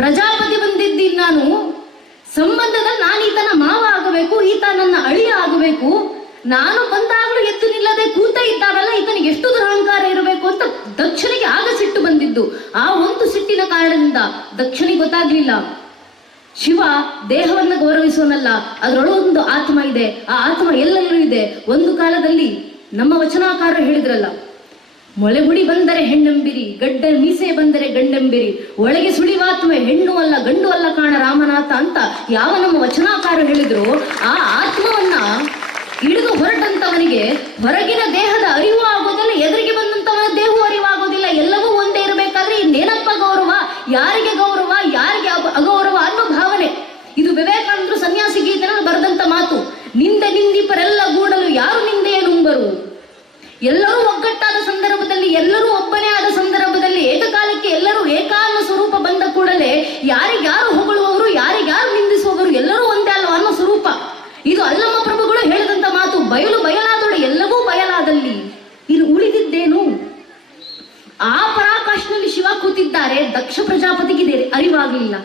ಪ್ರಜಾಪತಿ ಬಂದಿದ್ದೀನಿ ನಾನು, ಸಂಬಂಧದಲ್ಲಿ ನಾನು ಈತನ ಮಾವ ಆಗಬೇಕು, ಈತ ನನ್ನ ಅಳಿಯ ಆಗಬೇಕು, ನಾನು ಬಂದಾಗಲೂ ಎದ್ದು ನಿಲ್ಲದೆ ಕೂತ ಇದ್ದಾರಲ್ಲ, ಈತನಿಗೆ ಎಷ್ಟು ದುರಹಂಕಾರ ಇರಬೇಕು ಅಂತ ದಕ್ಷನಿಗೆ ಆಗ ಸಿಟ್ಟು ಬಂದಿದ್ದು. ಆ ಒಂದು ಸಿಟ್ಟಿನ ಕಾರಣದಿಂದ ದಕ್ಷನಿಗೆ ಗೊತ್ತಾಗ್ಲಿಲ್ಲ, ಶಿವ ದೇಹವನ್ನು ಗೌರವಿಸೋನಲ್ಲ, ಅದರೊಳಗೊಂದು ಆತ್ಮ ಇದೆ, ಆ ಆತ್ಮ ಎಲ್ಲೆಲ್ಲೂ ಇದೆ. ಒಂದು ಕಾಲದಲ್ಲಿ ನಮ್ಮ ವಚನಾಕಾರರು ಹೇಳಿದ್ರಲ್ಲ, ಮೊಳೆಗುಡಿ ಬಂದರೆ ಹೆಣ್ಣೆಂಬಿರಿ, ಗಡ್ಡ ಮೀಸೆ ಬಂದರೆ ಗಂಡೆಂಬಿರಿ, ಒಳಗೆ ಸುಳಿವಾತ್ಮ ಹೆಣ್ಣು ಅಲ್ಲ ಗಂಡು ಅಲ್ಲ ಕಾಣ ರಾಮನಾಥ ಅಂತ ಯಾವ ನಮ್ಮ ವಚನಾಕಾರರು ಹೇಳಿದ್ರು, ಆ ಆತ್ಮವನ್ನ ಹಿಡಿದು ಹೊರಟಂತವನಿಗೆ ಹೊರಗಿನ ದೇಹದ ಅರಿವು ಆಗೋದಿಲ್ಲ, ಎದುರಿಗೆ ಬಂದಂತವನ ದೇಹವು ಅರಿವಾಗೋದಿಲ್ಲ. ಎಲ್ಲವೂ ಒಂದೇ ಇರಬೇಕಾದ್ರೆ ಇನ್ನೇನಪ್ಪ ಗೌರವ, ಯಾರಿಗೆ ಗೌರವ ಯಾರಿಗೆ ಅಗೌರವ ಅನ್ನೋ ಭಾವನೆ. ಇದು ವಿವೇಕಾನಂದರು ಸನ್ಯಾಸಿ ಗೀತೆನಲ್ಲಿ ಬರೆದಂತ ಮಾತು. ನಿಂದೆ ನಿಂದಿಪರೆಲ್ಲ ಗೂಡಲು ಯಾರು ನಿಂದೆಯ ನುಂಗರು. ಎಲ್ಲರೂ ಒಗ್ಗಟ್ಟಾದ ಸಂದರ್ಭದಲ್ಲಿ, ಎಲ್ಲರೂ ಒಬ್ಬನೇ ಆದ ಸಂದರ್ಭದಲ್ಲಿ, ಏಕಕಾಲಕ್ಕೆ ಎಲ್ಲರೂ ಏಕಾನ್ನ ಸ್ವರೂಪ ಬಂದ ಕೂಡಲೇ ಯಾರಿಗ್ಯಾರು ಹೊಗಳುವವರು ಯಾರಿಗ್ಯಾರು ನಿಂದಿಸುವವರು ಎಲ್ಲರೂ ಒಂದೇ ಅಲ್ವ ಅನ್ನೋ ಸ್ವರೂಪ. ಇದು ಅಲ್ಲಮ್ಮ ಪ್ರಭುಗಳು ಹೇಳಿದಂತ ಮಾತು. ಬಯಲು ಬಯಲಾದೊಡೆ ಎಲ್ಲವೂ ಬಯಲಾದಲ್ಲಿ ಇದು ಉಳಿದಿದ್ದೇನು. ಆ ಪರಾಕಾಶನಲ್ಲಿ ಶಿವ ಕೂತಿದ್ದಾರೆ, ದಕ್ಷ ಪ್ರಜಾಪತಿಗೆ ಅರಿವಾಗಲಿಲ್ಲ.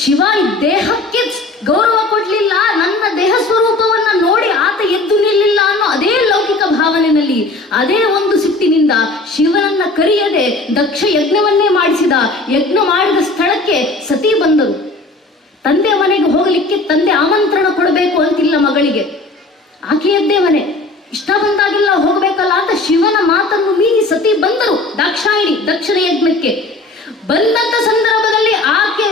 ಶಿವ ದೇಹಕ್ಕೆ ಗೌರವ ಕೊಡ್ಲಿಲ್ಲ, ನನ್ನ ದೇಹ ಸ್ವರೂಪವನ್ನ ನೋಡಿ ಆತ ಎದ್ದು ನಿಲ್ಲಿಲ್ಲ ಅನ್ನೋ ಅದೇ ಲೌಕಿಕ ಭಾವನೆಯಲ್ಲಿ, ಅದೇ ಒಂದು ಸಿಟ್ಟಿನಿಂದ ಶಿವನನ್ನ ಕರೆಯದೆ ದಕ್ಷ ಯಜ್ಞವನ್ನೇ ಮಾಡಿಸಿದ. ಯಜ್ಞ ಮಾಡಿದ ಸ್ಥಳಕ್ಕೆ ಸತಿ ಬಂದರು. ತಂದೆ ಮನೆಗೆ ಹೋಗಲಿಕ್ಕೆ ತಂದೆ ಆಮಂತ್ರಣ ಕೊಡಬೇಕು ಅಂತಿಲ್ಲ ಮಗಳಿಗೆ, ಆಕೆಯದ್ದೇ ಮನೆ, ಇಷ್ಟ ಬಂದಾಗಿಲ್ಲ ಹೋಗ್ಬೇಕಲ್ಲ ಅಂತ ಶಿವನ ಮಾತನ್ನು ಮೀರಿ ಸತಿ ಬಂದರು ದಾಕ್ಷಾಯಿಣಿ ದಕ್ಷಿಣ ಯಜ್ಞಕ್ಕೆ. ಬಂದಂತ ಸಂದರ್ಭದಲ್ಲಿ ಆಕೆ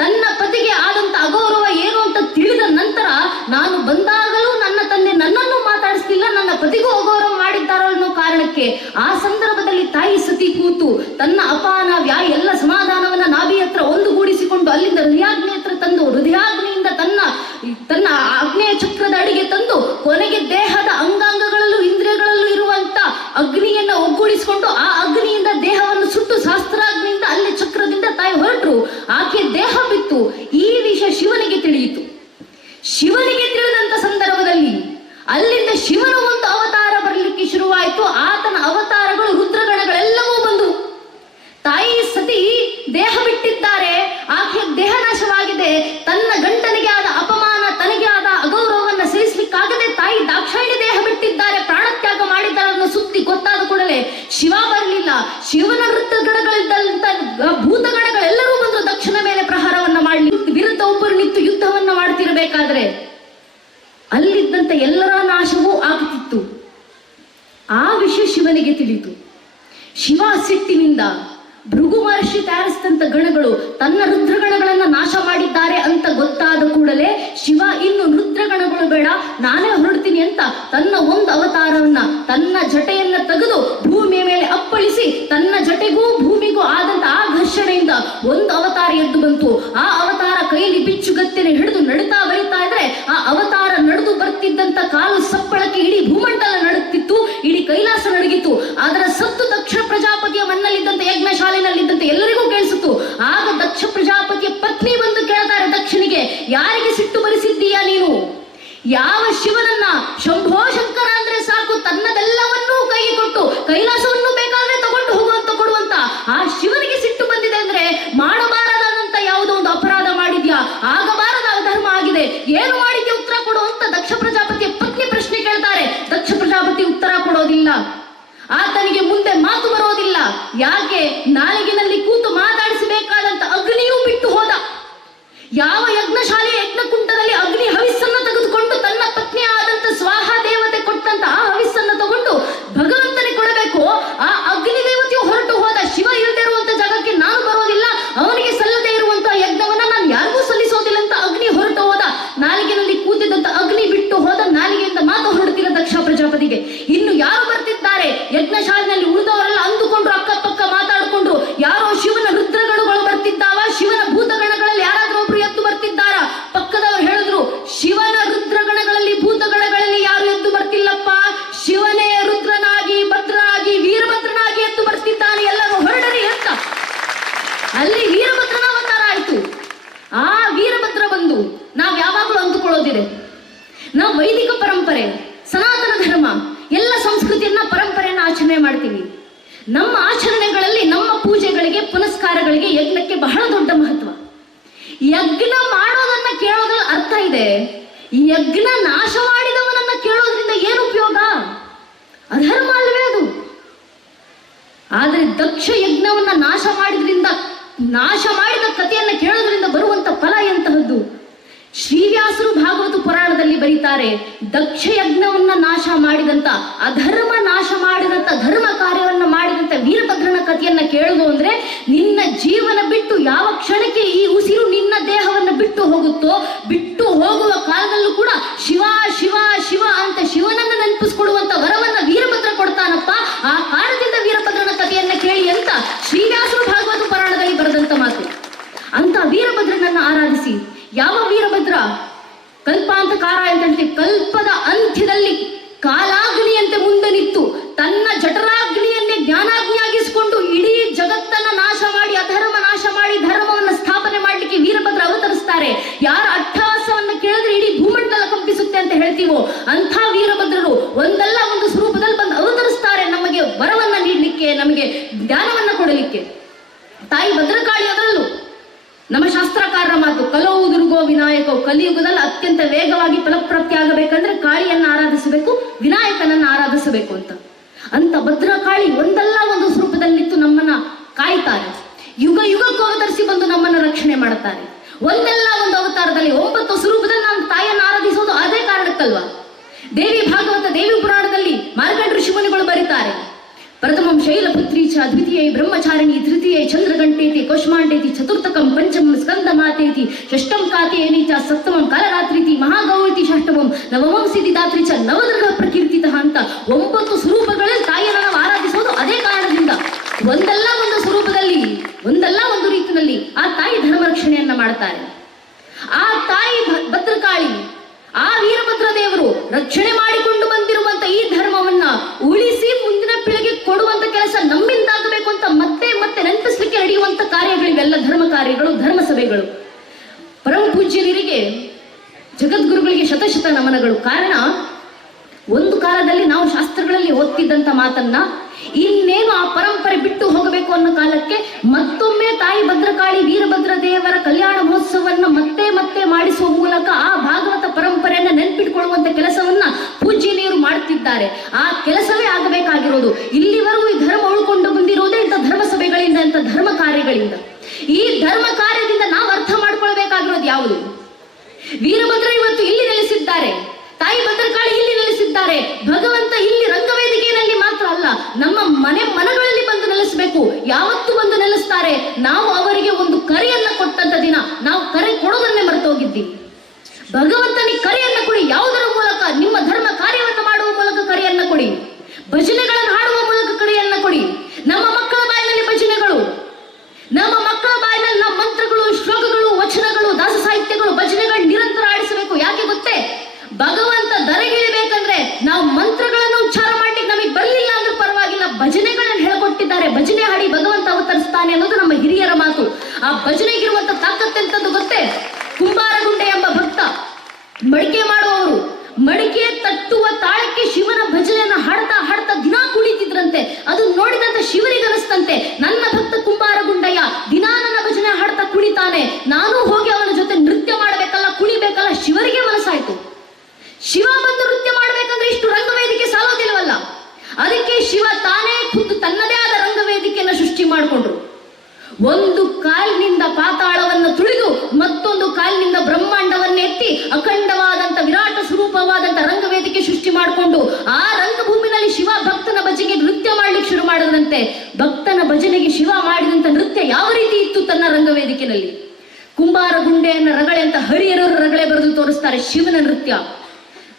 ತನ್ನ ಪತಿಗೆ ಆದಂತ ಅಗೌರವ ಏನು ಅಂತ ತಿಳಿದ ನಂತರ, ನಾನು ಬಂದಾಗಲೂ ನನ್ನ ತಂದೆ ನನ್ನನ್ನು ಮಾತಾಡಿಸ್ಲಿಲ್ಲ, ನನ್ನ ಪತಿಗೂ ಅಗೌರವ ಮಾಡಿದ್ದಾರೋ ಅನ್ನೋ ಕಾರಣಕ್ಕೆ ಆ ಸಂದರ್ಭದಲ್ಲಿ ತಾಯಿ ಸತಿ ಕೂತು ತನ್ನ ಅಪಾನ ವ್ಯಾಯ ಎಲ್ಲ ಸಮಾಧಾನವನ್ನ ನಾಭಿ ಹತ್ರ ಒಂದುಗೂಡಿಸಿಕೊಂಡು ಅಲ್ಲಿಂದ ಹೃದಯಾಗ್ನಿ ಹತ್ರ ತಂದು, ಹೃದಯಾಗ್ನಿಯಿಂದ ತನ್ನ ಆಗ್ನೇಯ ಚಕ್ರದ ಅಡಿಗೆ ತಂದು, ಕೊನೆಗೆ ದೇಹದ ಅಂಗಾಂಗಗಳಲ್ಲೂ ಇಂದ್ರಿಯಗಳಲ್ಲೂ ಇರುವಂತ ಅಗ್ನಿಯನ್ನ ಒಗ್ಗೂಡಿಸಿಕೊಂಡು ಆ ಅಗ್ನಿಯಿಂದ ದೇಹವನ್ನು ಸುಟ್ಟು ಶಾಸ್ತ್ರಾಗ್ನಿಯಿಂದ ಅಲ್ಲಿ ಚಕ್ರದಿಂದ ತಾಯಿ ಹೊರಟರು. ಆಕೆ ದೇಹ ಬಿತ್ತು. ಈ ವಿಷಯ ಶಿವನಿಗೆ ತಿಳಿಯಿತು. ಶಿವನಿಗೆ ತಿಳಿದಂತ ಸಂದರ್ಭದಲ್ಲಿ ಅಲ್ಲಿಂದ ಶಿವನ ಒಂದು ಅವತಾರ ಬರಲಿಕ್ಕೆ ಶುರುವಾಯಿತು. ಆತನ ಅವತಾರಗಳು ರುದ್ರಗಣಗಳೆಲ್ಲವೂ ಬಂದು, ತಾಯಿ ಸತಿ ದೇಹ ಬಿಟ್ಟಿದ್ದಾರೆ, ಆಕೆ ದೇಹ ನಾಶವಾಗಿದೆ, ತನ್ನ ಗಂಡನಿಗೆ ಆದ ಅಪಮಾನ ತನಗೆ ಆದ ಅಗೌರವವನ್ನು ಸಹಿಸಲಿಕ್ಕಾಗದೆ ತಾಯಿ ದಾಕ್ಷಾಯಿಣಿ ದೇಹ ಬಿಟ್ಟಿದ್ದಾರೆ, ಪ್ರಾಣತ್ಯಾಗ ಮಾಡಿದ್ದಾರೆ ಅನ್ನೋ ಸುದ್ದಿ ಗೊತ್ತಾದ ಕೂಡಲೇ ಶಿವ ಬರಲಿಲ್ಲ. ಶಿವನ ರುದ್ರಗಣಗಳಿದ್ದಂತ ಭೂತಗಣಗಳೆಲ್ಲರೂ ಬಂದ್ರು ದಕ್ಷಿಣ ಮೇಲೆ ಪ್ರಹಾರವನ್ನ ಮಾಡಲಿ, ವಿರುದ್ಧ ಒಬ್ಬರು ನಿಂತು ಯುದ್ಧವನ್ನ ಮಾಡ್ತಿರ್ಬೇಕಾದ್ರೆ ಅಲ್ಲಿದ್ದಂತ ಎಲ್ಲರ ನಾಶವೂ ಆಗುತ್ತಿತ್ತು. ಆ ವಿಷಯ ಶಿವನಿಗೆ ತಿಳಿಯಿತು. ಶಿವ ಸಿಟ್ಟಿನಿಂದ ಭೃಗು ಮಹರ್ಷಿ ತಯಾರಿಸಿದಂತ ಗಣಗಳು ತನ್ನ ರುದ್ರಗಣಗಳನ್ನ ನಾಶ ಮಾಡಿದ್ದಾರೆ ಅಂತ ಗೊತ್ತಾದ ಕೂಡಲೇ ಶಿವ ಇನ್ನು ರುದ್ರಗಣಗಳು ಬೇಡ, ನಾನೇ ಹೊರಡ್ತೀನಿ ಅಂತ ತನ್ನ ಒಂದು ಅವತಾರವನ್ನ, ತನ್ನ ಜಟೆಯನ್ನ ತೆಗೆದು ಭೂಮಿಯ ಮೇಲೆ ಅಪ್ಪಳಿಸಿ, ತನ್ನ ಜಟೆಗೂ ಭೂಮಿಗೂ ಆದಂತ ಆ ಘರ್ಷಣೆಯಿಂದ ಒಂದು ಅವತಾರ ಎದ್ದು ಬಂತು. ಆ ಅವತಾರ ಕೈಲಿ ಬಿಚ್ಚುಗತ್ತೆನೆ ಹಿಡಿದು ನಡುತ್ತಾ ಬರಿತಾ ಇದ್ರೆ, ಆ ಅವತಾರ ನಡೆದು ಬರ್ತಿದ್ದಂತ ಕಾಲು ಸಪ್ಪಳಕ್ಕೆ ಇಡೀ ಭೂಮಂಡಲ ನಡುತ್ತಿತ್ತು, ಇಡೀ ಕೈಲಾಸ ನಡುಗಿತು. ಅದರ ಸತ್ತು ದಕ್ಷ ಪ್ರಜಾಪತಿಯ ಮಣ್ಣಲ್ಲಿದ್ದಂತೆ ಯಜ್ಞಶಾಲೆನಲ್ಲಿದ್ದಂತೆ ಎಲ್ಲರಿಗೂ ಕೇಳಿಸಿತು. ಆಗ ದಕ್ಷ ಪ್ರಜಾಪತಿಯ ಪತ್ನಿ ಬಂದು ಕೇಳ್ತಾರೆ ದಕ್ಷನಿಗೆ, ಯಾರಿಗೆ ಸಿಟ್ಟು ಬರಿಸಿದ್ದೀಯಾ ನೀನು? ಯಾವ ಶಿವನನ್ನ? ಶಂಭೋ ಶಂಕರ ಅಂದ್ರೆ ಸಾಕು, ತನ್ನದೆಲ್ಲವನ್ನೂ ಕೈಗೆ ಕೊಟ್ಟು ಕೈಲಾಸವನ್ನು ಬೇಕಾದ್ರೆ ತಗೊಂಡು ಹೋಗುವಂತ ಕೊಡುವಂತ ಆ ಶಿವನಿಗೆ ಸಿಟ್ಟು ಬಂದಿದೆ ಅಂದ್ರೆ ಮಾಡಬಾರದಂತ ಯಾವುದೋ ಒಂದು ಅಪರಾಧ ಮಾಡಿದ್ಯಾ, ಆಗಬಾರದ ಅಧರ್ಮ ಆಗಿದೆ, ಏನು ಮಾಡಿದ್ಯಾ ಉತ್ತರ ಕೊಡು ಅಂತ ದಕ್ಷ ಪ್ರಜಾಪತಿಯ ಪತ್ನಿ ಪ್ರಶ್ನೆ ಕೇಳ್ತಾರೆ. ದಕ್ಷ ಪ್ರಜಾಪತಿ ಉತ್ತರ ಕೊಡೋದಿಲ್ಲ, ಆತನಿಗೆ ಮುಂದೆ ಮಾತು ಬರೋದಿಲ್ಲ. ಯಾಕೆ? ನಾಲಿಗಿನಲ್ಲಿ ಕೂತು ಮಾತಾಡಿಸಬೇಕಾದಂತ ಅಗ್ನಿಯೂ ಬಿಟ್ಟು ಹೋದ. ಯಾವ ಯಜ್ಞಶಾಲೆಯ ಯಜ್ಞಕುಂಡದಲ್ಲಿ ಅಗ್ನಿ ಹವಿಸ್ಸನ್ನ ತೆಗೆದುಕೊಂಡು ತನ್ನ ಪತ್ನಿ ಆದಂತ ಸ್ವಾಹ ದೇವತೆ ಕೊಟ್ಟಂತ ಆ ಹವಿಸ್ಸನ್ನ ತಗೊಂಡು ಭಗವಂತನಿಗೆ ಕೊಡಬೇಕು, ಆ ಅಗ್ನಿ ದೇವತೆಯು ಹೊರಟು ಹೋದ. ಶಿವ ಇಲ್ಲದೆ ಇರುವಂತ ಜಾಗಕ್ಕೆ ನಾನು ಬರೋದಿಲ್ಲ, ಅವನಿಗೆ ಸಲ್ಲದೆ ಇರುವಂತ ಯಜ್ಞವನ್ನ ನಾನು ಯಾರಿಗೂ ಸಲ್ಲಿಸೋದಿಲ್ಲ ಅಂತ ಅಗ್ನಿ ಹೊರಟು ಹೋದ. ನಾಲಿಗೆನಲ್ಲಿ ಕೂತಿದ್ದಂತ ಅಗ್ನಿ ಬಿಟ್ಟು ಹೋದ. ನಾಲಿಗೆಯಿಂದ ಮಾತು ಹೊರಡುತ್ತಿಲ್ಲ ದಕ್ಷ ಪ್ರಜಾಪತಿಗೆ. ಇನ್ನು ಯಾರು ಬರ್ತಿದ್ದಾರೆ ಯಜ್ಞಶಾಲೆಯಲ್ಲಿ ಉಳಿದವರೆಲ್ಲ ಅಂದುಕೊಂಡ್ರು, ಅಕ್ಕಪಕ್ಕ ಮಾತಾಡಿಕೊಂಡ್ರು, ಯಾರೋ ಶಿವನ ರುದ್ರಗಣಗಳು ಬರ್ತಿದ್ದಾವ, ಶಿವನ ಭೂತಗಣಗಳಲ್ಲಿ ಯಾರಾದ್ರೂ ಒಬ್ರು ಎದ್ದು ಬರ್ತಿದ್ದಾರ? ಪಕ್ಕದವರು ಹೇಳಿದ್ರು, ಶಿವನ ರುದ್ರಗಣಗಳಲ್ಲಿ ಭೂತಗಣಗಳಲ್ಲಿ ಯಾರು ಎದ್ದು ಬರ್ತಿಲ್ಲಪ್ಪ, ಶಿವನೇ ರುದ್ರನಾಗಿ ಭದ್ರನಾಗಿ ವೀರಭದ್ರನಾಗಿ ಎದ್ದು ಬರ್ತಿದ್ದಾನೆ, ಎಲ್ಲರೂ ಹೊರಡರಿ ಅಂತ. ಅಲ್ಲಿ ವೀರಭದ್ರನ ಅವತಾರ ಆಯ್ತು. ಆ ವೀರಭದ್ರ ಬಂದು ನಾವ್ ಯಾವಾಗಲೂ ಅಂದುಕೊಳ್ಳೋದಿದೆ, ನಾವು ವೈದಿಕ ಪರಂಪರೆ, ಸನಾತನ ಧರ್ಮ, ಎಲ್ಲ ಸಂಸ್ಕೃತಿಯನ್ನ ಪರಂಪರೆಯನ್ನ ಆಚರಣೆ ಮಾಡ್ತೀವಿ. ನಮ್ಮ ಆಚರಣೆಗಳಲ್ಲಿ, ನಮ್ಮ ಪೂಜೆಗಳಿಗೆ, ಪುನಸ್ಕಾರಗಳಿಗೆ ಪುರಾಣಗಳಿಗೆ ಯಜ್ಞಕ್ಕೆ ಬಹಳ ದೊಡ್ಡ ಮಹತ್ವ. ಯಜ್ಞ ಮಾಡೋದನ್ನ ಕೇಳೋದ್ರಲ್ಲಿ ಅರ್ಥ ಇದೆ, ಯಜ್ಞ ನಾಶ ಮಾಡಿದವನನ್ನ ಕೇಳೋದ್ರಿಂದ ಏನು ಉಪಯೋಗ? ಅಧರ್ಮ ಅಲ್ವೇ ಅದು? ಆದ್ರೆ ದಕ್ಷ ಯಜ್ಞವನ್ನ ನಾಶ ಮಾಡಿದ ಕಥೆಯನ್ನ ಕೇಳೋದ್ರಿಂದ ಬರುವಂತ ಫಲ ಎಂತಹದ್ದು? ಶ್ರೀವ್ಯಾಸರು ಭಾಗವತ ಪುರಾಣದಲ್ಲಿ ಬರೀತಾರೆ, ದಕ್ಷ ಯಜ್ಞವನ್ನ ನಾಶ ಮಾಡಿದಂತ, ಅಧರ್ಮ ನಾಶ ಮಾಡಿದಂತ, ಧರ್ಮ ಕಾರ್ಯವನ್ನ ಮಾಡಿದಂತ ವೀರಭದ್ರನ ಕಥೆಯನ್ನ ಕೇಳುವುದು ಅಂದ್ರೆ ನಿನ್ನ ಜೀವನ ಬಿಟ್ಟು ಯಾವ ಕ್ಷಣಕ್ಕೆ ಈ ಉಸಿರು ನಿನ್ನ ದೇಹವನ್ನ ಬಿಟ್ಟು ಹೋಗುತ್ತೋ, ಬಿಟ್ಟು ಹೋಗುವ ಕಾಲದಲ್ಲೂ ಕೂಡ ಶಿವ ಶಿವ ಶಿವ ಅಂತ ಶಿವನನ್ನ ನೆನಪಿಸ್ಕೊಡುವಂತ ವರವನ್ನ ವೀರಭದ್ರ ಕೊಡ್ತಾನಪ್ಪ. ಆ ಕಾರಣದಿಂದ ವೀರಭದ್ರನ ಕಥೆಯನ್ನ ಕೇಳಿ ಅಂತ ಶ್ರೀವ್ಯಾಸರು ಭಾಗವತ ಪುರಾಣದಲ್ಲಿ ಬರೆದಂತ ಮಾತು. ಅಂತ ವೀರಭದ್ರನನ್ನ ಆರಾಧಿಸಿ. ಯಾವ ವೀರಭದ್ರ? ಕಲ್ಪಾಂತಕಾರ ಅಂತ ಹೇಳ್ತೀವಿ. ಕಲ್ಪದ ಅಂತ್ಯದಲ್ಲಿ ಕಾಲಾಗ್ನಿಯಂತೆ ಮುಂದೆ ನಿಂತು ತನ್ನ ಜಠರಾಗ್ನಿಯನ್ನೇ ಜ್ಞಾನಾಗ್ನಿಯಾಗಿಸಿಕೊಂಡು ಇಡೀ ಜಗತ್ತನ್ನ ನಾಶ ಮಾಡಿ, ಅಧರ್ಮ ನಾಶ ಮಾಡಿ, ಧರ್ಮವನ್ನ ಸ್ಥಾಪನೆ ಮಾಡ್ಲಿಕ್ಕೆ ವೀರಭದ್ರ ಅವತರಿಸ್ತಾರೆ. ಯಾರ ಅಟ್ಟಹಾಸವನ್ನ ಕೇಳಿದ್ರೆ ಇಡೀ ಭೂಮಂಡಲ ಕಂಪಿಸುತ್ತೆ ಅಂತ ಹೇಳ್ತೀವೋ ಅಂಥ ವೀರಭದ್ರರು ಒಂದಲ್ಲ ಒಂದು ಸ್ವರೂಪದಲ್ಲಿ ಬಂದು ಅವತರಿಸ್ತಾರೆ, ನಮಗೆ ವರವನ್ನ ನೀಡಲಿಕ್ಕೆ, ನಮಗೆ ಜ್ಞಾನವನ್ನ ಕೊಡಲಿಕ್ಕೆ. ತಾಯಿ ಭದ್ರಕಾಳಿ ಅದರಲ್ಲೂ ನಮ್ಮ ಶಾಸ್ತ್ರಕಾರರ ಮಾತು, ಕಲವು ದುರ್ಗೋ ವಿನಾಯಕೋ, ಕಲಿಯುಗದಲ್ಲಿ ಅತ್ಯಂತ ವೇಗವಾಗಿ ಫಲಪ್ರಾಪ್ತಿ ಆಗಬೇಕಂದ್ರೆ ಕಾಳಿಯನ್ನ ಆರಾಧಿಸಬೇಕು, ವಿನಾಯಕನನ್ನ ಆರಾಧಿಸಬೇಕು ಅಂತ. ಅಂತ ಭದ್ರಕಾಳಿ ಒಂದಲ್ಲ ಒಂದು ಸ್ವರೂಪದಲ್ಲಿ ನಿಂತು ನಮ್ಮನ್ನ ಕಾಯ್ತಾರೆ. ಯುಗ ಯುಗಕ್ಕೂ ಅವತರಿಸಿ ಬಂದು ನಮ್ಮನ್ನ ರಕ್ಷಣೆ ಮಾಡುತ್ತಾರೆ. ಒಂದಲ್ಲ ಒಂದು ಅವತಾರದಲ್ಲಿ 9 ಸ್ವರೂಪದಲ್ಲಿ ನಾವು ತಾಯಿಯನ್ನು ಆರಾಧಿಸೋದು ಅದೇ ಕಾರಣಕ್ಕಲ್ವಾ? ದೇವಿ ಭಾಗವತ, ದೇವಿ ಪುರಾಣದಲ್ಲಿ ಮಾರ್ಕಂಡ ಋಷಿಮುನಿಗಳು ಬರೀತಾರೆ, ಪ್ರಥಮಂ ಶೈಲಪುತ್ರಿ ಚ ದ್ವಿತೀಯ ಬ್ರಹ್ಮಚಾರಿಣಿ ತೃತೀಯ ಚಂದ್ರಗಂಟೇತಿ ಕೌಷ್ಮಾಂಡೇತಿ ಚತುರ್ಥಕಂ ಪಂಚಮಂ ಸ್ಕಂದ ಮಾತೇತಿ ಷಷ್ಟಂ ಕಾತೇನಿ ಚ ಸಪ್ತಮಂ ಕಾಲರಾತ್ರಿತಿ ಮಹಾಗೌರಿತಿ ಷಷ್ಟಮಂ ನವಮಂ ಸಿದ್ಧಿದಾತ್ರಿ ಚ ನವದುರ್ಗ ಪ್ರಕೀರ್ತಿತಃ ಅಂತ 9 ಸ್ವರೂಪಗಳಲ್ಲಿ ತಾಯಿಯನ್ನು ನಾವು ಆರಾಧಿಸೋದು ಅದೇ ಕಾರಣದಿಂದ. ಒಂದಲ್ಲ ಒಂದು ಸ್ವರೂಪದಲ್ಲಿ, ಒಂದಲ್ಲ ಒಂದು ರೀತಿಯಲ್ಲಿ ಆ ತಾಯಿ ಧರ್ಮ ರಕ್ಷಣೆಯನ್ನ ಮಾಡ್ತಾರೆ. ಆ ತಾಯಿ ಭದ್ರಕಾಳಿ, ಆ ವೀರಭದ್ರ ದೇವರು ರಕ್ಷಣೆ ಮಾಡಿಕೊಂಡು ಬಂದಿರುವಂತ ಈ ಧರ್ಮವನ್ನ ಉಳಿಸಿ ಮುಂದಿನ ಪೀಳಿಗೆ ಕೊಡುವಂತ ಕೆಲಸ ನಮ್ಮಿಂದಾಗಬೇಕು ಅಂತ ಮತ್ತೆ ಮತ್ತೆ ನೆನಪಿಸ್ಲಿಕ್ಕೆ ನಡೆಯುವಂತ ಕಾರ್ಯಗಳಿವೆಲ್ಲ ಧರ್ಮ ಕಾರ್ಯಗಳು, ಧರ್ಮ ಸಭೆಗಳು. ಪರಮ ಪೂಜ್ಯರಿಗೆ, ಜಗದ್ಗುರುಗಳಿಗೆ ಶತಶತ ನಮನಗಳು. ಕಾರಣ, ಒಂದು ಕಾಲದಲ್ಲಿ ನಾವು ಶಾಸ್ತ್ರಗಳಲ್ಲಿ ಓದ್ತಿದ್ದಂತ ಮಾತನ್ನ ಇನ್ನೇನು ಆ ಪರಂಪರೆ ಬಿಟ್ಟು ಹೋಗಬೇಕು ಅನ್ನೋ ಕಾಲಕ್ಕೆ ಮತ್ತೊಮ್ಮೆ ತಾಯಿ ಭದ್ರಕಾಳಿ ವೀರಭದ್ರ ದೇವರ ಕಲ್ಯಾಣ ಮಹೋತ್ಸವವನ್ನು ಮತ್ತೆ ಮತ್ತೆ ಮಾಡಿಸುವ ಮೂಲಕ ಆ ಭಾಗವತ ಪರಂಪರೆಯನ್ನ ನೆನಪಿಟ್ಕೊಳ್ಳುವಂತ ಕೆಲಸವನ್ನ ಪೂಜ್ಯನೀಯರು ಮಾಡುತ್ತಿದ್ದಾರೆ. ಆ ಕೆಲಸವೇ ಆಗಬೇಕಾಗಿರೋದು. ಇಲ್ಲಿವರೆಗೂ ಈ ಧರ್ಮ ಉಳ್ಕೊಂಡು ಬಂದಿರೋದೇ ಇಂಥ ಧರ್ಮ ಸಭೆಗಳಿಂದ, ಇಂಥ ಧರ್ಮ ಕಾರ್ಯಗಳಿಂದ. ಈ ಧರ್ಮ ಕಾರ್ಯದಿಂದ ನಾವು ಅರ್ಥ ಮಾಡ್ಕೊಳ್ಬೇಕಾಗಿರೋದು ಯಾವುದು? ವೀರಭದ್ರ ಇವತ್ತು ಇಲ್ಲಿ ನೆಲೆಸಿದ್ದಾರೆ, ತಾಯಿ ಭದ್ರಕಾಳಿ ಇಲ್ಲಿ ನೆಲೆಸಿದ್ದಾರೆ. ಭಗವಂತ ಇಲ್ಲಿ ರಂಗವೇದಿಕೆಯಲ್ಲಿ ಮಾತ್ರ ಅಲ್ಲ, ನಮ್ಮ ಮನಗಳಲ್ಲಿ ಬಂದು ನೆಲೆಸಬೇಕು. ಯಾವತ್ತು ಬಂದು ನೆಲೆಸ್ತಾರೆ? ನಾವು ಅವರಿಗೆ ಒಂದು ಕರೆಯನ್ನ ಕೊಟ್ಟಂತ ದಿನ. ನಾವು ಕರೆ ಕೊಡೋದನ್ನೇ ಮರೆತೋಗಿದ್ದೀವಿ. ಭಗವಂತನಿಗೆ ಕರೆಯನ್ನ ಕೊಡಿ. ಯಾವುದರ ಮೂಲಕ? ನಿಮ್ಮ ಧರ್ಮ ಕಾರ್ಯವನ್ನ ಮಾಡುವ ಮೂಲಕ ಕರೆಯನ್ನ ಕೊಡಿ. ಭಜನೆಗಳನ್ನು ಹಾಡುವ ಮೂಲಕ ಕರೆಯನ್ನ ಕೊಡಿ. ನಮ್ಮ ಮಕ್ಕಳ ಬಾಯಿನಲ್ಲಿ ಭಜನೆಗಳು, ನಮ್ಮ ಮಕ್ಕಳ ಬಾಯಿನಲ್ಲಿ ನಮ್ಮ ಮಂತ್ರಗಳು, ಶ್ಲೋಕಗಳು, ವಚನಗಳು, ದಾಸ ಸಾಹಿತ್ಯಗಳು, ಭಜನೆಗಳು ನಿರಂತರ ಆಡಿಸಬೇಕು. ಯಾಕೆ ಗೊತ್ತೇ? ಭಗವಂತ ದರೆಗಿಳಿಬೇಕಂದ್ರೆ ನಾವು ಮಂತ್ರಗಳನ್ನು ಉಚ್ಚಾರ ಮಾಡ್ಲಿಕ್ಕೆ ನಮಗೆ ಬರಲಿಲ್ಲ ಅಂದ್ರೆ ಪರವಾಗಿಲ್ಲ, ಭಜನೆಗಳನ್ನು ಹೇಳ್ಕೊಟ್ಟಿದ್ದಾರೆ. ಭಜನೆ ಹಾಡಿ ಭಗವಂತ ಅವತರಿಸ್ತಾನೆ ಅನ್ನೋದು ನಮ್ಮ ಹಿರಿಯರ ಮಾತು. ಆ ಭಜನೆಗಿರುವಂತ ತಾಕತ್ತೆಂತದ್ದು ಗೊತ್ತೇ? ಕುಂಬಾರಗುಂಡೆ ಎಂಬ ಭಕ್ತ, ಮಡಿಕೆ ಮಾಡುವವರು, ಮಡಿಕೆ ತಟ್ಟುವ ತಾಳಕ್ಕೆ ಶಿವನ ಭಜನೆಯನ್ನ ಹಾಡ್ತಾ ಹಾಡ್ತಾ ದಿನಾ ಕುಳಿತಿದ್ರಂತೆ. ಅದು ನೋಡಿದಂತ ಶಿವನಿಗೆ ಅನಿಸ್ತಂತೆ, ನನ್ನ ಭಕ್ತ ಕುಂಬಾರಗುಂಡಯ್ಯ ದಿನಾ ನನ್ನ ಭಜನೆ ಹಾಡ್ತಾ ಕುಣಿತಾನೆ, ನಾನು ಹೋಗಿ ಅವನ ಜೊತೆ ನೃತ್ಯ ಮಾಡ್ಬೇಕಲ್ಲ, ಕುಣಿಬೇಕಲ್ಲ. ಶಿವರಿಗೆ ಮನಸ್ಸಾಯ್ತು. ಶಿವ ಬಂದು ನೃತ್ಯ ಮಾಡ್ಬೇಕಂದ್ರೆ ಇಷ್ಟು ರಂಗವೇದಿಕೆ ಸಾಲೋದಿಲ್ವಲ್ಲ. ಅದಕ್ಕೆ ಶಿವ ತಾನೇ ಖುದ್ದು ತನ್ನದೇ ಆದ ರಂಗವೇದಿಕೆಯನ್ನು ಸೃಷ್ಟಿ ಮಾಡಿಕೊಂಡ್ರು. ಒಂದು ಕಾಲಿನಿಂದ ಪಾತಾಳವನ್ನು ತುಳಿದು ಮತ್ತೊಂದು ಕಾಲಿನಿಂದ ಬ್ರಹ್ಮಾಂಡವನ್ನು ಎತ್ತಿ ಅಖಂಡವಾದಂತ ವಿರಾಟ ಸ್ವರೂಪವಾದಂತ ರಂಗವೇದಿಕೆ ಸೃಷ್ಟಿ ಮಾಡಿಕೊಂಡು ಆ ರಂಗಭೂಮಿನಲ್ಲಿ ಶಿವ ಭಕ್ತನ ಭಜನೆಗೆ ನೃತ್ಯ ಮಾಡ್ಲಿಕ್ಕೆ ಶುರು ಮಾಡಿದಂತೆ. ಭಕ್ತನ ಭಜನೆಗೆ ಶಿವ ಮಾಡಿದಂತ ನೃತ್ಯ ಯಾವ ರೀತಿ ಇತ್ತು ತನ್ನ ರಂಗವೇದಿಕೆಯಲ್ಲಿ? ಕುಂಬಾರಗುಂಡೆಯನ್ನ ರಗಳೆ ಅಂತ ಹರಿಯರವರು ರಗಳೆ ಬರೆದು ತೋರಿಸ್ತಾರೆ ಶಿವನ ನೃತ್ಯ.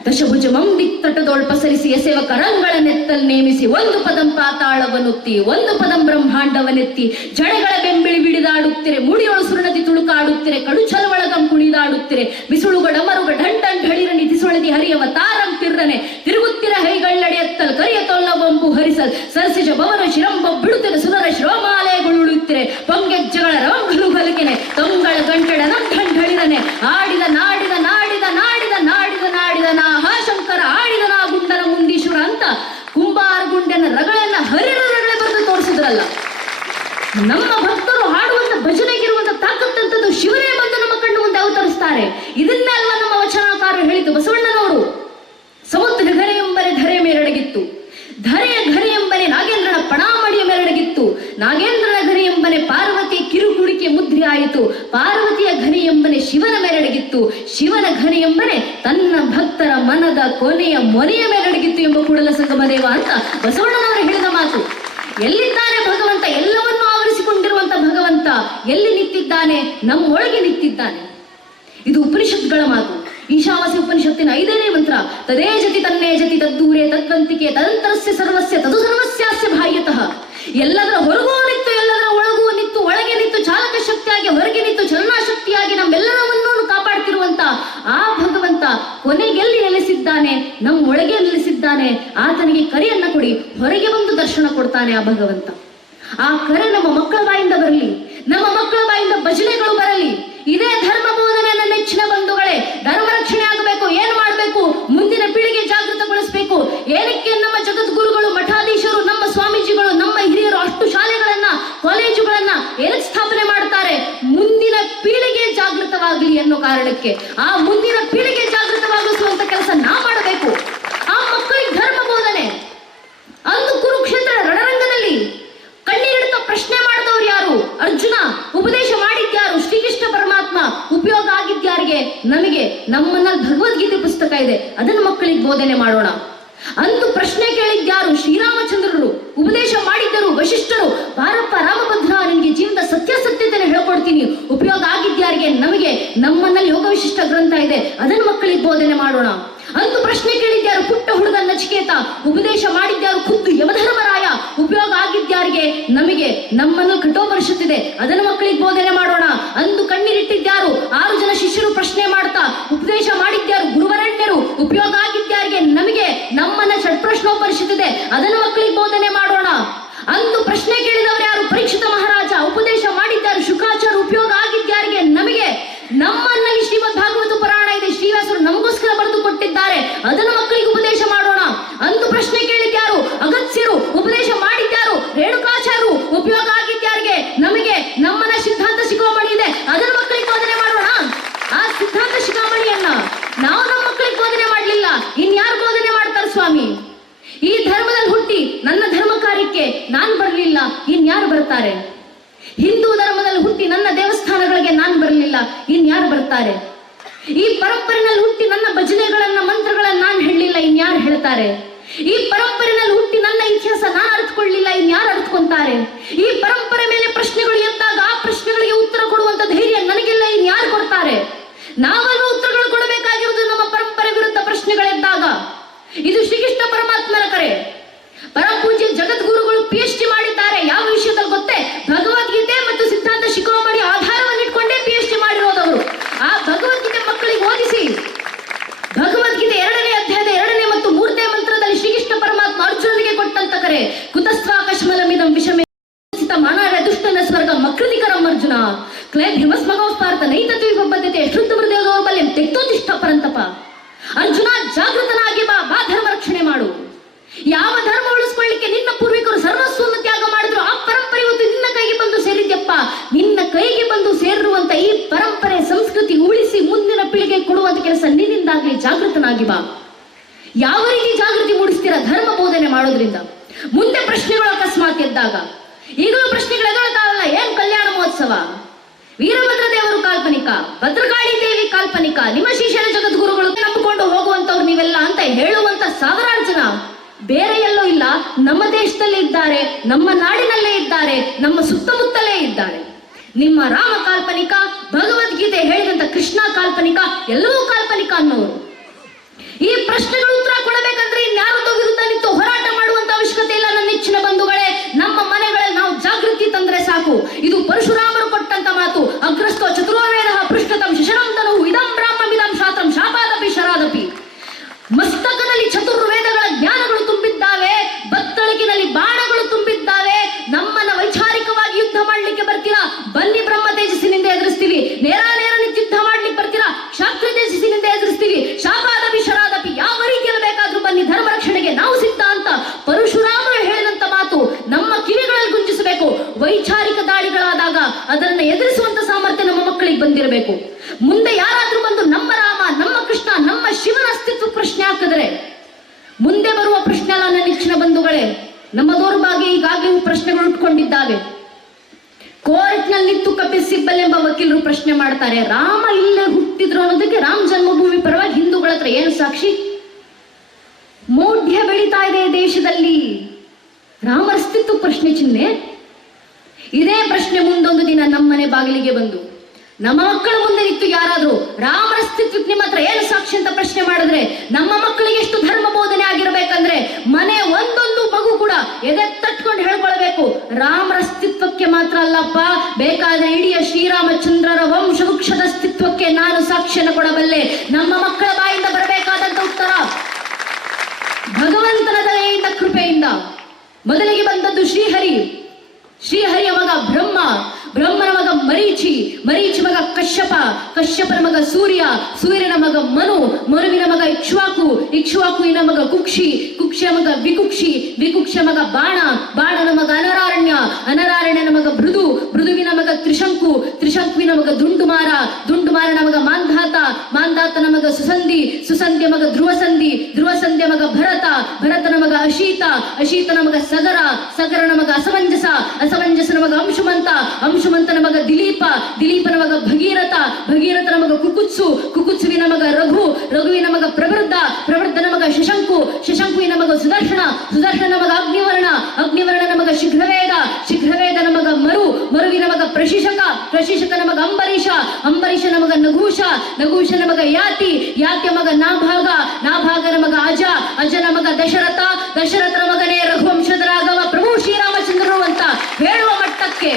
ದಶಭುಜ ಮಂಬಿತ್ತಟದೋಳ್ ಪಸರಿಸಿ ಎಸೆವ ಕರಂಗಳನ್ನೆತ್ತಲ್ ನೇಮಿಸಿ ಒಂದು ಪದಂ ಪಾತಾಳವನ್ನುತ್ತಿ ಒಂದು ಪದಂ ಬ್ರಹ್ಮಾಂಡವನ್ನೆತ್ತಿ ಜಡೆಗಳ ಬೆಂಬಿಳಿ ಬಿಡಿದಾಡುತ್ತಿರೆ ಮುಡಿಯೊಳು ಸುರಣದಿ ತುಳುಕಾಡುತ್ತಿರೆ ಕಡು ಛಲವಳಗಂ ಕುಣಿದಾಡುತ್ತಿರೆ ಬಿಸುಳುಗ ಡಮರುಗ ಢಂಟನ್ ಢಳಿರನಿ ತಿಸುಳದಿ ಹರಿಯವ ತಾರಂ ತಿರ್ರನೆ ತಿರುಗುತ್ತಿರ ಹೈಗಳ್ಳಡೆಯತ್ತಲ್ ಕರಿಯ ತೊಲ್ಲವಂಬು ಹರಿಸಲ್ ಸರಸಿಜ ಭವನ ಶಿರಂಬ ಬಿಡುತ್ತಿರ ಸುರರ ಶ್ರೋಮಾಲಯಗಳುಳುತ್ತಿರೆ ಪೊಂಗೆಜ್ಜಗಳ ರಂಗಲು ಬಲಕಿನೆ ತೊಂಗಳ ಗಂಟೆಡ ಢಳಿರನೆ ಆಡಿದ ನಾಡಿದ ನಾಡಿದ ನಾಡಿದ ನಾಡಿದ ನಾಡಿದ ಹಾ ಶಂಕರ ಆಡಿದನ ಗುಂಡನ ಮುಂದೀಶ್ವರ ಅಂತ ಕುಂಬಾರಗುಂಡನ ರಗಳೆಯನ್ನ ಹರಿರ ರಗಳೆ ಬರೆದು ತೋರಿಸಿದ್ರಲ್ಲ. ನಮ್ಮ ಭಕ್ತರು ಹಾಡುವಂತ ಭಜನೆಗಿರುವಂತ ತಾಕತ್ತಂತದ್ದು ಶಿವನೇ ಬಂದು ನಮ್ಮ ಕಣ್ಣು ಮುಂದೆ ಅವತರಿಸ್ತಾರೆ. ಇದನ್ನೇ ಅಲ್ವಾ ನಮ್ಮ ವಚನಕಾರರು ಹೇಳಿದ್ದು. ಬಸವಣ್ಣನವರು ಸಮುದ್ರ ಘರೆ ಎಂಬರೆ ಧರೆ ಮೇಲೆಡಗಿತ್ತು, ಧರೆಯ ಘರೆ ಎಂಬನೆ ನಾಗೇಂದ್ರನ ಪಣಾಮಡಿಯ ಮೇಲೆಡಗಿತ್ತು, ನಾಗೇಂದ್ರನ ಘರೆ ಎಂಬನೆ ಪಾರ್ವತಿಯ ಕಿರುಕುಡಿಕೆ ಮುದ್ರೆ ಆಯಿತು, ಪಾರ್ವತಿಯ ಘನೆ ಎಂಬನೆ ಶಿವನ ಮೇಲೆಡಗಿತ್ತು, ಶಿವನ ಘನೆ ಎಂಬನೆ ತನ್ನ ಭಕ್ತರ ಮನದ ಕೊನೆಯ ಮೊನೆಯ ಮೇಲೆಡಗಿತ್ತು ಎಂಬ ಕೂಡಲ ಸಂಗಮ ದೇವ ಅಂತ ಬಸವಣ್ಣನವರು ಹೇಳಿದ ಮಾತು. ಎಲ್ಲಿದ್ದಾನೆ ಭಗವಂತ? ಎಲ್ಲವನ್ನೂ ಆವರಿಸಿಕೊಂಡಿರುವಂತ ಭಗವಂತ ಎಲ್ಲಿ ನಿಂತಿದ್ದಾನೆ? ನಮ್ಮೊಳಗೆ ನಿಂತಿದ್ದಾನೆ. ಇದು ಉಪನಿಷತ್ಗಳ ಮಾತು. ಈಶಾವಾಸ್ಯ ಉಪನಿಷತ್ತಿನ 5ನೇ ಮಂತ್ರ, ತದೇ ಜತಿ ತನ್ನೇ ಜತಿ ತದ್ದೂರೇ ತದ್ವಂತಿಕೆ ತದಂತರಸ್ಯ ಸರ್ವಸ್ಯ ತದು ಸರ್ವಸ್ಯಾಸ್ಯ ಬಾಹ್ಯತಃ. ಎಲ್ಲದರ ಹೊರಗೂ ನಿತ್ತು, ಎಲ್ಲದರ ಒಳಗೂ ನಿತ್ತು, ಒಳಗೆ ನಿತ್ತು ಚಾಲಕ ಶಕ್ತಿಯಾಗಿ, ಹೊರಗೆ ನಿತ್ತು ಚಲನಾಶಕ್ತಿಯಾಗಿ ನಮ್ಮೆಲ್ಲರವನ್ನೂ ಕಾಪಾಡ್ತಿರುವಂತ ಆ ಭಗವಂತ ಕೊನೆಗೆಲ್ಲಿ ನೆಲೆಸಿದ್ದಾನೆ? ನಮ್ಮೊಳಗೆ ನೆಲೆಸಿದ್ದಾನೆ. ಆತನಿಗೆ ಕರೆಯನ್ನ ಕೊಡಿ, ಹೊರಗೆ ಬಂದು ದರ್ಶನ ಕೊಡ್ತಾನೆ ಆ ಭಗವಂತ. ಆ ಕರೆ ನಮ್ಮ ಮಕ್ಕಳ ಬಾಯಿಂದ ಬರಲಿ, ನಮ್ಮ ಮಕ್ಕಳ ಬಾಯಿಂದ ಭಜನೆಗಳು ಬರಲಿ. ಇದೇ ಧರ್ಮ ಬೋಧನೆ. ನನ್ನ ನೆಚ್ಚಿನ ಬಂಧುಗಳೇ, ಧರ್ಮ ರಕ್ಷಣೆ ಆಗಬೇಕು. ಏನ್ ಮಾಡಬೇಕು? ಮುಂದಿನ ಪೀಳಿಗೆ ಜಾಗೃತಗೊಳಿಸಬೇಕು. ಏನಕ್ಕೆ ನಮ್ಮ ಜಗದ್ಗುರುಗಳು, ಮಠಾಧೀಶರು, ನಮ್ಮ ಸ್ವಾಮೀಜಿಗಳು, ನಮ್ಮ ಹಿರಿಯರು ಅಷ್ಟು ಶಾಲೆಗಳನ್ನ, ಕಾಲೇಜುಗಳನ್ನ ಏನಕ್ಕೆ ಸ್ಥಾಪನೆ ಮಾಡ್ತಾರೆ? ಮುಂದಿನ ಪೀಳಿಗೆ ಜಾಗೃತವಾಗಲಿ ಅನ್ನೋ ಕಾರಣಕ್ಕೆ. ಆ ಮುಂದಿನ ಪೀಳಿಗೆ ಜಾಗೃತವಾಗಿಸುವಂತ ಕೆಲಸ ನಾ ಮಾಡಬೇಕು. ಆ ಮಕ್ಕಳಿಗೆ ಧರ್ಮ ಬೋಧನೆ. ಅಂದು ಕುರುಕ್ಷೇತ್ರ ರಣರಂಗದಲ್ಲಿ ಕಣ್ಣೀರಿಡ್ತಾ ಪ್ರಶ್ನೆ ಮಾಡಿದವರು ಯಾರು? ಅರ್ಜುನ. ಉಪದೇಶ ಮಾಡಿದ್ಯಾರು? ಶ್ರೀಕೃಷ್ಣ ಪರಮಾತ್ಮ. ಉಪಯೋಗ ಆಗಿದ್ಯಾರಿಗೆ? ನಮಗೆ. ನಮ್ಮನ್ನಲ್ಲಿ ಭಗವದ್ಗೀತೆ ಪುಸ್ತಕ ಇದೆ, ಅದನ್ನು ಮಕ್ಕಳಿಗೆ ಬೋಧನೆ ಮಾಡೋಣ. ಅಂದು ಪ್ರಶ್ನೆ ಕೇಳಿದ್ಯಾರು? ಶ್ರೀರಾಮಚಂದ್ರರು. ಉಪದೇಶ ಮಾಡಿದ್ದರು ವಶಿಷ್ಠರು. ಬಾರಪ್ಪ ರಾಮಭದ್ರ, ನಿನಗೆ ಜೀವನದ ಸತ್ಯಾಸತ್ಯತೆಯನ್ನು ಹೇಳ್ಕೊಡ್ತೀನಿ. ಉಪಯೋಗ ಆಗಿದ್ಯಾರಿಗೆ? ನಮಗೆ. ನಮ್ಮನ್ನಲ್ಲಿ ಯೋಗ ವಿಶಿಷ್ಟ ಗ್ರಂಥ ಇದೆ, ಅದನ್ನು ಮಕ್ಕಳಿಗೆ ಬೋಧನೆ ಮಾಡೋಣ. ಅಂದು ಪ್ರಶ್ನೆ ಕೇಳಿದ್ಯಾರು? ಪುಟ್ಟ ಹುಡುಗ ನಚಿಕೇತ. ಉಪದೇಶ ಮಾಡಿದ್ಯಾರು ಖುದ್ದು ಯಮಧರ್ಮರಾಯ. ಉಪಯೋಗ ಆಗಿದ್ಯಾರಿಗೆ? ನಮಗೆ. ನಮ್ಮನ್ನು ಕಠೋಪನಿಷತ್ತಿದೆ, ಅದನ್ನು ಮಕ್ಕಳಿಗೆ ಬೋಧನೆ ಮಾಡೋಣ. ಅಂದು ಕಣ್ಣೀರಿಟ್ಟಿದ್ಯಾರು? 6 ಜನ ಶಿಷ್ಯರು ಪ್ರಶ್ನೆ ಮಾಡ್ತಾ. ಉಪದೇಶ ಮಾಡಿದ್ಯಾರು? ಗುರುವರಣ್ಯರು. ಉಪಯೋಗ ಆಗಿದ್ಯಾರಿಗೆ? ನಮಗೆ. ನಮ್ಮನ್ನ ಷಟ್ಪ್ರಶ್ನೋಪನಿಷತ್ತಿದೆ, ಅದನ್ನು ಮಕ್ಕಳಿಗೆ ಬೋಧನೆ ಮಾಡೋಣ. ಅಂದು ಪ್ರಶ್ನೆ ಕೇಳಿದವರು ಯಾರು? ಪರೀಕ್ಷಿತ ಮಹಾರಾಜ. ಉಪದೇಶ ಮಾಡಿದ್ಯಾರು? ಶುಕಾಚಾರ್ಯ. ಉಪಯೋಗ ಆಗಿದ್ಯಾರಿಗೆ? ನಮಗೆ. ನಮ್ಮನ್ನಲ್ಲಿ ಶ್ರೀಮದ್ ಭಾಗವತ ಪುರಾಣ ಇದೆ, ಶ್ರೀವ್ಯಾಸರು ನಮಗೋಸ್ಕರ ಬರೆದು ಕೊಟ್ಟಿದ್ದಾರೆ, ಅದನ್ನು ಮಕ್ಕಳಿಗೆ ಉಪದೇಶ ಮಾಡೋಣ. ಅಂದು ಪ್ರಶ್ನೆ ಕೇಳಿದ್ಯಾರು? ಅಗತ್ಯರು. ಉಪದೇಶ ಮಾಡಿದ್ಯಾರು? ರೇಣುಕಾಚಾರ್ಯರು. ಉಪಯೋಗ ಆಗಿದ್ಯಾರಿಗೆ? ನಮಗೆ. ನಮ್ಮನ್ನ ಸಿದ್ಧಾಂತ ಶಿಖಾಮಣಿ ಇದೆ, ಅದನ್ನು ಮಕ್ಕಳಿಗೆ ಬೋಧನೆ ಮಾಡೋಣ. ಆ ಸಿದ್ಧಾಂತ ಶಿಖಾಮಣಿಯನ್ನ ನಾವು ನಮ್ಮ ಮಕ್ಕಳಿಗೆ ಬೋಧನೆ ಮಾಡಲಿಲ್ಲ, ಇನ್ಯಾರು ಬೋಧನೆ ಮಾಡ್ತಾರೆ ಸ್ವಾಮಿ? ಈ ಧರ್ಮದಲ್ಲಿ ಹುಟ್ಟಿ ನನ್ನ ಧರ್ಮ ಕಾರ್ಯಕ್ಕೆ ನಾನು ಬರಲಿಲ್ಲ, ಇನ್ಯಾರು ಬರ್ತಾರೆ? ಹಿಂದೂ ಧರ್ಮದಲ್ಲಿ ಹುಟ್ಟಿ ನನ್ನ ದೇವಸ್ಥಾನಗಳಿಗೆ ನಾನು ಬರಲಿಲ್ಲ, ಇನ್ಯಾರು ಬರ್ತಾರೆ? ಈ ಪರಂಪರೆಯಲ್ಲಿ ಹುಟ್ಟಿ ನನ್ನ ಭಜನೆಗಳನ್ನ, ಮಂತ್ರಗಳನ್ನ ನಾನು ಹೇಳಲಿಲ್ಲ, ಇನ್ಯಾರು ಹೇಳ್ತಾರೆ? ಈ ಪರಂಪರೆಯಲ್ಲಿ ಹುಟ್ಟಿ ನನ್ನ ಇತಿಹಾಸ ನಾನು ಅರ್ಥಕೊಳ್ಳಿಲ್ಲ, ಇನ್ಯಾರು ಅರ್ಥಕೊಂತಾರೆ? ಈ ಪರಂಪರೆ ಮೇಲೆ ಪ್ರಶ್ನೆಗಳು ಎದ್ದಾಗ ಆ ಪ್ರಶ್ನೆಗಳಿಗೆ ಉತ್ತರ ಕೊಡುವಂತ ಧೈರ್ಯ ನನಗಿಲ್ಲ, ಇನ್ಯಾರು ಕೊಡ್ತಾರೆ? ನಾವಲ್ಲೂ ಉತ್ತರಗಳು ಕೊಡಬೇಕಾಗಿರುವುದು ನಮ್ಮ ಪರಂಪರೆ ವಿರುದ್ಧ ಪ್ರಶ್ನೆಗಳೆದ್ದಾಗ. ಇದು ಶ್ರೀಕೃಷ್ಣ ಪರಮಾತ್ಮನ ಕರೆ. ಪರಪೂಜ್ಯ ಜಗದ್ಗುರುಗಳು PhD ಮಾಡಿದ್ದಾರೆ. ಯಾವ ವಿಷಯದಲ್ಲಿ ಗೊತ್ತೇ? ಭಗವದ್ಗೀತೆ ಮತ್ತು ಸಿದ್ಧಾಂತ ಶಿಖಾಮಣಿ ಆಧಾರವನ್ನು ಇಟ್ಕೊಂಡೇ PhD ಮಾಡಿರೋದವರು. ಆ ಭಗವದ್ಗೀತೆ ಮಕ್ಕಳಿಗೆ ಓದಿಸಿ. ಭಗವದ್ಗೀತೆ 2ನೇ ಅಧ್ಯಾಯದ 2ನೇ ಮತ್ತು 3ನೇ ಮಂತ್ರದಲ್ಲಿ ಶ್ರೀಕೃಷ್ಣ ಪರಮಾತ್ಮ ಅರ್ಜುನನಿಗೆ ಕೊಟ್ಟಂತ ಕರೆ. ಕುತಸ್ವಾಕಶ್ಮಲಮಿದಂ ವಿಷಮೇ ಮಾನಾರ ದುಷ್ಟನ ಸ್ವರ್ಗ ಮಕೃತಿಕರಂ ಅರ್ಜುನ ಕ್ಲೇಬ್ ಹಿಮಸ್ಮಗೋಸ್ಪಾರ್ಥ ನೈತತ್ವ ಬದ್ಧತೆ ಶುದ್ಧ ಮೃದೇವ ದೌರ್ಬಲ್ಯಂ ತೆಕ್ತೋತಿಷ್ಠ ಪರಂತಪ. ಅರ್ಜುನ, ಜಾಗೃತನಾಗಿ ಬಾ, ಧರ್ಮ ರಕ್ಷಣೆ ಮಾಡು. ಯಾವ ಧರ್ಮ ಉಳಿಸ್ಕೊಳ್ಳಿಕ್ಕೆ ನಿನ್ನ ಪೂರ್ವಿಕರು ಸರ್ವಸ್ವವನ್ನು ತ್ಯಾಗ ಮಾಡಿದ್ರು, ಆ ಪರಂಪರೆ ಇವತ್ತು ನಿನ್ನ ಕೈಗೆ ಬಂದು ಸೇರಿದ್ಯಪ್ಪ. ನಿನ್ನ ಕೈಗೆ ಬಂದು ಸೇರಿರುವಂತ ಈ ಪರಂಪರೆ ಸಂಸ್ಕೃತಿ ಉಳಿಸಿ ಮುಂದಿನ ಪೀಳಿಗೆ ಕೊಡುವಂತ ಕೆಲಸ ನಿನ್ನಿಂದಾಗಲಿ. ಜಾಗೃತನಾಗಿ ಬಾ. ಯಾವ ರೀತಿ ಜಾಗೃತಿ ಮೂಡಿಸ್ತೀರಾ? ಧರ್ಮ ಬೋಧನೆ ಮಾಡೋದ್ರಿಂದ. ಮುಂದೆ ಪ್ರಶ್ನೆಗಳು ಅಕಸ್ಮಾತ್ ಎದ್ದಾಗ, ಈಗಲೂ ಪ್ರಶ್ನೆಗಳು ಎದುರುತ್ತಾವಲ್ಲ, ಏನ್ ಕಲ್ಯಾಣ ಮಹೋತ್ಸವ? ವೀರಭದ್ರ ದೇವರು ಕಾಲ್ಪನಿಕ, ಭದ್ರಕಾಳಿ ದೇವಿ ಕಾಲ್ಪನಿಕ, ನಿಮ್ಮ ಶಿಷ್ಯರ ಜಗದ್ಗುರುಗಳು ನಂಬಿಕೊಂಡು ಹೋಗುವಂತವ್ರು ನೀವೆಲ್ಲ ಅಂತ ಹೇಳುವಂತ ಸಾವಿರಾರು ಜನ ಬೇರೆ ಎಲ್ಲೋ ಇಲ್ಲ, ನಮ್ಮ ದೇಶದಲ್ಲೇ ಇದ್ದಾರೆ, ನಮ್ಮ ನಾಡಿನಲ್ಲೇ ಇದ್ದಾರೆ, ನಮ್ಮ ಸುತ್ತಮುತ್ತಲೇ ಇದ್ದಾರೆ. ನಿಮ್ಮ ರಾಮ ಕಾಲ್ಪನಿಕ, ಭಗವದ್ಗೀತೆ ಹೇಳಿದಂತ ಕೃಷ್ಣ ಕಾಲ್ಪನಿಕ, ಎಲ್ಲವೂ ಕಾಲ್ಪನಿಕ ಅನ್ನೋರು. ಈ ಪ್ರಶ್ನೆಗಳು ಉತ್ತರ ಕೊಡಬೇಕಂದ್ರೆ ಇನ್ಯಾರದೋ ವಿರುದ್ಧ ನಿಂತು ಹೋರಾಟ ಮಾಡುವಂತ ಅವಶ್ಯಕತೆ ಇಲ್ಲ. ನನ್ನ ನೆಚ್ಚಿನ ಬಂಧುಗಳೇ, ನಮ್ಮ ಮನೆಗಳಲ್ಲಿ ನಾವು ಜಾಗೃತಿ ತಂದ್ರೆ ಸಾಕು. ಇದು ಪರಶುರಾಮರು ಕೊಟ್ಟಂತ ಮಾತು. ಅಗ್ರಸ್ಥೋ ಚತುರ್ವೇದ ಪೃಷ್ಠತಂ ಶಿಶರಂ ತನು ಇದಂ ಬ್ರಾಹ್ಮಮಿದಂ ಶಾಸ್ತ್ರಂ ಶಾಪಾದಪಿ ಶರಾದಪಿ. ಮಸ್ತಕದಲ್ಲಿ ಚತುರ್ವೇದಗಳ ಜ್ಞಾನಗಳು ತುಂಬಿದ್ದಾವೆ, ಬತ್ತಳಿಕಿನಲ್ಲಿ ಬಾಣಗಳು ತುಂಬಿದ್ದಾವೆ. ನಮ್ಮನ್ನ ವೈಚಾರಿಕವಾಗಿ ಯುದ್ಧ ಮಾಡ್ಲಿಕ್ಕೆ ಬರ್ತೀರಾ? ಬನ್ನಿ, ಬ್ರಹ್ಮ ತೇಜಸ್ಸಿನಿಂದ ಎದುರಿಸ್ತೀವಿ. ನೇರ ಯುದ್ಧ ಮಾಡ್ಲಿಕ್ಕೆ ಬರ್ತೀರಾ? ಕ್ಷಾತ್ರ ತೇಜಸ್ಸಿನಿಂದ ಎದುರಿಸ್ತೀವಿ. ಶಾಪಾದಪಿ ಶರಾದಪಿ, ಯಾವ ರೀತಿಯಲ್ಲಿ ಬೇಕಾದ್ರೂ ಬನ್ನಿ, ಧರ್ಮ ರಕ್ಷಣೆಗೆ ನಾವು ಸಿದ್ಧ ಅಂತ ಪರಶುರಾಮರು ಹೇಳಿದಂತ ಮಾತು ಅದನ್ನ ಎದುರಿಸುವಂತ ಸಾಮರ್ಥ್ಯ ನಮ್ಮ ಮಕ್ಕಳಿಗೆ ಬಂದಿರಬೇಕು. ಮುಂದೆ ಯಾರಾದ್ರೂ ಬಂದು ನಮ್ಮ ರಾಮ, ನಮ್ಮ ಕೃಷ್ಣ, ನಮ್ಮ ಶಿವನ ಅಸ್ತಿತ್ವ ಪ್ರಶ್ನೆ ಹಾಕಿದ್ರೆ ಮುಂದೆ ಬರುವ ಪ್ರಶ್ನೆ ಅಲ್ಲ ನನ್ನ ನೆಚ್ಚಿನ ಬಂಧುಗಳೇ. ನಮ್ಮ ದೌರ್ಭಾಗ್ಯ ಈಗಾಗಲೇ ಪ್ರಶ್ನೆಗಳು ಉಟ್ಕೊಂಡಿದ್ದಾವೆ. ಕೋರ್ಟ್ನಲ್ಲಿ ನಿಂತು ಕಪಿಲ್ ಸಿಬ್ಬಲ್ ಎಂಬ ವಕೀಲರು ಪ್ರಶ್ನೆ ಮಾಡ್ತಾರೆ, ರಾಮ ಇಲ್ಲೇ ಹುಟ್ಟಿದ್ರು ಅನ್ನೋದಕ್ಕೆ ರಾಮ ಜನ್ಮಭೂಮಿ ಪರವಾಗಿ ಹಿಂದೂಗಳ ಹತ್ರ ಏನು ಸಾಕ್ಷಿ? ಮೌಢ್ಯ ಬೆಳೀತಾ ಇದೆ ದೇಶದಲ್ಲಿ. ರಾಮರ ಅಸ್ತಿತ್ವ ಪ್ರಶ್ನೆ ಚಿಹ್ನೆ. ಇದೇ ಪ್ರಶ್ನೆ ಮುಂದೊಂದು ದಿನ ನಮ್ಮನೆ ಬಾಗಿಲಿಗೆ ಬಂದು ನಮ್ಮ ಮಕ್ಕಳ ಮುಂದೆ ನಿಂತು ಯಾರಾದ್ರೂ ರಾಮರ ಅಸ್ತಿತ್ವಕ್ಕೆ ನಿಮ್ಮ ಹತ್ರ ಏನು ಸಾಕ್ಷಿ ಅಂತ ಪ್ರಶ್ನೆ ಮಾಡಿದ್ರೆ ನಮ್ಮ ಮಕ್ಕಳಿಗೆ ಎಷ್ಟು ಧರ್ಮ ಬೋಧನೆ ಆಗಿರ್ಬೇಕಂದ್ರೆ ಮನೆ ಒಂದೊಂದು ಮಗು ಕೂಡ ಎದೆ ತಟ್ಕೊಂಡು ಹೇಳ್ಕೊಳ್ಬೇಕು, ರಾಮರ ಅಸ್ತಿತ್ವಕ್ಕೆ ಮಾತ್ರ ಅಲ್ಲಪ್ಪ, ಬೇಕಾದ್ರೆ ಇಡೀ ಶ್ರೀರಾಮಚಂದ್ರರ ವಂಶವೃಕ್ಷದ ಅಸ್ತಿತ್ವಕ್ಕೆ ನಾನು ಸಾಕ್ಷಿಯನ್ನು ಕೊಡಬಲ್ಲೆ. ನಮ್ಮ ಮಕ್ಕಳ ಬಾಯಿಂದ ಬರಬೇಕಾದಂತ ಉತ್ತರ ಭಗವಂತನ ದಯೆಯಿಂದ, ಕೃಪೆಯಿಂದ. ಮೊದಲಿಗೆ ಬಂದದ್ದು ಶ್ರೀಹರಿ, ಶ್ರೀಹರಿಯ ಮಗ ಬ್ರಹ್ಮ, ಬ್ರಹ್ಮನ ಮಗ ಮರೀಚಿ, ಮರೀಚಿ ಮಗ ಕಶ್ಯಪ, ಕಶ್ಯಪನ ಮಗ ಸೂರ್ಯ, ಸೂರ್ಯನ ಮಗ ಮನು, ಮನುವಿನ ಮಗ ಇಕ್ಷ್ವಾಕು, ಇಕ್ಷ್ವಾಕುವಿನ ಮಗ ಕುಕ್ಷಿ, ಕುಕ್ಷಿಯ ಮಗ ವಿಕುಕ್ಷಿ, ವಿಕುಕ್ಷಿಯ ಮಗ ಬಾಣ, ಬಾಣನ ಮಗ ಅನರಾರಣ್ಯ, ಅನರಾರಣ್ಯನ ಮಗ ಮೃದು, ಮೃದುವಿನ ಮಗ ತ್ರಿಶಂಕು, ತ್ರಿಶಂಕುವಿನ ಮಗ ದುಂಡುಮಾರ, ದುಂಡುಮಾರನ ಮಗ ಮಾಂಧಾತ, ಮಾಂಧಾತನ ಮಗ ಸುಸಂಧಿ, ಸುಸಂಧಿಯ ಮಗ ಧ್ರುವಸಂಧಿ, ಧ್ರುವಸಂಧಿಯ ಮಗ ಭರತ, ಭರತನ ಮಗ ಅಶೀತ, ಅಶೀತನ ಮಗ ಸಗರ, ಸಗರನ ಮಗ ಅಸಮಂಜಸ, ಅಸಮಂಜಸನ ಮಗ ಅಂಶುಮಂತ, ಅಂಶುಮಂತನ ಮಗ ದಿಲೀಪ, ದಿಲೀಪನ ಮಗ ಭಗೀರಥ, ಭಗೀರಥನ ಮಗ ಕುಕುತ್ಸು, ಕುಕುತ್ಸುವಿನ ಮಗ ರಘು, ರಘುವಿನ ಮಗ ಪ್ರವೃದ್ಧ, ಪ್ರವೃದ್ಧನ ಮಗ ಶಶಂಕು, ಶಶಂಕುವಿನ ಮಗ ಸುದರ್ಶನ, ಸುದರ್ಶನ ಮಗ ಅಗ್ನಿವರ್ಣ, ಅಗ್ನಿವರ್ಣನ ಮಗ ಶೀಘ್ರವೇದ, ಶೀಘ್ರವೇದನ ಮಗ ಮರು, ಮರುವಿನ ಮಗ ಪ್ರಶಿಷಕ, ಪ್ರಶಿಷಕನ ಮಗ ಅಂಬರೀಷ, ಅಂಬರೀಷನ ಮಗ ನಘೂಷ, ನಘೂಷನ ಮಗ ಯಾತಿ, ಯಾತಿಯ ಮಗ ನಾಭಾಗ, ನಾಭಾಗನ ಮಗ ಅಜ, ಅಜನ ಮಗ ದಶರಥ, ದಶರಥನ ಮಗನೇ ರಘುವಂಶದ ರಾಘವ ಪ್ರಭು ಶ್ರೀರಾಮಚಂದ್ರರು ಅಂತ ಹೇಳುವ ಮಟ್ಟಕ್ಕೆ,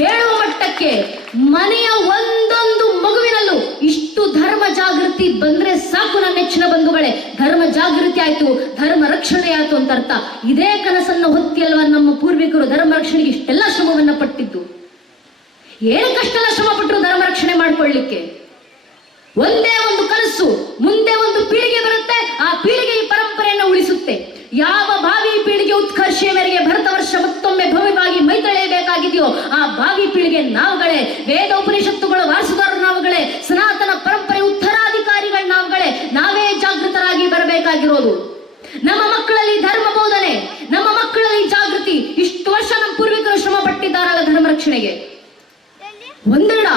ಹೇಳುವ ಮಟ್ಟಕ್ಕೆ ಮನೆಯ ಒಂದೊಂದು ಮಗುವಿನಲ್ಲೂ ಇಷ್ಟು ಧರ್ಮ ಜಾಗೃತಿ ಬಂದ್ರೆ ಸಾಕು ನನ್ನ ನೆಚ್ಚಿನ ಬಂಧುಗಳೇ. ಧರ್ಮ ಜಾಗೃತಿ ಆಯ್ತು, ಧರ್ಮ ರಕ್ಷಣೆ ಆಯ್ತು ಅಂತ ಅರ್ಥ. ಇದೇ ಕನಸನ್ನು ಹೊತ್ತಿ ಅಲ್ವಾ ನಮ್ಮ ಪೂರ್ವಿಕರು ಧರ್ಮ ರಕ್ಷಣೆಗೆ ಇಷ್ಟೆಲ್ಲ ಶ್ರಮವನ್ನ ಪಟ್ಟಿದ್ದು. ಏನಕ್ಕಷ್ಟೆಲ್ಲ ಶ್ರಮ ಪಟ್ಟರು ಧರ್ಮ ರಕ್ಷಣೆ ಮಾಡ್ಕೊಳ್ಳಿಕ್ಕೆ? ಒಂದೇ ಒಂದು ಕನಸು, ಮುಂದೆ ಒಂದು ಪೀಳಿಗೆ ಬರುತ್ತೆ, ಆ ಪೀಳಿಗೆ ಈ ಪರಂಪರೆಯನ್ನು ಉಳಿಸುತ್ತೆ. ಯಾವ ಭಾವಿ ಪೀಳಿಗೆ ಉತ್ಕರ್ಷೆಯ ಮೇರೆಗೆ ಭರತ ವರ್ಷ ಮತ್ತೊಮ್ಮೆ ಭವ್ಯವಾಗಿ ಮೈತಳೆಯಬೇಕಾಗಿದೆಯೋ ಆ ಭಾವಿ ಪೀಳಿಗೆ ನಾವುಗಳೇ, ವೇದ ಉಪನಿಷತ್ತುಗಳ ವಾರಸುದಾರರು ನಾವುಗಳೇ, ಸನಾತನ ಪರಂಪರೆ ಉತ್ತರಾಧಿಕಾರಿಗಳು ನಾವುಗಳೇ. ನಾವೇ ಜಾಗೃತರಾಗಿ ಬರಬೇಕಾಗಿರೋದು. ನಮ್ಮ ಮಕ್ಕಳಲ್ಲಿ ಧರ್ಮ ಬೋಧನೆ, ನಮ್ಮ ಮಕ್ಕಳಲ್ಲಿ ಜಾಗೃತಿ. ಇಷ್ಟು ವರ್ಷ ನಮ್ಮ ಪೂರ್ವಿಕರು ಶ್ರಮ ಪಟ್ಟಿದ್ದಾರಲ್ಲ ಧರ್ಮ ರಕ್ಷಣೆಗೆ. ಒಂದೆರಡ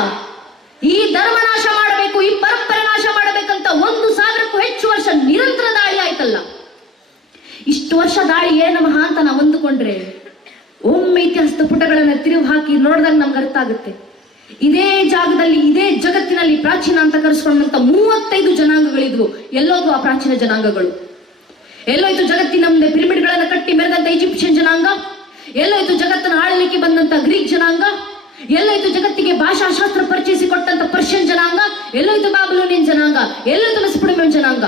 ಈ ಧರ್ಮ ನಾಶ ಮಾಡಬೇಕು, ಈ ಪರಂಪರೆ ನಾಶ ಮಾಡಬೇಕಂತ 1,000ಕ್ಕೂ ಹೆಚ್ಚು ವರ್ಷ ನಿರಂತರ ದಾಳಿ ಆಯ್ತಲ್ಲ. ಇಷ್ಟು ವರ್ಷ ದಾಳಿ ಏನಮಹ ಅಂತ ನಾವು ಅಂದುಕೊಂಡ್ರೆ ಒಮ್ಮೆ ಇತಿಹಾಸದ ಪುಟಗಳನ್ನ ತಿರುವು ಹಾಕಿ ನೋಡಿದಾಗ ನಮ್ಗೆ ಅರ್ಥ ಆಗುತ್ತೆ. ಇದೇ ಜಾಗದಲ್ಲಿ, ಇದೇ ಜಗತ್ತಿನಲ್ಲಿ ಪ್ರಾಚೀನ ಅಂತ ಕರೆಸ್ಕೊಂಡಂತ 35 ಜನಾಂಗಗಳಿದ್ವು. ಎಲ್ಲೋದು ಆ ಪ್ರಾಚೀನ ಜನಾಂಗಗಳು? ಎಲ್ಲೋಯ್ತು ಜಗತ್ತಿನ ಮುಂದೆ ಪಿರಮಿಡ್ಗಳನ್ನ ಕಟ್ಟಿ ಮೆರೆದಂತ ಈಜಿಪ್ಷಿಯನ್ ಜನಾಂಗ? ಎಲ್ಲೋಯ್ತು ಜಗತ್ತನ್ನು ಆಳಲಿಕ್ಕೆ ಬಂದಂತ ಗ್ರೀಕ್ ಜನಾಂಗ? ಎಲ್ಲೋಯ್ತು ಜಗತ್ತಿಗೆ ಭಾಷಾಶಾಸ್ತ್ರ ಪರಿಚಯಿಸಿಕೊಟ್ಟಂತ ಪರ್ಷಿಯನ್ ಜನಾಂಗ? ಎಲ್ಲೋಯ್ತು ಬ್ಯಾಬಿಲೋನಿಯನ್ ಜನಾಂಗ? ಎಲ್ಲೋಯ್ತು ಮೆಸೊಪೊಟೇಮಿಯನ್ ಜನಾಂಗ?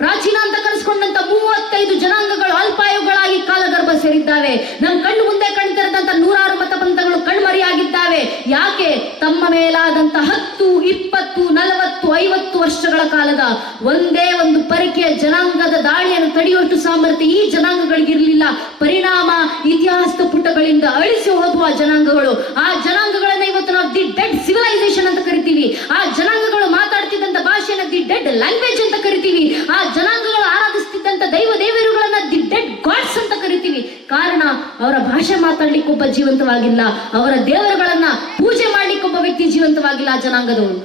ಪ್ರಾಚೀನ ಅಂತ ಕರೆಸ್ಕೊಂಡಂತ 35 ಜನಾಂಗಗಳು ಅಲ್ಪಾಯುಗಳಾಗಿ ಕಾಲಗರ್ಭ ಸೇರಿದ್ದಾವೆ. ನಮ್ಮ ಕಣ್ಣು ಮುಂದೆ ಕಣ್ತಿರದಂತ 100 ಮತಪಂಥಗಳು ಕಣ್ಮರಿಯಾಗಿದ್ದಾವೆ. ಯಾಕೆ? ತಮ್ಮ ಮೇಲಾದಂತ 10, 20, 40, 50 ವರ್ಷಗಳ ಕಾಲದ ಒಂದೇ ಒಂದು ಪರಿಕೆಯ ಜನಾಂಗದ ದಾಳಿಯನ್ನು ತಡೆಯುವಷ್ಟು ಸಾಮರ್ಥ್ಯ ಈ ಜನಾಂಗಗಳಿಗಿರಲಿಲ್ಲ. ಪರಿಣಾಮ ಇತಿಹಾಸದ ಪುಟಗಳಿಂದ ಅಳಿಸಿ ಹೋಗುವ ಜನಾಂಗಗಳು. ಆ ಜನಾಂಗಗಳನ್ನ ಇವತ್ತು ನಾವು ದಿ ಡೆಡ್ ಸಿವಿಲೈಸೇಷನ್ ಅಂತ ಕರಿತೀವಿ. ಆ ಜನಾಂಗಗಳು ಮಾತಾಡ್ತಿದ್ದಂತ ಭಾಷೆಯನ್ನ ದಿ ಡೆಡ್ ಲ್ಯಾಂಗ್ವೇಜ್ ಅಂತ ಕರಿತೀವಿ. ಆ ಜನಾಂಗಗಳು ಆರಾಧಿಸ್ತಿದ್ದಂತ ದೈವ ದೇವರುಗಳನ್ನ ದಿ ಡೆಡ್ ಗಾಡ್ಸ್ ಅಂತ ಕರಿತೀವಿ. ಕಾರಣ ಅವರ ಭಾಷೆ ಮಾತಾಡ್ಲಿಕ್ಕೆ ಒಬ್ಬ ಜೀವಂತವಾಗಿಲ್ಲ, ಅವರ ದೇವರುಗಳನ್ನ ಪೂಜೆ ಮಾಡ್ಲಿಕ್ಕೆ ಒಬ್ಬ ವ್ಯಕ್ತಿ ಜೀವಂತವಾಗಿಲ್ಲ. ಆ ಜನಾಂಗದವರು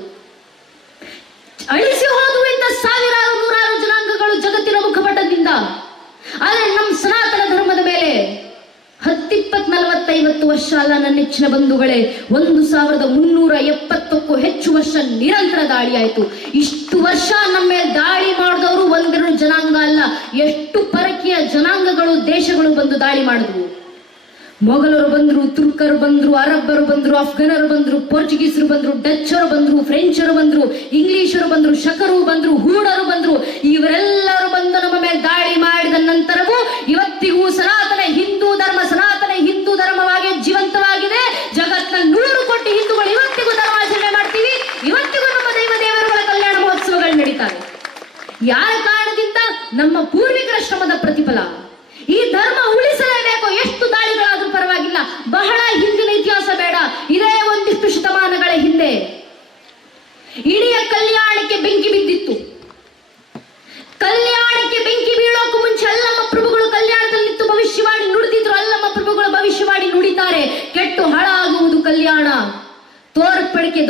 ಅಳಿಸಿ ಹೋದುವ ಇಂಥ 1,000-100 ಜನಾಂಗಗಳು ಜಗತ್ತಿನ ಮುಖಪಟದಿಂದ. ಆದ್ರೆ ನಮ್ಮ ಸನಾತನ ಧರ್ಮದ ಮೇಲೆ 10, 20, 40, 50 ವರ್ಷ ಅಲ್ಲ ನನ್ನ ನೆಚ್ಚಿನ ಬಂಧುಗಳೇ, 1,370ಕ್ಕೂ ಹೆಚ್ಚು ವರ್ಷ ನಿರಂತರ ದಾಳಿ ಆಯ್ತು. ಇಷ್ಟು ವರ್ಷ ನಮ್ಮ ಮೇಲೆ ದಾಳಿ ಮಾಡಿದವರು 1-2 ಜನಾಂಗ ಅಲ್ಲ, ಎಷ್ಟು ಪರಕೀಯ ಜನಾಂಗಗಳು, ದೇಶಗಳು ಬಂದು ದಾಳಿ ಮಾಡಿದ್ವು. ಮೊಘಲರು ಬಂದ್ರು, ತುರ್ಕರು ಬಂದ್ರು, ಅರಬ್ಬರು ಬಂದ್ರು, ಅಫ್ಘನರು ಬಂದ್ರು, ಪೋರ್ಚುಗೀಸರು ಬಂದ್ರು, ಡಚ್ಚರು ಬಂದ್ರು, ಫ್ರೆಂಚರು ಬಂದ್ರು, ಇಂಗ್ಲಿಷರು ಬಂದ್ರು, ಶಕರು ಬಂದ್ರು, ಹೂಡರು ಬಂದ್ರು. ಇವರೆಲ್ಲರೂ ಬಂದು ನಮ್ಮ ಮೇಲೆ ದಾಳಿ ಮಾಡಿದ ನಂತರವೂ ಇವತ್ತಿಗೂ ಸನಾತನ ಹಿಂದೂ ಧರ್ಮ, ಸನಾತನ ಹಿಂದೂ ಧರ್ಮವಾಗಿ ಜೀವಂತವಾಗಿದೆ. ಜಗತ್ತಿನ 100 ಕೋಟಿ ಹಿಂದೂಗಳು ಇವತ್ತಿಗೂ ಧರ್ಮಾಚರಣೆ ಮಾಡ್ತೀವಿ. ಇವತ್ತಿಗೂ ನಮ್ಮ ದೈವ ದೇವರುಗಳ ಕಲ್ಯಾಣ ಮಹೋತ್ಸವಗಳು ನಡೀತಾರೆ. ಯಾರ ಕಾರಣದಿಂದ? ನಮ್ಮ ಪೂರ್ವಿಕರ ಶ್ರಮದ ಪ್ರತಿಫಲ. ಈ ಧರ್ಮ ಉಳಿಸಲೇಬೇಕು. ಎಷ್ಟು ದಾಳಿಗಳಾದ್ರೂ ಪರವಾಗಿಲ್ಲ,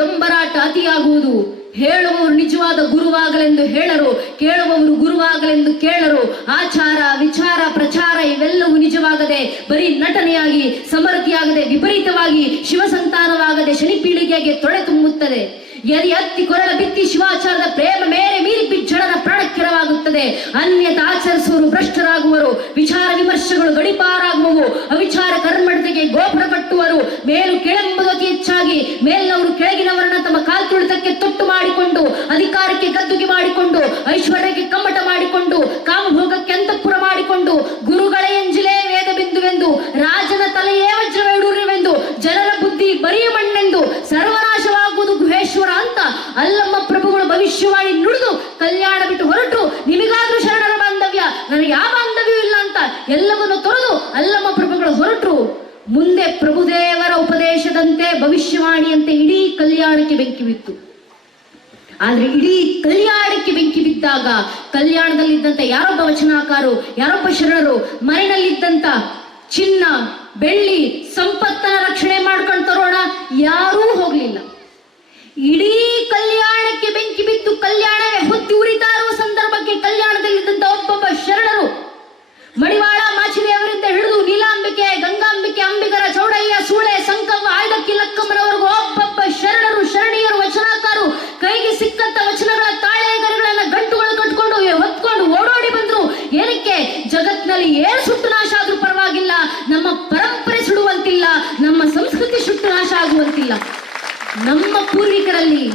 ದೊಂಬರಾಟ ಅತಿಯಾಗುವುದು. ಹೇಳುವವರು ನಿಜವಾದ ಗುರುವಾಗಲೆಂದು ಹೇಳರು, ಕೇಳುವವರು ಗುರುವಾಗಲೆಂದು ಕೇಳರು. ಆಚಾರ ವಿಚಾರ ಪ್ರಚಾರ ಇವೆಲ್ಲವೂ ನಿಜವಾಗದೆ ಬರೀ ನಟನೆಯಾಗಿ, ಸಮರ್ಥಿಯಾಗದೆ ವಿಪರೀತವಾಗಿ, ಶಿವಸಂತಾನವಾಗದೆ ಶನಿ ಪೀಳಿಗೆಗೆ ತೊಡೆ ತುಂಬುತ್ತದೆ. ಯದಿ ಹತ್ತಿ ಕೊರಳ ಬಿತ್ತಿ ಶಿವಾಚಾರದ ಪ್ರೇಮ ಮೇರೆ ಮೀರಿ ಬಿಜ್ಜಳನ ಪ್ರಾಣಕ್ಕಿರವಾಗುತ್ತದೆ. ಅನ್ಯತ ಆಚರಿಸುವರು ಭ್ರಷ್ಟರಾಗುವರು, ವಿಚಾರ ವಿಮರ್ಶೆಗಳು ಗಡಿಪಾರಾಗುವವು, ಅವಿಚಾರ ಕರ್ಮಡತೆಗೆ ಗೋಪುರ ಕಟ್ಟುವರು. ಮೇಲು ಕೆಳಂಬುದು ಅತಿ ಹೆಚ್ಚಾಗಿ ಮೇಲಿನವರು ಕೆಳಗಿನವರನ್ನ ತಮ್ಮ ಕಾಲ್ತುಳಿತಕ್ಕೆ ತೊಟ್ಟು ಮಾಡಿಕೊಂಡು, ಅಧಿಕಾರಕ್ಕೆ ಗದ್ದುಗೆ ಮಾಡಿಕೊಂಡು, ಐಶ್ವರ್ಯಕ್ಕೆ ಕಮ್ಮಟ ಮಾಡಿಕೊಂಡು, ಕಾಮಭೋಗಕ್ಕೆ ಅಂತಃಪುರ ಮಾಡಿಕೊಂಡು, ಗುರುಗಳೇ ಎಂಜಿಲೇ ವೇದ ಬಿಂದುವೆಂದು, ರಾಜನ ತಲೆಯೇ ವಜ್ರವೇಡೂರ್ಯವೆಂದು, ಜನರ ಬುದ್ಧಿ ಬರಿಯ ಮಣ್ಣೆಂದು, ಸರ್ವನಾಶವಾಗುವುದು ಗುಹೇಶ್ವರ ಅಂತ ಅಲ್ಲಮ್ಮ ಪ್ರಭುಗಳು ಭವಿಷ್ಯವಾಣಿ ನುಡಿದು ಕಲ್ಯಾಣ ಬಿಟ್ಟು ಹೊರಟು, ನಿಮಗಾದ್ರೂ ಶರಣರ ಬಾಂಧವ್ಯ, ನನಗೆ ಯಾವ ಬಾಂಧವ್ಯ ಇಲ್ಲ ಅಂತ ಎಲ್ಲವನ್ನು ತೊರೆದು ಅಲ್ಲಮ್ಮ ಪ್ರಭುಗಳು ಹೊರಟರು. ಮುಂದೆ ಪ್ರಭುದೇವರ ಉಪದೇಶದಂತೆ ಭವಿಷ್ಯವಾಣಿಯಂತೆ ಇಡೀ ಕಲ್ಯಾಣಕ್ಕೆ ಬೆಂಕಿ ಬಿತ್ತು. ಆದ್ರೆ ಇಡೀ ಕಲ್ಯಾಣಕ್ಕೆ ಬೆಂಕಿ ಬಿದ್ದಾಗ ಕಲ್ಯಾಣದಲ್ಲಿದ್ದಂತ ಯಾರೊಬ್ಬ ವಚನಾಕಾರರು, ಯಾರೊಬ್ಬ ಶರಣರು ಮನೆಯಲ್ಲಿದ್ದಂತ ಚಿನ್ನ ಬೆಳ್ಳಿ ಸಂಪತ್ತನ ರಕ್ಷಣೆ ಮಾಡ್ಕೊಂಡು ತರೋಣ ಯಾರೂ ಹೋಗ್ಲಿಲ್ಲ. ಇಡೀ ಕಲ್ಯಾಣಕ್ಕೆ ಬೆಂಕಿ ಬಿದ್ದು ಕಲ್ಯಾಣವೇ ಹೊತ್ತಿ ಉರಿತಾ ಇರುವ ಸಂದರ್ಭಕ್ಕೆ ಕಲ್ಯಾಣದಲ್ಲಿದ್ದಂತ ಒಬ್ಬೊಬ್ಬ ಶರಣರು ಮಡಿವಾಳ ಮಾಚಿದೇವರಿಂದ ಹಿಡಿದು ನೀಲಾಂಬಿಕೆ, ಗಂಗಾಂಬಿಕೆ, ಅಂಬಿಗರ, ಚೌಡಯ್ಯ, ಸೂಳೆ, ಸಂಕವ್ವ, ಆಯ್ದಕ್ಕಿ, ಲಕ್ಕಮ್ಮನವರೆಗೂ ಒಬ್ಬೊಬ್ಬ ಶರಣರು, ಶರಣಿಯರು, ವಚನಕಾರರು ಕೈಗೆ ಸಿಕ್ಕಂತ ವಚನಗಳ ತಾಳೆಗರಿಗಳನ್ನ ಗಂಟುಗಳು ಕಟ್ಕೊಂಡು ಹೊತ್ಕೊಂಡು ಓಡೋಡಿ ಬಂದ್ರು. ಏನಕ್ಕೆ? ಜಗತ್ನಲ್ಲಿ ಏನ್ ಸುಟ್ಟು ನಾಶ ಆದ್ರೂ ಪರವಾಗಿಲ್ಲ, ನಮ್ಮ ಪರಂಪರೆ ಸುಡುವಂತಿಲ್ಲ, ನಮ್ಮ ಸಂಸ್ಕೃತಿ ಸುಟ್ಟು ನಾಶ ಆಗುವಂತಿಲ್ಲ. ನಮ್ಮ ಪೂರ್ವಿಕರಲ್ಲಿ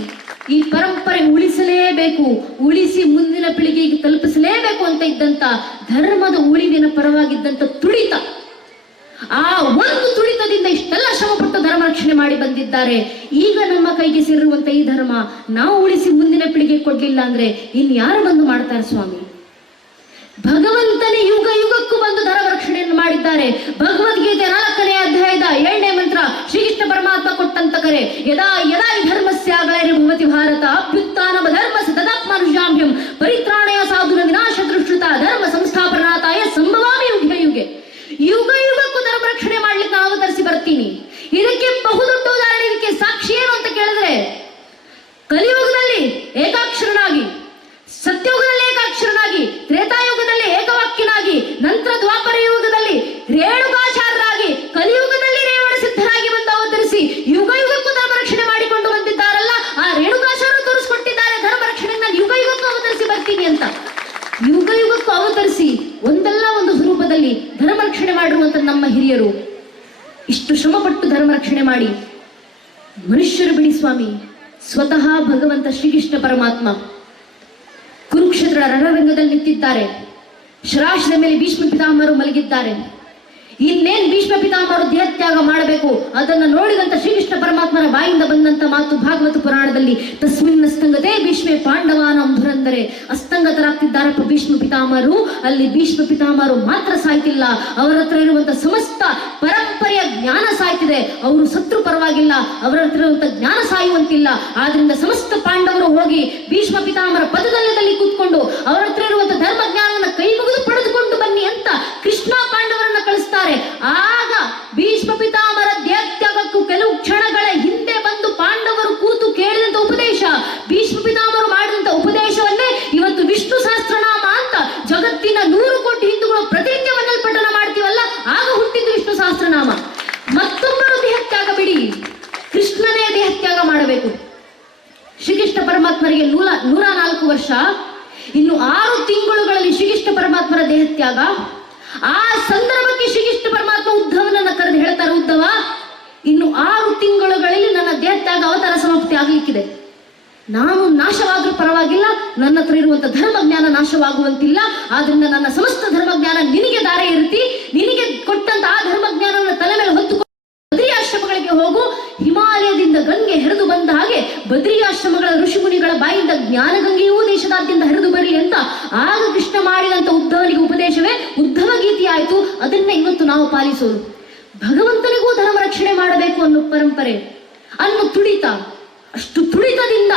ಈ ಪರಂಪರೆ ಉಳಿಸಲೇಬೇಕು, ಉಳಿಸಿ ಮುಂದಿನ ಪೀಳಿಗೆಗೆ ತಲುಪಿಸಲೇಬೇಕು ಅಂತ ಇದ್ದಂತ ಧರ್ಮದ ಉಳಿವಿನ ಪರವಾಗಿದ್ದಂತ ತುಡಿತ, ಆ ಒಂದು ತುಡಿತದಿಂದ ಇಷ್ಟೆಲ್ಲ ಶ್ರಮಪಟ್ಟು ಧರ್ಮ ರಕ್ಷಣೆ ಮಾಡಿ ಬಂದಿದ್ದಾರೆ. ಈಗ ನಮ್ಮ ಕೈಗೆ ಸೇರಿರುವಂತ ಈ ಧರ್ಮ ನಾವು ಉಳಿಸಿ ಮುಂದಿನ ಪೀಳಿಗೆ ಕೊಡ್ಲಿಲ್ಲ ಅಂದ್ರೆ ಇನ್ಯಾರು ಬಂದು ಮಾಡ್ತಾರೆ ಸ್ವಾಮಿ? ಭಗವಂತನೇ ಯುಗ ಯುಗಕ್ಕೂ ಬಂದು ಧರ್ಮ ರಕ್ಷಣೆಯನ್ನು ಮಾಡಿದ್ದಾರೆ. ಭಗವದ್ಗೀತೆ 4ನೇ ಅಧ್ಯಾಯದ 7ನೇ ಮಂತ್ರ ಶ್ರೀಕೃಷ್ಣ ಪರಮಾತ್ಮ ಕೊಟ್ಟಂತ ಕರೆ, ಯದಾ ಯದಾ ಭವತಿ ಭಾರತ ಅಭ್ಯುತ್ಥಾನಮ ಧರ್ಮಸ್ಯ ತದಾತ್ಮಾನುಜಾಮ್ಯಂ ಪರಿತ್ರಾಣಯ ಸಾಧುನ ವಿನಾಶ ದೃಷ್ಟೃತ ಧರ್ಮ ಸಂಸ್ಥಾಪನಾರ್ಥಾಯ ಸಂಭವಾಮಿ ಯುಗೆ ಯುಗೆ. ಯುಗ ಯುಗಕ್ಕೂ ಧರ್ಮ ರಕ್ಷಣೆ ಮಾಡ್ಲಿಕ್ಕೆ ನಾನು ಅವತರಿಸಿ ಬರ್ತೀನಿ. ಇದಕ್ಕೆ ಬಹುದೊಡ್ಡ ಉದಾಹರಣೆ, ಇದಕ್ಕೆ ಸಾಕ್ಷಿ ಏನು ಅಂತ ಕೇಳಿದ್ರೆ, ಕಲಿಯುಗದಲ್ಲಿ ಏಕಾಕ್ಷರನಾಗಿ, ಸತ್ಯಯುಗದಲ್ಲಿ ಏಕಾಕ್ಷರನಾಗಿ, ತ್ರೇತಾಯುಗದಲ್ಲಿ ಏಕವಾಕ್ಯನಾಗಿ, ನಂತರ ದ್ವಾಪರ ಯುಗದಲ್ಲಿ ರೇಣುಕಾಚಾರ್ಯರಾಗಿ, ಕಲಿಯುಗದಲ್ಲಿ ರೇವಣ ಸಿದ್ಧರಾಗಿ ಬಂದು ಅವತರಿಸಿ ಯುಗ ಯುಗಕ್ಕೂ ಧರ್ಮ ರಕ್ಷಣೆ ಮಾಡಿಕೊಂಡು ಬಂದಿದ್ದಾರಲ್ಲ, ಆ ರೇಣುಕಾಚಾರ್ಯರು ತೋರಿಸ್ಕೊಟ್ಟಿದ್ದಾರೆ ಧರ್ಮ ರಕ್ಷಣೆ ನಾನು ಯುಗ ಯುಗಕ್ಕೂ ಅವತರಿಸಿ ಬರ್ತೀನಿ ಅಂತ. ಯುಗ ಯುಗಕ್ಕೂ ಅವತರಿಸಿ ಒಂದಲ್ಲ ಒಂದು ಸ್ವರೂಪದಲ್ಲಿ ಧರ್ಮ ರಕ್ಷಣೆ ಮಾಡಿರುವಂತ ನಮ್ಮ ಹಿರಿಯರು ಇಷ್ಟು ಶ್ರಮಪಟ್ಟು ಧರ್ಮ ರಕ್ಷಣೆ ಮಾಡಿ ಮನುಷ್ಯರು ಬಿಡಿ ಸ್ವಾಮಿ, ಸ್ವತಃ ಭಗವಂತ ಶ್ರೀಕೃಷ್ಣ ಪರಮಾತ್ಮ ಕುರುಕ್ಷೇತ್ರ ರಣರಂಗದಲ್ಲಿ ನಿಂತಿದ್ದಾರೆ. ಶರಾಶದ ಮೇಲೆ ಭೀಷ್ಮ ಪಿತಾಮಹರು ಮಲಗಿದ್ದಾರೆ. ಇನ್ನೇನ್ ಭೀಷ್ಮ ಪಿತಾಮಹರು ದೇಹತ್ಯಾಗ ಮಾಡಬೇಕು, ಅದನ್ನ ನೋಡಿದಂತ ಶ್ರೀಕೃಷ್ಣ ಪರಮಾತ್ಮನ ಬಾಯಿಂದ ಬಂದಂತ ಮಾತು ಭಾಗವತ ಪುರಾಣದಲ್ಲಿ, ತಸ್ಮಿನ್ ಅಸ್ತಂಗತೆ ಭೀಷ್ಮೆ ಪಾಂಡವಾನಂ ಧುರಂದರೆ. ಅಸ್ತಂಗತರಾಗ್ತಿದ್ದಾರಪ್ಪ ಭೀಷ್ಮ ಪಿತಾಮಹರು. ಅಲ್ಲಿ ಭೀಷ್ಮ ಪಿತಾಮಹರು ಮಾತ್ರ ಸಾಯ್ತಿಲ್ಲ, ಅವರ ಹತ್ರ ಇರುವಂತ ಸಮಸ್ತ ಪರಂಪರೆಯ ಜ್ಞಾನ ಸಾಯ್ತಿದೆ. ಅವರು ಸತ್ರು ಪರವಾಗಿಲ್ಲ, ಅವರ ಹತ್ರ ಇರುವಂತ ಜ್ಞಾನ ಸಾಯುವಂತಿಲ್ಲ. ಆದ್ರಿಂದ ಸಮಸ್ತ ಪಾಂಡವರು ಹೋಗಿ ಭೀಷ್ಮ ಪಿತಾಮಹರ ಪದದಲ್ಲದಲ್ಲಿ ಕೂತ್ಕೊಂಡು ಅವರ ಹತ್ರ ಇರುವಂತ ಧರ್ಮ ಜ್ಞಾನವನ್ನು ಕೈ ಮುಗಿದು ಪಡೆದುಕೊಂಡು ಬನ್ನಿ ಅಂತ ಕೃಷ್ಣ ಪಾಂಡವರನ್ನ ಕಳಿಸ್ತಾರೆ. ಆಗ ಭೀಷ್ಮ ಪಿತಾಮಹರ ದೇಹತ್ಯಾಗಕ್ಕೂ ಕೆಲವು ಕ್ಷಣಗಳ ಹಿಂದೆ ಬಂದು ಪಾಂಡವರು ಕೂತು ಕೇಳಿದಂತ ಉಪದೇಶ, ಭೀಷ್ಮ ಪಿತಾಮಹರು ಮಾಡಿದಂತ ಉಪದೇಶವನ್ನೇ ಇವತ್ತು ವಿಷ್ಣು ಸಹಸ್ರನಾಮ ಅಂತ ಜಗತ್ತಿನ 100 ಕೋಟಿ ಹಿಂದೂಗಳು ಪ್ರತಿನಿತ್ಯವನ್ನಲ್ಲಿ ಪಠಣ ಮಾಡ್ತೀವಲ್ಲ, ಆಗ ಹುಟ್ಟಿದ್ದು ವಿಷ್ಣು ಸಹಸ್ರನಾಮ. ಮತ್ತೊಬ್ಬರು ದೇಹತ್ಯಾಗ ಬಿಡಿ, ಕೃಷ್ಣನೇ ದೇಹತ್ಯಾಗ ಮಾಡಬೇಕು. ಶ್ರೀಕೃಷ್ಣ ಪರಮಾತ್ಮರಿಗೆ 104 ವರ್ಷ, ಇನ್ನು 6 ತಿಂಗಳುಗಳಲ್ಲಿ ಶ್ರೀಕೃಷ್ಣ ಪರಮಾತ್ಮರ ದೇಹತ್ಯಾಗ. ಆ ಸಂದರ್ಭಕ್ಕೆ ಶ್ರೀಕೃಷ್ಣ ಪರಮಾತ್ಮ ಉದ್ಧವನನ್ನ ಕರೆದು ಹೇಳ್ತಾರೆ, ಉದ್ಧವ, ಇನ್ನು 6 ತಿಂಗಳುಗಳಲ್ಲಿ ನನ್ನ ದೇಹತ್ಯಾಗ ಅವತಾರ ಸಮಾಪ್ತಿ ಆಗ್ಲಿಕ್ಕಿದೆ. ನಾನು ನಾಶವಾದ್ರೂ ಪರವಾಗಿಲ್ಲ, ನನ್ನ ಹತ್ರ ಇರುವಂತ ಧರ್ಮ ಜ್ಞಾನ ನಾಶವಾಗುವಂತಿಲ್ಲ. ಆದ್ರಿಂದ ನನ್ನ ಸಮಸ್ತ ಧರ್ಮ ಜ್ಞಾನ ನಿನಗೆ ದಾರೆ ಇರ್ತಿ, ನಿನಗೆ ಕೊಟ್ಟಂತ ಆ ಧರ್ಮ ಜ್ಞಾನವನ್ನು ತಲೆ ಮೇಲೆ ಹೊತ್ತು ಬದ್ರಿ ಆಶ್ರಮಗಳಿಗೆ ಹೋಗು. ಹಿಮಾಲಯದಿಂದ ಗಂಗೆ ಹರಿದು ಬಂದ ಹಾಗೆ ಬದ್ರಿ ಆಶ್ರಮಗಳ ಋಷಿಮುನಿಗಳ ಬಾಯಿಂದ ಜ್ಞಾನ ಗಂಗೆಯೂ ದೇಶದಾದ್ಯಂತ ಹರಿದು ಬರಲಿ ಅಂತ ಆಗ ಕೃಷ್ಣ ಮಾಡಿದಂತ ಉದ್ಧವನಿಗೆ ಉಪದೇಶವೇ ಉದ್ಧವ ಗೀತೆ ಆಯ್ತು. ಅದನ್ನ ಇವತ್ತು ನಾವು ಪಾಲಿಸೋದು. ಭಗವಂತನಿಗೂ ಧರ್ಮ ರಕ್ಷಣೆ ಮಾಡಬೇಕು ಅನ್ನೋ ಪರಂಪರೆ, ಅನ್ನೋ ತುಡಿತ, ಅಷ್ಟು ತುಡಿತದಿಂದ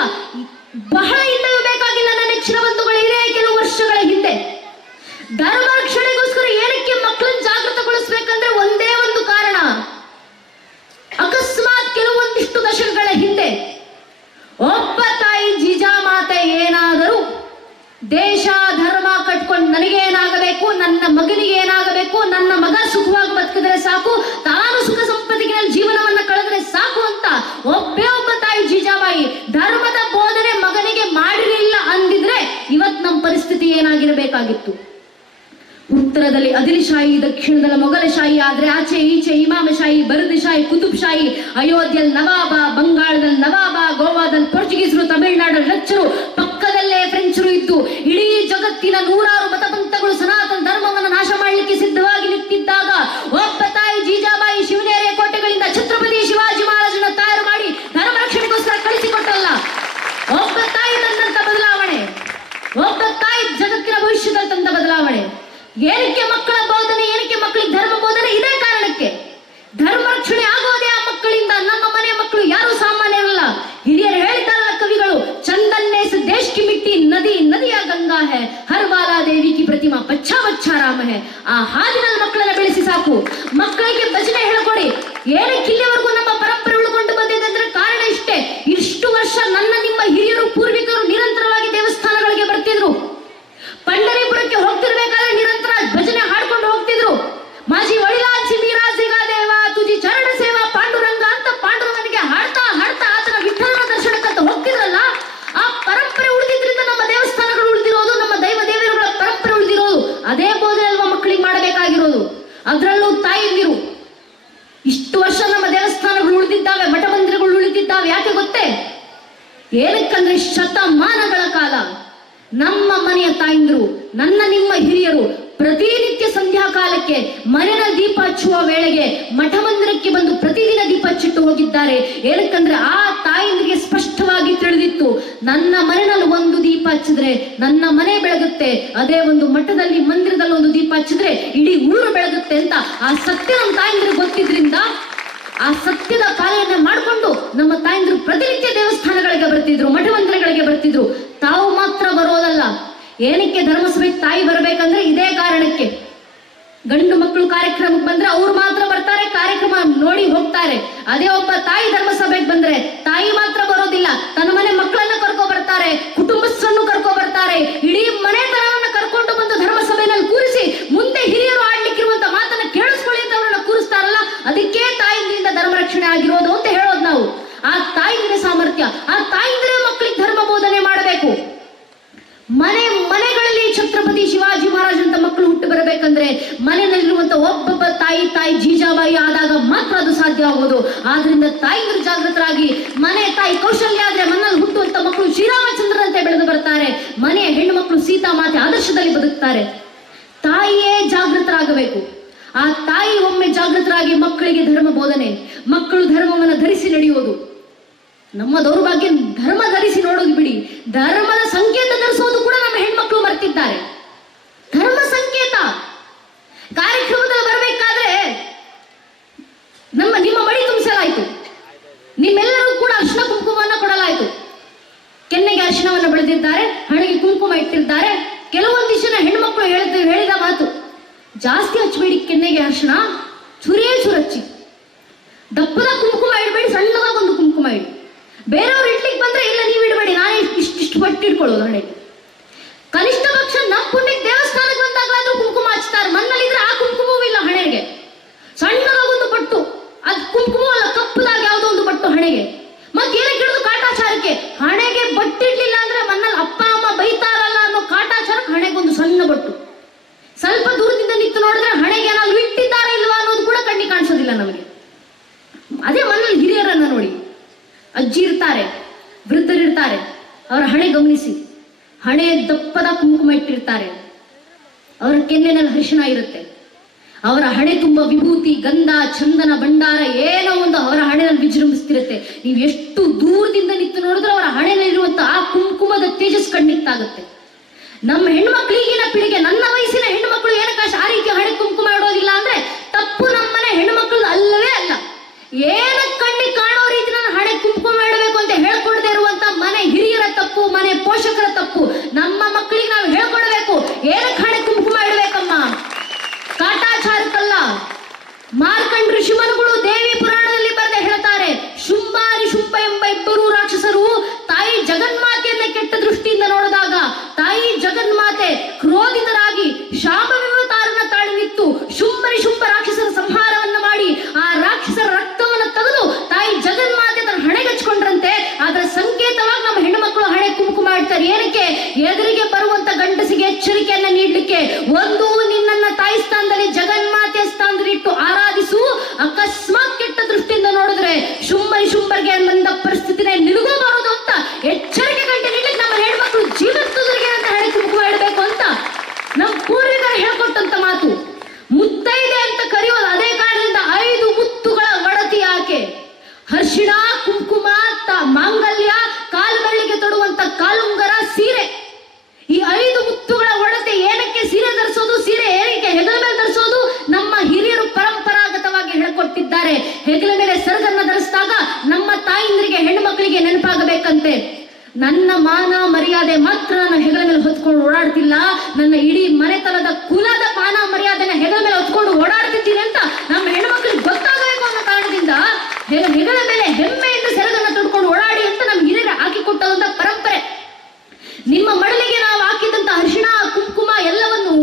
ಬಹಳ ಹಿಂದೆ ಬೇಕಾಗಿಲ್ಲ. ನನ್ನ ನೆಚ್ಚಿನ ಬಂಧುಗಳು, ಇರೇ ಕೆಲವು ವರ್ಷಗಳ ಹಿಂದೆ ಧರ್ಮ ರಕ್ಷಣೆಗೋಸ್ಕರ ಏನಕ್ಕೆ ಮಕ್ಕಳನ್ನು ಜಾಗೃತಗೊಳಿಸ್ಬೇಕಂದ್ರೆ ಒಂದೇ ಒಂದು ಕಾರಣ. ಅಕಸ್ಮಾತ್ ಕೆಲವೊಂದಿಷ್ಟು ದಶಕಗಳ ಹಿಂದೆ ಉತ್ತರದಲ್ಲಿ ಅದಿಲ್ಶಾಹಿ, ದಕ್ಷಿಣದಲ್ಲಿ ಮೊಘಲಶಾಹಿ, ಆದ್ರೆ ಆಚೆ ಈಚೆ ಇಮಾಮಶಾಹಿ, ಬರದಿಶಾಹಿ, ಕುತುಬ್ಶಾಹಿ, ಅಯೋಧ್ಯೆಯಲ್ಲಿ ನವಾಬ, ಬಂಗಾಳದಲ್ಲಿ ನವಾಬ, ಗೋವಾದಲ್ಲಿ ಪೋರ್ಚುಗೀಸರು, ತಮಿಳುನಾಡಲ್ಲಿ ಡಚ್ಚರು, ಪಕ್ಕದಲ್ಲೇ ಫ್ರೆಂಚರು ಇದ್ದು ಇಡೀ ಜಗತ್ತಿನ ನೂರಾರು ಮತಪಂಥಗಳು ಸನಾತನ ಧರ್ಮವನ್ನು ನಾಶ ಮಾಡಲಿಕ್ಕೆ ಸಿದ್ಧವಾಗಿ ನಿಂತಿದ್ದಾಗ ಒಬ್ಬ ತಾಯಿ ಜೀಜಾಬಾಯಿ ಶಿವನೇರಿಯ ಕೋಟೆಗಳಿಂದ ಛತ್ರಪತಿ ಶಿವಾಜಿ ಮಹಾರಾಜನ ತಯಾರು ಮಾಡಿ ಧರ್ಮ ರಕ್ಷಣೆಗೋಸ್ಕರ ಕಳಿಸಿಕೊಟ್ಟಲ್ಲ. ಒಬ್ಬ ತಾಯಿ ತಂದಂತ ಬದಲಾವಣೆ, ಒಬ್ಬ ತಾಯಿ ಜಗತ್ತಿನ ಭವಿಷ್ಯದಲ್ಲಿ ತಂದ ಬದಲಾವಣೆ. ಏನಕ್ಕೆ ಮಕ್ಕಳ ಬೋಧನೆ, ಏನಕ್ಕೆ ಮಕ್ಕಳಿಗೆ ಧರ್ಮ ಬೋಧನೆ? ಇದೇ ಕಾರಣಕ್ಕೆ. ಧರ್ಮ ರಕ್ಷಣೆ ಆಗೋದೇ ಆ ಮಕ್ಕಳಿಂದ. ನಮ್ಮ ಮನೆ ಮಕ್ಕಳು ಯಾರು ಸಾಮಾನ್ಯರಲ್ಲ. ಹಿರಿಯರು ಹೇಳಿದ್ದಾರಲ್ಲ ಕವಿಗಳು, ಚಂದನ್ನೇ ಸ ದೇಶ್ ಕಿ ಮಿಟ್ಟಿ ನದಿ ನದಿಯ ಗಂಗಾ ಹೇ, ಹರ್ ವಾಲಾ ದೇವಿ ಕಿ ಪ್ರತಿಮಾ ಬಚ್ಚಾ ಬಚ್ಚಾ ರಾಮ ಹೇ. ಆ ಹಾದಿನಲ್ಲಿ ಮಕ್ಕಳನ್ನ ಬೆಳೆಸಿ ಸಾಕು. ಮಕ್ಕಳಿಗೆ ಭಜನೆ ಹೇಳ್ಕೊಡಿ. ಏನಕ್ಕೆ ಇಲ್ಲಿವರೆಗೂ ನಮ್ಮ ಪರಂಪರೆ ಉಳ್ಕೊಂಡು ಬಂದಿದೆ ಅಂದ್ರೆ ಕಾರಣ ಇಷ್ಟೇ. ಇಷ್ಟು ವರ್ಷ ನನ್ನ ನಿಮ್ಮ ಹಿರಿಯರು ಪೂರ್ವಿಕರು ನಿರಂತರವಾಗಿ ದೇವಸ್ಥಾನಗಳಿಗೆ ಬರ್ತಿದ್ರು. ಪಂಡರಿಪುರಕ್ಕೆ ಹೋಗ್ತಿರ್ಬೇಕಾದ್ರೆ ನಿರಂತರ ಭಜನೆ ಹಾಡ್ಕೊಂಡು ಹೋಗ್ತಿದ್ರು. ಮಾಜಿ ಒಳಿಲಾಚಿ ಮೀರಾಜಿಗ ದೇವ ತುಜಿ ಚರಣ ಸೇವಾ ಪಾಂಡುರಂಗ ಅಂತ ಪಾಂಡುರಂಗನಿಗೆ ಹಾಡ್ತಾ ಹಾಡ್ತಾ ಆತನ ವಿಠಲನ ದರ್ಶನಕ್ಕಂತ ಹೋಗ್ತಿದ್ರಲ್ಲ. ಆ ಪರಂಪರೆ ಉಳಿದಿದ್ರಿಂದ ನಮ್ಮ ದೇವಸ್ಥಾನಗಳು ಉಳಿದಿರೋದು, ನಮ್ಮ ದೈವ ದೇವರುಗಳ ಪರಂಪರೆ ಉಳಿದಿರೋದು. ಅದೇ ಬೋಧನೆ ಅಲ್ವಾ ಮಕ್ಕಳಿಗೆ ಮಾಡಬೇಕಾಗಿರೋದು. ಅದರಲ್ಲೂ ತಾಯಿಂದಿರು. ಇಷ್ಟು ವರ್ಷ ನಮ್ಮ ದೇವಸ್ಥಾನಗಳು ಉಳಿದಿದ್ದಾವೆ, ಮಠ ಮಂದಿರಗಳು ಉಳಿದಿದ್ದಾವೆ. ಯಾಕೆ ಗೊತ್ತೇ? ಏನಕ್ಕಂದ್ರೆ ಶತಮಾನಗಳ ಕಾಲ ನಮ್ಮ ಮನೆಯ ತಾಯಿಂದ್ರು, ನನ್ನ ನಿಮ್ಮ ಹಿರಿಯರು ಪ್ರತಿನಿತ್ಯ ಸಂಧ್ಯಾ ಕಾಲಕ್ಕೆ ಮನೆಯ ದೀಪ ಹಚ್ಚುವ ವೇಳೆಗೆ ಮಠ ಮಂದಿರಕ್ಕೆ ಬಂದು ಪ್ರತಿದಿನ ದೀಪ ಹಚ್ಚಿಟ್ಟು ಹೋಗಿದ್ದಾರೆ. ಏನಕ್ಕಂದ್ರೆ ಆ ತಾಯಿಂದ್ರಿಗೆ ಸ್ಪಷ್ಟವಾಗಿ ತಿಳಿದಿತ್ತು, ನನ್ನ ಮನೆಯಲ್ಲಿ ಒಂದು ದೀಪ ಹಚ್ಚಿದ್ರೆ ನನ್ನ ಮನೆ ಬೆಳಗುತ್ತೆ, ಅದೇ ಒಂದು ಮಠದಲ್ಲಿ ಮಂದಿರದಲ್ಲಿ ಒಂದು ದೀಪ ಹಚ್ಚಿದ್ರೆ ಇಡೀ ಊರು ಬೆಳಗುತ್ತೆ ಅಂತ ಆ ಸತ್ಯ ನಮ್ಮ ತಾಯಿಂದ್ರಿಗೆ ಗೊತ್ತಿದ್ರಿಂದ ಆ ಸತ್ಯದ ಪಾಲನೆ ಮಾಡಿಕೊಂಡು ನಮ್ಮ ತಾಯಿಂದ್ರು ಪ್ರತಿನಿತ್ಯ ದೇವಸ್ಥಾನಗಳಿಗೆ ಬರ್ತಿದ್ರು, ಮಠ ಮಂದಿರಗಳಿಗೆ ಬರ್ತಿದ್ರು. ತಾವು ಮಾತ್ರ ಬರೋದಲ್ಲ. ಏನಕ್ಕೆ ಧರ್ಮಸಭೆಗೆ ತಾಯಿ ಬರ್ಬೇಕಂದ್ರೆ ಇದೇ ಕಾರಣಕ್ಕೆ. ಗಂಡು ಮಕ್ಕಳು ಕಾರ್ಯಕ್ರಮಕ್ಕೆ ಬಂದ್ರೆ ಅವ್ರು ಮಾತ್ರ ಬರ್ತಾರೆ, ಕಾರ್ಯಕ್ರಮ ನೋಡಿ ಹೋಗ್ತಾರೆ. ಅದೇ ಒಬ್ಬ ತಾಯಿ ಧರ್ಮಸಭೆಗೆ ಬಂದ್ರೆ ತಾಯಿ ಮಾತ್ರ ಬರೋದಿಲ್ಲ, ತನ್ನ ಮನೆ ಮಕ್ಕಳನ್ನ ಕರ್ಕೊ ಬರ್ತಾರೆ, ಕುಟುಂಬಸ್ಥರನ್ನು ಕರ್ಕೊ ಬರ್ತಾರೆ. ಇಡೀ ಮನೆತನವನ್ನ ಕರ್ಕೊಂಡು ಬಂದು ಧರ್ಮಸಭೆಯಲ್ಲಿ ಕೂರಿಸಿ ಮುಂದೆ ಹಿರಿಯರು ಆಡ್ಲಿಕ್ಕಿರುವಂತ ಮಾತನ್ನ ಕೇಳಿಸ್ಕೊಳ್ಳಿ ಅಂತ ಅವ್ರನ್ನ ಕೂರಿಸ್ತಾರಲ್ಲ. ಅದಕ್ಕೆ ತಾಯಿಂದ್ರಿಂದ ಧರ್ಮ ರಕ್ಷಣೆ ಆಗಿರೋದು ಅಂತ ಹೇಳೋದು ನಾವು. ಆ ತಾಯಿಂದ್ರ ಸಾಮರ್ಥ್ಯ, ಆ ತಾಯಿಂದ್ರೆ ಮಕ್ಕಳಿಗೆ ಧರ್ಮ ಬೋಧನೆ ಮಾಡಬೇಕು. ಮನೆಗಳಲ್ಲಿ ಛತ್ರಪತಿ ಶಿವಾಜಿ ಮಹಾರಾಜ್ ಅಂತ ಮಕ್ಕಳು ಹುಟ್ಟು ಬರಬೇಕಂದ್ರೆ ಮನೆಯಲ್ಲಿರುವಂತ ಒಬ್ಬೊಬ್ಬ ತಾಯಿ ಜೀಜಾಬಾಯಿ ಆದಾಗ ಮಾತ್ರ ಅದು ಸಾಧ್ಯ ಆಗೋದು. ಆದ್ರಿಂದ ತಾಯಿಗಳು ಜಾಗೃತರಾಗಿ, ಮನೆ ತಾಯಿ ಕೌಶಲ್ಯ ಆದ್ರೆ ಮನೆಯಲ್ಲಿ ಹುಟ್ಟುವಂತ ಮಕ್ಕಳು ಶ್ರೀರಾಮಚಂದ್ರನಂತೆ ಬೆಳೆದು ಬರ್ತಾರೆ. ಮನೆಯ ಹೆಣ್ಣು ಮಕ್ಕಳು ಸೀತಾ ಮಾತೆ ಆದರ್ಶದಲ್ಲಿ ಬದುಕ್ತಾರೆ. ತಾಯಿಯೇ ಜಾಗೃತರಾಗಬೇಕು. ಆ ತಾಯಿ ಒಮ್ಮೆ ಜಾಗೃತರಾಗಿ ಮಕ್ಕಳಿಗೆ ಧರ್ಮ ಬೋಧನೆ, ಮಕ್ಕಳು ಧರ್ಮವನ್ನು ಧರಿಸಿ ನಡೆಯೋದು. ನಮ್ಮ ದೌರ್ಭಾಗ್ಯ ಧರ್ಮ ಧರಿಸಿ ನೋಡೋದು ಬಿಡಿ, ಧರ್ಮದ ಸಂಕೇತ ಧರಿಸೋದು ಕೂಡ ನಮ್ಮ ಹೆಣ್ಮಕ್ಳು ಮರ್ತಿದ್ದಾರೆ. ಧರ್ಮ ಸಂಕೇತ ಕಾರ್ಯಕ್ರಮದಲ್ಲಿ ಬರಬೇಕಾದ್ರೆ ನಿಮ್ಮ ಮಡಿ ತುಂಬಿಸಲಾಯಿತು, ನಿಮ್ಮೆಲ್ಲರೂ ಕೂಡ ಅರಿಶಿನ ಕುಂಕುಮವನ್ನ ಕೊಡಲಾಯಿತು. ಕೆನ್ನೆಗೆ ಅರಿಶಿನವನ್ನು ಬೆಳೆದಿದ್ದಾರೆ, ಹಣೆಗೆ ಕುಂಕುಮ ಇಟ್ಟಿದ್ದಾರೆ. ಕೆಲವೊಂದಿಷ್ಟು ಜನ ಹೆಣ್ಮಕ್ಳು ಹೇಳಿದ ಮಾತು, ಜಾಸ್ತಿ ಹಚ್ಚಬೇಡಿ ಕೆನ್ನೆಗೆ ಅರಿಶಿನ, ಚುರೇ ಚುರಚ್ಚಿ, ದಪ್ಪದ ಕುಂಕುಮ ಇಡಬೇಡಿ, ಸಣ್ಣದಾಗ ಒಂದು ಕುಂಕುಮ ಇಡಿ. ಬೇರೆಯವ್ರು ಇಡ್ಲಿಕ್ಕೆ ಬಂದ್ರೆ ಇಲ್ಲ ನೀವು ಇಡಬೇಡಿ, ನಾನೇ ಇಷ್ಟು ಬಟ್ಟು ಇಟ್ಕೊಳ್ಳೋದು ಹಣೆಗೆ. ಕನಿಷ್ಠ ಪಕ್ಷ ನಮ್ಮ ಪುಣ್ಯಕ್ಕೆ ದೇವಸ್ಥಾನಕ್ಕೆ ಬಂದಾಗಲಾದ್ರೂ ಕುಂಕುಮ ಹಚ್ತಾರೆ. ಮಣ್ಣಲ್ಲಿದ್ರೆ ಆ ಕುಂಕುಮವೂ ಇಲ್ಲ ಹಣೆಗೆ. ಸಣ್ಣದಾಗೊಂದು ಬಟ್ಟು, ಅದು ಕುಂಕುಮ ಅಲ್ಲ, ಕಪ್ಪದಾಗ ಯಾವುದೋ ಒಂದು ಬಟ್ಟು ಹಣೆಗೆ. ಮತ್ತೆ ಏನಕ್ಕೆ ಹಿಡಿದು ಕಾಟಾಚಾರಕ್ಕೆ ಹಣೆಗೆ ಬಟ್ಟಿಡ್ಲಿಲ್ಲ ಅಂದ್ರೆ ಮಣ್ಣಲ್ಲಿ ಅಪ್ಪ ಅಮ್ಮ ಬೈತಾರಲ್ಲ ಅನ್ನೋ ಕಾಟಾಚಾರಕ್ಕೆ ಹಣೆಗೊಂದು ಸಣ್ಣ ಬಟ್ಟು. ಸ್ವಲ್ಪ ದೂರದಿಂದ ನಿಂತು ನೋಡಿದ್ರೆ ಹಣೆಗೆ ಏನಾದ್ರು ಇಟ್ಟಿದ್ದಾರೆ ಇಲ್ವಾ ಅನ್ನೋದು ಕೂಡ ಕಣ್ಣಿಗೆ ಕಾಣಿಸೋದಿಲ್ಲ ನಮಗೆ. ಅದೇ ಮನೇಲಿ ಹಿರಿಯರನ್ನ ನೋಡಿ, ಅಜ್ಜಿ ಇರ್ತಾರೆ, ವೃದ್ಧರಿರ್ತಾರೆ, ಅವರ ಹಣೆ ಗಮನಿಸಿ, ಹಣೆ ದಪ್ಪದ ಕುಂಕುಮ ಇಟ್ಟಿರ್ತಾರೆ, ಅವರ ಕೆನ್ನೆನಲ್ಲಿ ಅರಿಶಿನ ಇರುತ್ತೆ, ಅವರ ಹಣೆ ತುಂಬ ವಿಭೂತಿ, ಗಂಧ, ಚಂದನ, ಭಂಡಾರ ಏನೋ ಒಂದು ಅವರ ಹಣೆಯಲ್ಲಿ ವಿಜೃಂಭಿಸ್ತಿರುತ್ತೆ. ನೀವು ಎಷ್ಟು ದೂರದಿಂದ ನಿಂತು ನೋಡಿದ್ರೆ ಅವರ ಹಣೆಯಲ್ಲಿರುವಂತ ಆ ಕುಂಕುಮದ ತೇಜಸ್ ಕಣ್ಣಿತ್ತಾಗುತ್ತೆ. ನಮ್ಮ ಹೆಣ್ಮಕ್ಳು ಈಗಿನ ಪೀಳಿಗೆ, ನನ್ನ ವಯಸ್ಸಿನ ಹೆಣ್ಮಕ್ಳು ಏನಕ್ಕಾಶ ಆ ರೀತಿ ಹಣೆ ಕುಂಕುಮ ಇಡೋದಿಲ್ಲ ಅಂದ್ರೆ ತಪ್ಪು ನಮ್ಮನೆ ಹೆಣ್ಮಕ್ಳು ಅಲ್ಲವೇ ಅಲ್ಲ. ಏನ ಕಣ್ಣಿಗೆ ಕಾಣೋ ರೀತಿ ನಾನು ಹಣೆ ಕುಂಕುಮ ಇಡಬೇಕು ಅಂತ ಹೇಳ್ಕೊಡದೆ ಇರುವಂತ ಮನೆ ಹಿರಿಯರ ತಪ್ಪು, ಮನೆ ಪೋಷಕರ ತಪ್ಪು. ನಮ್ಮ ಮಕ್ಕಳಿಗೆ ನಾವು ಹೇಳ್ಕೊಡ್ಬೇಕು, ಏನಕ್ಕೆ ಹಣೆ ಕುಂಕುಮ ಇಡಬೇಕಮ್ಮ, ಕಾಟಾಚಾರಕ್ಕಲ್ಲ. ಮಾರ್ಕಂಡ ಋಷಿಮನುಗಳು ದೇವಿ ಪುರಾಣದಲ್ಲಿ ಬರೆದ ಹೇಳ್ತಾರೆ, ಶುಂಭಾರಿ ಶುಂಭ ಎಂಬ ಇಬ್ಬರು ರಾಕ್ಷಸರು ತಾಯಿ ಜಗನ್ಮಾತೆಯನ್ನ ಕೆಟ್ಟ ದೃಷ್ಟಿಯಿಂದ ನೋಡಿದಾಗ ತಾಯಿ ಜಗನ್ಮಾತೆ ಕ್ರೋಧಿತರಾಗಿ ಶಾಪವಿವತಾರನ ತಾಳಿ ನಿಂತು ಶುಂಭರಿ ಶುಂಭ ರಾಕ್ಷಸರ ಸಂಹಾರವನ್ನ ಮಾಡಿ ಆ ರಾಕ್ಷಸರ ರಕ್ತವನ್ನು ತೆಗೆದು ತಾಯಿ ಜಗನ್ಮಾತೆ ತನ್ನ ಹಣೆಗಚ್ಕೊಂಡ್ರಂತೆ. ಅದರ ಸಂಕೇತವಾಗಿ ನಮ್ಮ ಹೆಣ್ಣುಮಕ್ಕಳು ಹಣೆ ಕುಂಕುಮ ಇಡ್ತಾರೆ. ಏನಕ್ಕೆ? ಎದುರಿಗೆ ಬರುವಂತ ಗಂಡಸಿಗೆ ಎಚ್ಚರಿಕೆಯನ್ನ ನೀಡಲಿಕ್ಕೆ. ಒಂದು, ನಿನ್ನನ್ನ ತಾಯಿ ಆಗಬೇಕಂತೆ. ನನ್ನ ಮಾನ ಮರ್ಯಾದೆ ಮಾತ್ರ ನನ್ನ ಹೆಗಲ ಮೇಲೆ ಹೊತ್ಕೊಂಡು ಓಡಾಡ್ತಿಲ್ಲ, ನನ್ನ ಇಡೀ ಮನೆತನದ ಕುಲದ ಮಾನ ಮರ್ಯಾದೆನ ಹೆಗಲ ಮೇಲೆ ಹೊತ್ಕೊಂಡು ಓಡಾಡ್ತಿದ್ದೀನಿ ಅಂತ ನಮ್ಮ ಹೆಣ್ಮಕ್ಳಿಗೆ ಗೊತ್ತಾಗಬೇಕು ಅನ್ನೋ ಕಾರಣದಿಂದ ಹೆಗಲ ಮೇಲೆ ಹೆಮ್ಮೆಯಿಂದ ಸೆರಗನ್ನ ತೊಡ್ಕೊಂಡು ಓಡಾಡಿ ಅಂತ ನಮ್ಮ ಹಿರಿಯರು ಹಾಕಿಕೊಟ್ಟದಂತ ಪರಂಪರೆ. ನಿಮ್ಮ ಮಡಲಿಗೆ ನಾವು ಹಾಕಿದಂತ ಅರಿಶಿಣ ಕುಂಕುಮ ಎಲ್ಲವನ್ನು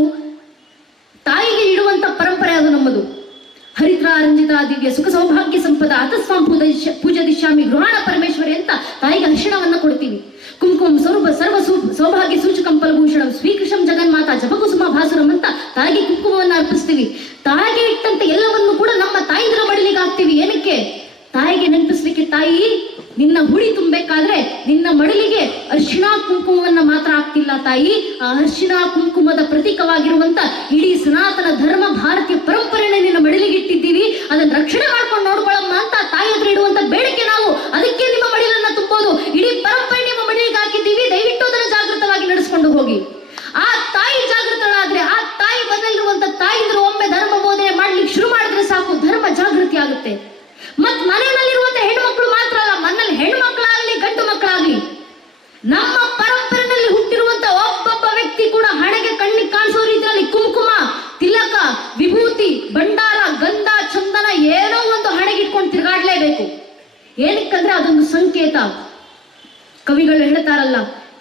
ತಾಯಿಗೆ ಇಡುವಂತ ಪರಂಪರೆ ಅದು ನಮ್ಮದು. ಹರಿದ್ರ ರಂಜಿತ ದಿವ್ಯ ಸುಖ ಸೌಭಾಗ್ಯ ಸಂಪದ ಅತಸ್ವಾಂ ಪೂಜದಿಶ್ಯಾಮಿ ಗೃಹಾಣ ಪರಮೇಶ್ವರಿ ಅಂತ ತಾಯಿಗೆ ಅರಿಶಿಣವನ್ನ ಕೊಡ್ತೀವಿ. ಕುಂಕುಮ ಸರ್ವ ಸೌಭಾಗ್ಯ ಸೂಚಕಂ ಫಲಭೂಷಣಂ ಸ್ವೀಕೃಷಂ ಜಗನ್ಮಾತಾ ಜಪಕುಸುಮ ಭಾಸುರಂ ಅಂತ ತಾಯಿಗೆ ಕುಂಕುಮವನ್ನ ಅರ್ಪಿಸ್ತೀವಿ. ತಾಯಿಗೆ ಇಟ್ಟಂತ ಎಲ್ಲವನ್ನು ಕೂಡ ನಮ್ಮ ತಾಯಿದ್ರ ಮಡಿಲಿಗೆ ಹಾಕ್ತೀವಿ. ಏನಕ್ಕೆ? ತಾಯಿಗೆ ನೆನಪಿಸ್ಲಿಕ್ಕೆ. ತಾಯಿ ನಿನ್ನ ಹುಳಿ ತುಂಬಬೇಕಾದ್ರೆ ನಿನ್ನ ಮಡಿಲಿಗೆ ಅರಿಶಿಣ ಕುಂಕುಮವನ್ನ ಮಾತ್ರ ಹಾಕ್ತಿಲ್ಲ ತಾಯಿ, ಆ ಅರಿಶಿಣ ಕುಂಕುಮದ ಪ್ರತೀಕವಾಗಿರುವಂತ ಇಡೀ ಸನಾತನ ಧರ್ಮ ಭಾರತೀಯ ಪರಂಪರೆನ ನಿನ್ನ ಮಡಿಲಿಗೆ ಇಟ್ಟಿದ್ದೀವಿ, ಅದನ್ನ ರಕ್ಷಣೆ ಮಾಡ್ಕೊಂಡು ನೋಡ್ಕೊಳ್ಳಮ್ಮ ಅಂತ ತಾಯಿ ಹತ್ರ ಇಡುವಂತ ಬೇಡಿಕೆ ನಾವು. ಅದಕ್ಕೆ ನಿಮ್ಮ ಮಡಿಲನ್ನ ತುಂಬೋದು, ಇಡೀ ಪರಂಪರೆ ನಿಮ್ಮ ಮಡಿಲಿಗೆ ಹಾಕಿದ್ದೀವಿ. ದಯವಿಟ್ಟು ಅದನ್ನ ಜಾಗೃತವಾಗಿ ನಡೆಸ್ಕೊಂಡು ಹೋಗಿ. ಆ ತಾಯಿ ಜಾಗೃತಳಾದ್ರೆ, ಆ ತಾಯಿ ಮನೆಯಲ್ಲಿರುವಂತ ತಾಯಿದ್ರು ಒಮ್ಮೆ ಧರ್ಮ ಬೋಧನೆ ಮಾಡ್ಲಿಕ್ಕೆ ಶುರು ಮಾಡಿದ್ರೆ ಸಾಕು, ಧರ್ಮ ಜಾಗೃತಿ ಆಗುತ್ತೆ. ಮತ್ ಮನೆಯಲ್ಲಿರುವಂತ ಹೆಣ್ಮಕ್ಳು ಮಾತ್ರ ಅಲ್ಲ, ಮನೇಲಿ ಹೆಣ್ಮಕ್ಳಾಗ್ಲಿ ಗಂಡು ಮಕ್ಕಳಾಗ್ಲಿ, ನಮ್ಮ ಪರಂಪರೆಯಲ್ಲಿ ಹುಟ್ಟಿರುವಂತ ಒಬ್ಬೊಬ್ಬ ವ್ಯಕ್ತಿ ಕೂಡ ಹಣೆಗೆ ಕಣ್ಣಿಗೆ ಕಾಣಿಸೋ ರೀತಿಯಲ್ಲಿ ಕುಂಕುಮ, ತಿಲಕ, ವಿಭೂತಿ, ಭಂಡಾರ, ಗಂಧ, ಚಂದನ ಏನೋ ಒಂದು ಹಣೆಗಿಟ್ಕೊಂಡು ತಿರುಗಾಡ್ಲೇಬೇಕು. ಏನಕ್ಕಂದ್ರೆ ಅದೊಂದು ಸಂಕೇತ. ಕವಿಗಳು ಹೇಳ್ತಾರಲ್ಲ,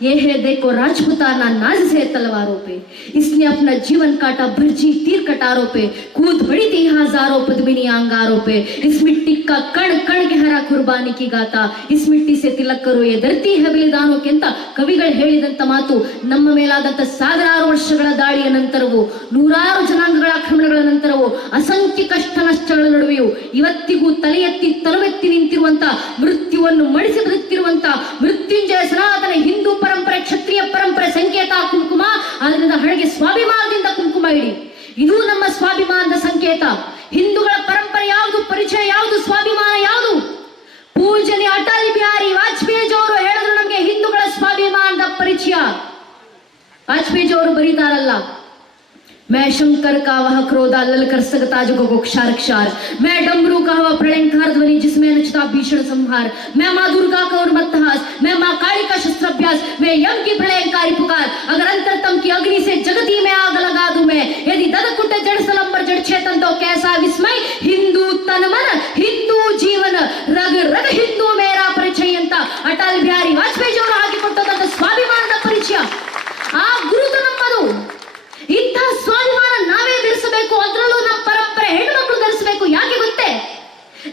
ये है देखो राजपुताना नाज से तलवारों पे, इसने अपना जीवन काटा भर्जी तीर कटारों पे, कूद बड़ी थी हजारों पद्मिनी अंगारों पे, इस मिट्टी का कण कण गहरा कुर्बानी की गाता, इस मिट्टी से तिलक करो ये धरती है बलिदानों के ಅಂತ ಕವಿಗಳು ಹೇಳಿದಂತ ಮಾತು ನಮ್ಮ ಮೇಲಾದಂತ ಸಾವಿರಾರು ವರ್ಷಗಳ ದಾಳಿಯ ನಂತರವೂ, ನೂರಾರು ಜನಾಂಗಗಳ ಆಕ್ರಮಣಗಳ ನಂತರವೂ, ಅಸಂಖ್ಯ ಕಷ್ಟ ನಷ್ಟಗಳ ನಡುವೆಯೂ ಇವತ್ತಿಗೂ ತಲೆ ಎತ್ತಿ ತಲುವೆತ್ತಿ ನಿಂತಿರುವಂತ, ಮೃತ್ಯುವನ್ನು ಮಡಿಸಿ ಬದುಕ್ತಿರುವಂತ ಮೃತ್ಯುಂಜಯ ಸನಾತನ ಹಿಂದೂ ಪರಂಪರೆ, ಕ್ಷತ್ರಿಯ ಪರಂಪರೆ ಸಂಕೇತ ಕುಂಕುಮ. ಅದರಿಂದ ಹಣೆಗೆ ಸ್ವಾಭಿಮಾನದಿಂದ ಕುಂಕುಮ ಇಡಿ. ಇದು ನಮ್ಮ ಸ್ವಾಭಿಮಾನದ ಸಂಕೇತ. ಹಿಂದೂಗಳ ಪರಂಪರೆ ಯಾವುದು, ಪರಿಚಯ ಯಾವುದು, ಸ್ವಾಭಿಮಾನ ಯಾವುದು? ಪೂಜನೆ ಅಟಲ್ ಬಿಹಾರಿ ವಾಜಪೇಯಿಯವರು ಹೇಳಿದ್ರು ನಮಗೆ ಹಿಂದೂಗಳ ಸ್ವಾಭಿಮಾನದ ಪರಿಚಯ. ವಾಜಪೇಯಿಯವರು ಬರೀತಾರಲ್ಲ, मैं शंकर का वह क्रोधा ललकर सकता जुगो को क्षार क्षार, मैं डमरू का वह प्रलयंकार ध्वनि जिसमें नचता भीषण संहार, मैं माँ दुर्गा का और मत्तहास, मैं माँ काली का शस्त्राभ्यास, मैं यम की प्रलयंकारी पुकार, अगर अंतरतम की अग्नि से जगती में आग लगा दूं मैं, यदि ददकुट जड़ सलंबर जड़ चेतन तो कैसा विस्मय, हिंदू तन मन हिंदू जीवन रग रग हिंदू मेरा परिचय ಅಂತ ಅಟಲ್ ಬಿಹಾರಿ ವಾಜಪೇಯಿ ಅವರು ಹಾಕಿಕೊಟ್ಟಂತ ಸ್ವಾಭಿಮಾನದ ಪರಿಚಯ. ಆ ಗುರುತು ನಮ್ಮದು. ಇಂಥ ಸ್ವಾಭಿಮಾನ ನಾವೇ ಧರಿಸಬೇಕು. ಅದರಲ್ಲೂ ನಮ್ಮ ಪರಂಪರೆ ಹೆಣ್ಮಕ್ಳು ಧರಿಸಬೇಕು. ಯಾಕೆ ಗೊತ್ತೇ?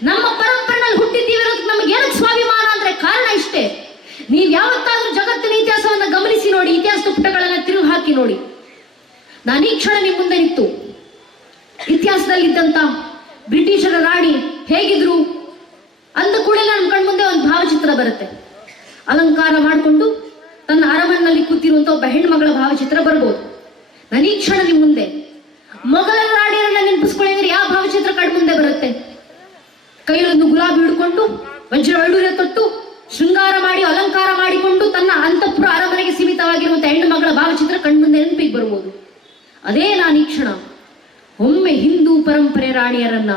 ನಮ್ಮ ಪರಂಪರೆನಲ್ಲಿ ಹುಟ್ಟಿದ್ದೀವಿ ಇರೋದಕ್ಕೆ ನಮಗೆ ಏನಕ್ಕೆ ಸ್ವಾಭಿಮಾನ ಅಂದ್ರೆ ಕಾರಣ ಇಷ್ಟೇ. ನೀವು ಯಾವತ್ತಾದ್ರೂ ಜಗತ್ತಿನ ಇತಿಹಾಸವನ್ನ ಗಮನಿಸಿ ನೋಡಿ, ಇತಿಹಾಸದ ಪುಟಗಳನ್ನ ತಿರುಗಿ ಹಾಕಿ ನೋಡಿ. ನಾನು ಈ ಕ್ಷಣ ನಿಮ್ಮ ಮುಂದೆ ನಿಂತು ಇತಿಹಾಸದಲ್ಲಿದ್ದಂತ ಬ್ರಿಟಿಷರ ರಾಣಿ ಹೇಗಿದ್ರು ಅಂದ ಕೂಡಲೇ ನನ್ನ ಕಣ್ಮುಂದೆ ಒಂದು ಭಾವಚಿತ್ರ ಬರುತ್ತೆ. ಅಲಂಕಾರ ಮಾಡಿಕೊಂಡು ತನ್ನ ಅರಮನೆಯಲ್ಲಿ ಕೂತಿರುವಂತ ಒಬ್ಬ ಹೆಣ್ಮಗಳ ಭಾವಚಿತ್ರ ಬರ್ಬೋದು. ನಾನು ಈ ಕ್ಷಣ ನಿಮ್ಮ ಮುಂದೆ ಮೊಘಲ ರಾಣಿಯರನ್ನ ನೆನಪಿಸ್ಕೊಳ್ಳಿ ಅಂದ್ರೆ ಯಾವ ಭಾವಚಿತ್ರ ಕಣ್ಮುಂದೆ ಬರುತ್ತೆ? ಕೈಯಲ್ಲೊಂದು ಗುಲಾಬಿ ಹಿಡ್ಕೊಂಡು, ವಜ್ರ ವೈಡೂರ್ಯ ತೊಟ್ಟು, ಶೃಂಗಾರ ಮಾಡಿ ಅಲಂಕಾರ ಮಾಡಿಕೊಂಡು ತನ್ನ ಅಂತಃಪುರ ಅರಮನೆಗೆ ಸೀಮಿತವಾಗಿರುವಂತ ಹೆಣ್ಣು ಮಗಳ ಭಾವಚಿತ್ರ ಕಣ್ಮುಂದೆ ನೆನಪಿಗೆ ಬರ್ಬೋದು. ಅದೇ ನಾನು ಈ ಕ್ಷಣ ಒಮ್ಮೆ ಹಿಂದೂ ಪರಂಪರೆ ರಾಣಿಯರನ್ನ,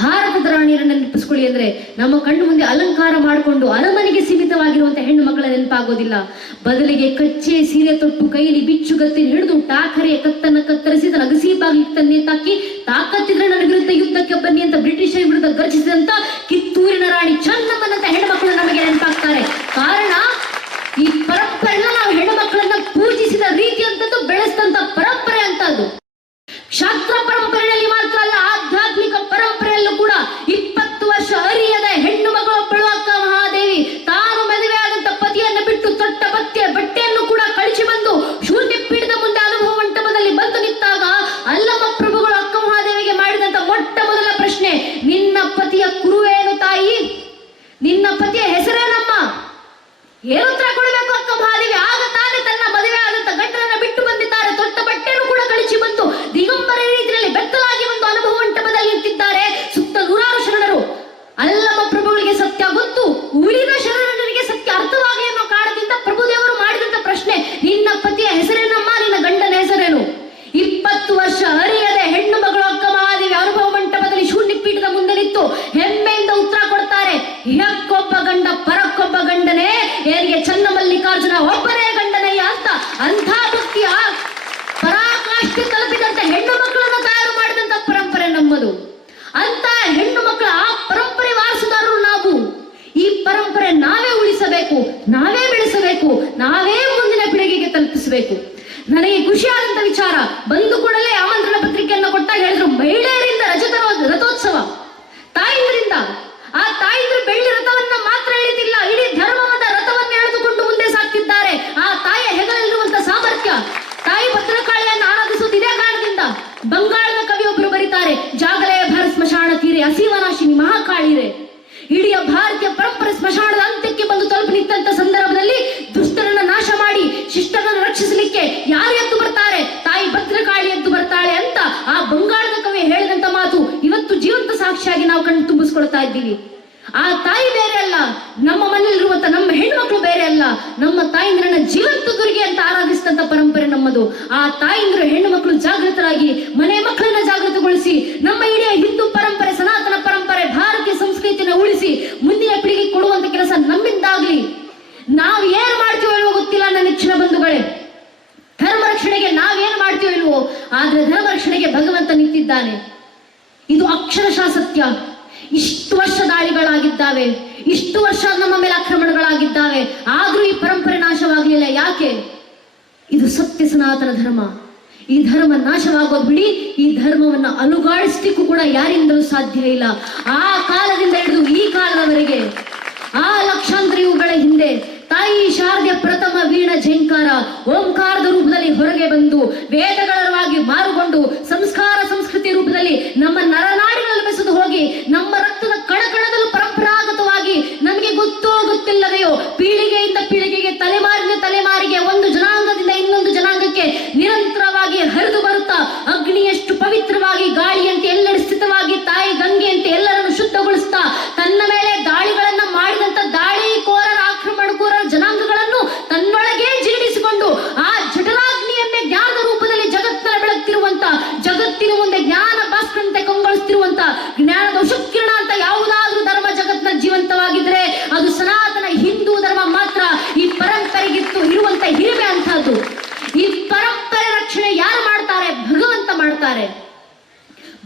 ಭಾರತದ ರಾಣಿಯರನ್ನ ನೆನಪಿಸ್ಕೊಳ್ಳಿ ಅಂದ್ರೆ ನಮ್ಮ ಕಣ್ಣು ಮುಂದೆ ಅಲಂಕಾರ ಮಾಡಿಕೊಂಡು ಅರಮನೆಗೆ ಸೀಮಿತವಾಗಿರುವಂತಹ ಹೆಣ್ಣು ಮಕ್ಕಳ ನೆನಪಾಗೋದಿಲ್ಲ. ಬದಲಿಗೆ ಕಚ್ಚೆ ಸೀರೆ ತೊಟ್ಟು ಕೈಲಿ ಬಿಚ್ಚುಗತ್ತಿ ಹಿಡಿದು ಟಾಕರೆಯ ಕತ್ತನ್ನ ಕತ್ತರಿಸಿದ ನಗಸಿ ಬಾಗಿಲು ತನ್ನೇ ತಾಕಿ ತಾಕತ್ತಿದ್ರೆ ನನ್ನ ವಿರುದ್ಧ ಯುದ್ಧಕ್ಕೆ ಬನ್ನಿ ಅಂತ ಬ್ರಿಟಿಷರ ವಿರುದ್ಧ ಗರ್ಜಿಸಿದಂತ ಕಿತ್ತೂರಿನ ರಾಣಿ ಚೆನ್ನಮ್ಮನಂತ ಹೆಣ್ಣುಮಕ್ಕಳು ನಮಗೆ ನೆನಪಾಗ್ತಾರೆ. ಕಾರಣ ಈ ಪರಂಪರೆನ ನಾವು ಹೆಣ್ಣು ಮಕ್ಕಳನ್ನ ಪೂಜಿಸಿದ ರೀತಿ ಅಂತದ್ದು, ಬೆಳೆಸಿದಂತ ಪರಂಪರೆ ಅಂತದ್ದು. ಕ್ಷಾತ್ರ ಪರಂಪರೆಯಲ್ಲಿ ಮಾತ್ರ ಅಲ್ಲ, ಆಧ್ಯಾತ್ಮಿಕ ಪರಂಪರೆಯಲ್ಲೂ ಕೂಡ 20 ವರ್ಷ ಅರಿಯದ ಹೆಣ್ಣು ಮಗಳೊಬ್ಬಳು ಅಕ್ಕ ಮಹಾದೇವಿ ತಾನು ಮದುವೆ ಆದಂತ ಪತಿಯನ್ನು ಬಿಟ್ಟು ತೊಟ್ಟ ಬಟ್ಟೆಯನ್ನು ಕೂಡ ಕಳಿಸಿ ಬಂದು ಶೂನ್ಯ ಪೀಠದ ಮುಂದೆ ಅನುಭವ ಮಂಟಪದಲ್ಲಿ ಬಂದು ನಿಂತಾಗ ಅಲ್ಲಮ್ಮ ಪ್ರಭುಗಳು ಅಕ್ಕ ಮಹಾದೇವಿಗೆ ಮಾಡಿದಂತ ಮೊಟ್ಟ ಮೊದಲ ಪ್ರಶ್ನೆ, ನಿನ್ನ ಪತಿಯ ಕುರುವೇನು ತಾಯಿ? ನಿನ್ನ ಪತಿಯ ಹೆಸರೇನಮ್ಮ? ಏನು ಉತ್ತರ ಕೊಡಬೇಕು ಅಕ್ಕ ಮಹಾದೇವಿ? ಆಗ ತಾನೇ ತನ್ನ ಮದುವೆ ಆದಂತ ಗಂಡನನ್ನ ಬಿಟ್ಟು ಬಂದಿದ್ದಾರೆ, ತೊಟ್ಟ ಬಟ್ಟೆಯನ್ನು ಕೂಡ ಕಳಿಸಿ ಬಂದು ದಿಗಂಬರ ರೀತಿಯಲ್ಲಿ ಬೆತ್ತ ಹೇಳ್ತಾರೆ, ಜಾಗಲೇ ಭಾರತ ಸ್ಮಶಾನ ತೀರೆ ಅಸೀವನಾಶಿನಿ ಮಹಾಕಾಳಿರೆ. ಇಡೀ ಭಾರತೀಯ ಪರಂಪರೆ ಸ್ಮಶಾನದ ಅಂತ್ಯಕ್ಕೆ ಬಂದು ತಲುಪಿ ನಿಂತ ಸಂದರ್ಭದಲ್ಲಿ ದುಷ್ಟರನ್ನ ನಾಶ ಮಾಡಿ ಶಿಷ್ಟರನ್ನು ರಕ್ಷಿಸಲಿಕ್ಕೆ ಯಾರು ಎದ್ದು ಬರ್ತಾರೆ? ತಾಯಿ ಭದ್ರಕಾಳಿ ಎದ್ದು ಬರ್ತಾಳೆ ಅಂತ ಆ ಬಂಗಾಳದ ಕವಿ ಹೇಳಿದಂತ ಮಾತು ಇವತ್ತು ಜೀವಂತ ಸಾಕ್ಷಿಯಾಗಿ ನಾವು ಕಣ್ಣು ತುಂಬಿಸ್ಕೊಳ್ತಾ ಇದ್ದೀವಿ. ಆ ತಾಯಿ ಬೇರೆ ಅಲ್ಲ, ನಮ್ಮ ಮನೆಯಲ್ಲಿರುವಂತ ನಮ್ಮ ಹೆಣ್ಮಕ್ಳು ಬೇರೆ ಅಲ್ಲ. ನಮ್ಮ ತಾಯಿಂದ್ರನ್ನ ಜೀವಂತ ದುರ್ಗೆ ಅಂತ ಆರಾಧಿಸಿದಂತ ಪರಂಪರೆ ನಮ್ಮದು. ಆ ತಾಯಿಂದ್ರ ಹೆಣ್ಣು ಮಕ್ಕಳು ಜಾಗೃತರಾಗಿ ಮನೆ ಮಕ್ಕಳನ್ನ ಜಾಗೃತಗೊಳಿಸಿ ನಮ್ಮ ಇಡೀ ಹಿಂದೂ ಪರಂಪರೆ, ಸನಾತನ ಪರಂಪರೆ, ಭಾರತೀಯ ಸಂಸ್ಕೃತಿಯನ್ನು ಉಳಿಸಿ ಮುಂದಿನ ಪೀಳಿಗೆ ಕೊಡುವಂತ ಕೆಲಸ ನಮ್ಮಿಂದಾಗ್ಲಿ. ನಾವು ಏನ್ ಮಾಡ್ತೀವೋ ಇಲ್ವೋ ಗೊತ್ತಿಲ್ಲ ನನ್ನ ನೆಚ್ಚಿನ ಬಂಧುಗಳೇ. ಧರ್ಮ ರಕ್ಷಣೆಗೆ ನಾವೇನ್ ಮಾಡ್ತೀವೋ ಇಲ್ವೋ, ಆದ್ರೆ ಧರ್ಮ ರಕ್ಷಣೆಗೆ ಭಗವಂತ ನಿಂತಿದ್ದಾನೆ. ಇದು ಅಕ್ಷರಶಃ ಸತ್ಯ. ಇಷ್ಟು ವರ್ಷ ದಾಳಿಗಳಾಗಿದ್ದಾವೆ, ಇಷ್ಟು ವರ್ಷ ನಮ್ಮ ಮೇಲೆ ಆಕ್ರಮಣಗಳಾಗಿದ್ದಾವೆ, ಆದ್ರೂ ಈ ಪರಂಪರೆ ನಾಶವಾಗ್ಲಿಲ್ಲ. ಯಾಕೆ? ಇದು ಸತ್ಯ ಸನಾತನ ಧರ್ಮ. ಈ ಧರ್ಮ ನಾಶವಾಗೋದು ಬಿಡಿ, ಈ ಧರ್ಮವನ್ನ ಅಲುಗಾಡಿಸ್ಲಿಕ್ಕೂ ಕೂಡ ಯಾರಿಂದಲೂ ಸಾಧ್ಯ ಇಲ್ಲ. ಆ ಕಾಲದಿಂದ ಹಿಡಿದು ಈ ಕಾಲದವರೆಗೆ, ಆ ಲಕ್ಷಾಂತರ ಯುಗಗಳ ಹಿಂದೆ ತಾಯಿ ಶಾರದೆ ಪ್ರಥಮ ವೀಣ ಝೇಂಕಾರ ಓಂಕಾರದ ರೂಪದಲ್ಲಿ ಹೊರಗೆ ಬಂದು ವೇದಗಳವಾಗಿ ಮಾರುಕೊಂಡು ಸಂಸ್ಕಾರ ಸಂಸ್ಕೃತಿ ರೂಪದಲ್ಲಿ ನಮ್ಮ ನರನಾಡಿಗಳಲ್ಲಿ ಬೆಸೆದು ಹೋಗಿ ನಮ್ಮ ರಕ್ತದ ಕಣಕಣದಲ್ಲೂ ಪರಂಪರಾಗತವಾಗಿ ನಮಗೆ ಗೊತ್ತೋ ಗೊತ್ತಿಲ್ಲದೆಯೋ ಪೀಳಿಗೆಯಿಂದ ಪೀಳಿಗೆಗೆ, ತಲೆಮಾರಿನ ತಲೆಮಾರಿಗೆ, ಒಂದು ಜನಾಂಗದಿಂದ ಇನ್ನೊಂದು ಜನಾಂಗಕ್ಕೆ ನಿರಂತರವಾಗಿ ಹರಿದು ಬರುತ್ತಾ ಅಗ್ನಿಯಷ್ಟು ಪವಿತ್ರವಾಗಿ, ಗಾಳಿಯಂತೆ ಎಲ್ಲೆಡೆ ಸ್ಥಿತವಾಗಿ, ತಾಯಿ ಗಂಗೆಯಂತೆ ಎಲ್ಲರನ್ನು ಶುದ್ಧಗೊಳಿಸ್ತಾ ತನ್ನ ಮೇಲೆ ದಾಳಿಗಳನ್ನ ಮಾಡಿದಂತ ದಾಳಿಕೋರರ, ಆಕ್ರಮಣಕೋರರ ಜನಾಂಗಗಳನ್ನು ತನ್ನೊಳಗೆ ಜೀರ್ಣಿಸಿಕೊಂಡು ಆ ಜಠರಾಗ್ನಿಯನ್ನೇ ಜ್ಞಾನದ ರೂಪದಲ್ಲಿ ಜಗತ್ತಿನ ಬೆಳಗ್ತಿರುವಂತ, ಜಗತ್ತಿನ ಮುಂದೆ ಜ್ಞಾನ ಭಾಸ್ಕರಂತೆ ಕಂಗೊಳಿಸ್ತಿರುವಂತ ಜ್ಞಾನದ ಉಷಕಿರಣ ಅಂತ ಯಾವುದಾದ್ರೂ ಧರ್ಮ ಜಗತ್ತಿನ ಜೀವಂತವಾಗಿದ್ರೆ ಅದು ಸನಾತನ ಹಿಂದೂ ಧರ್ಮ ಮಾತ್ರ. ಈ ಪರಂಪರೆಗಿತ್ತು ಇರುವಂತ ಹಿರಿಮೆ ಅಂತಹದ್ದು. ಈ ಪರಂಪರೆ ರಕ್ಷಣೆ ಯಾರು ಮಾಡ್ತಾರೆ? ಭಗವಂತ ಮಾಡ್ತಾರೆ.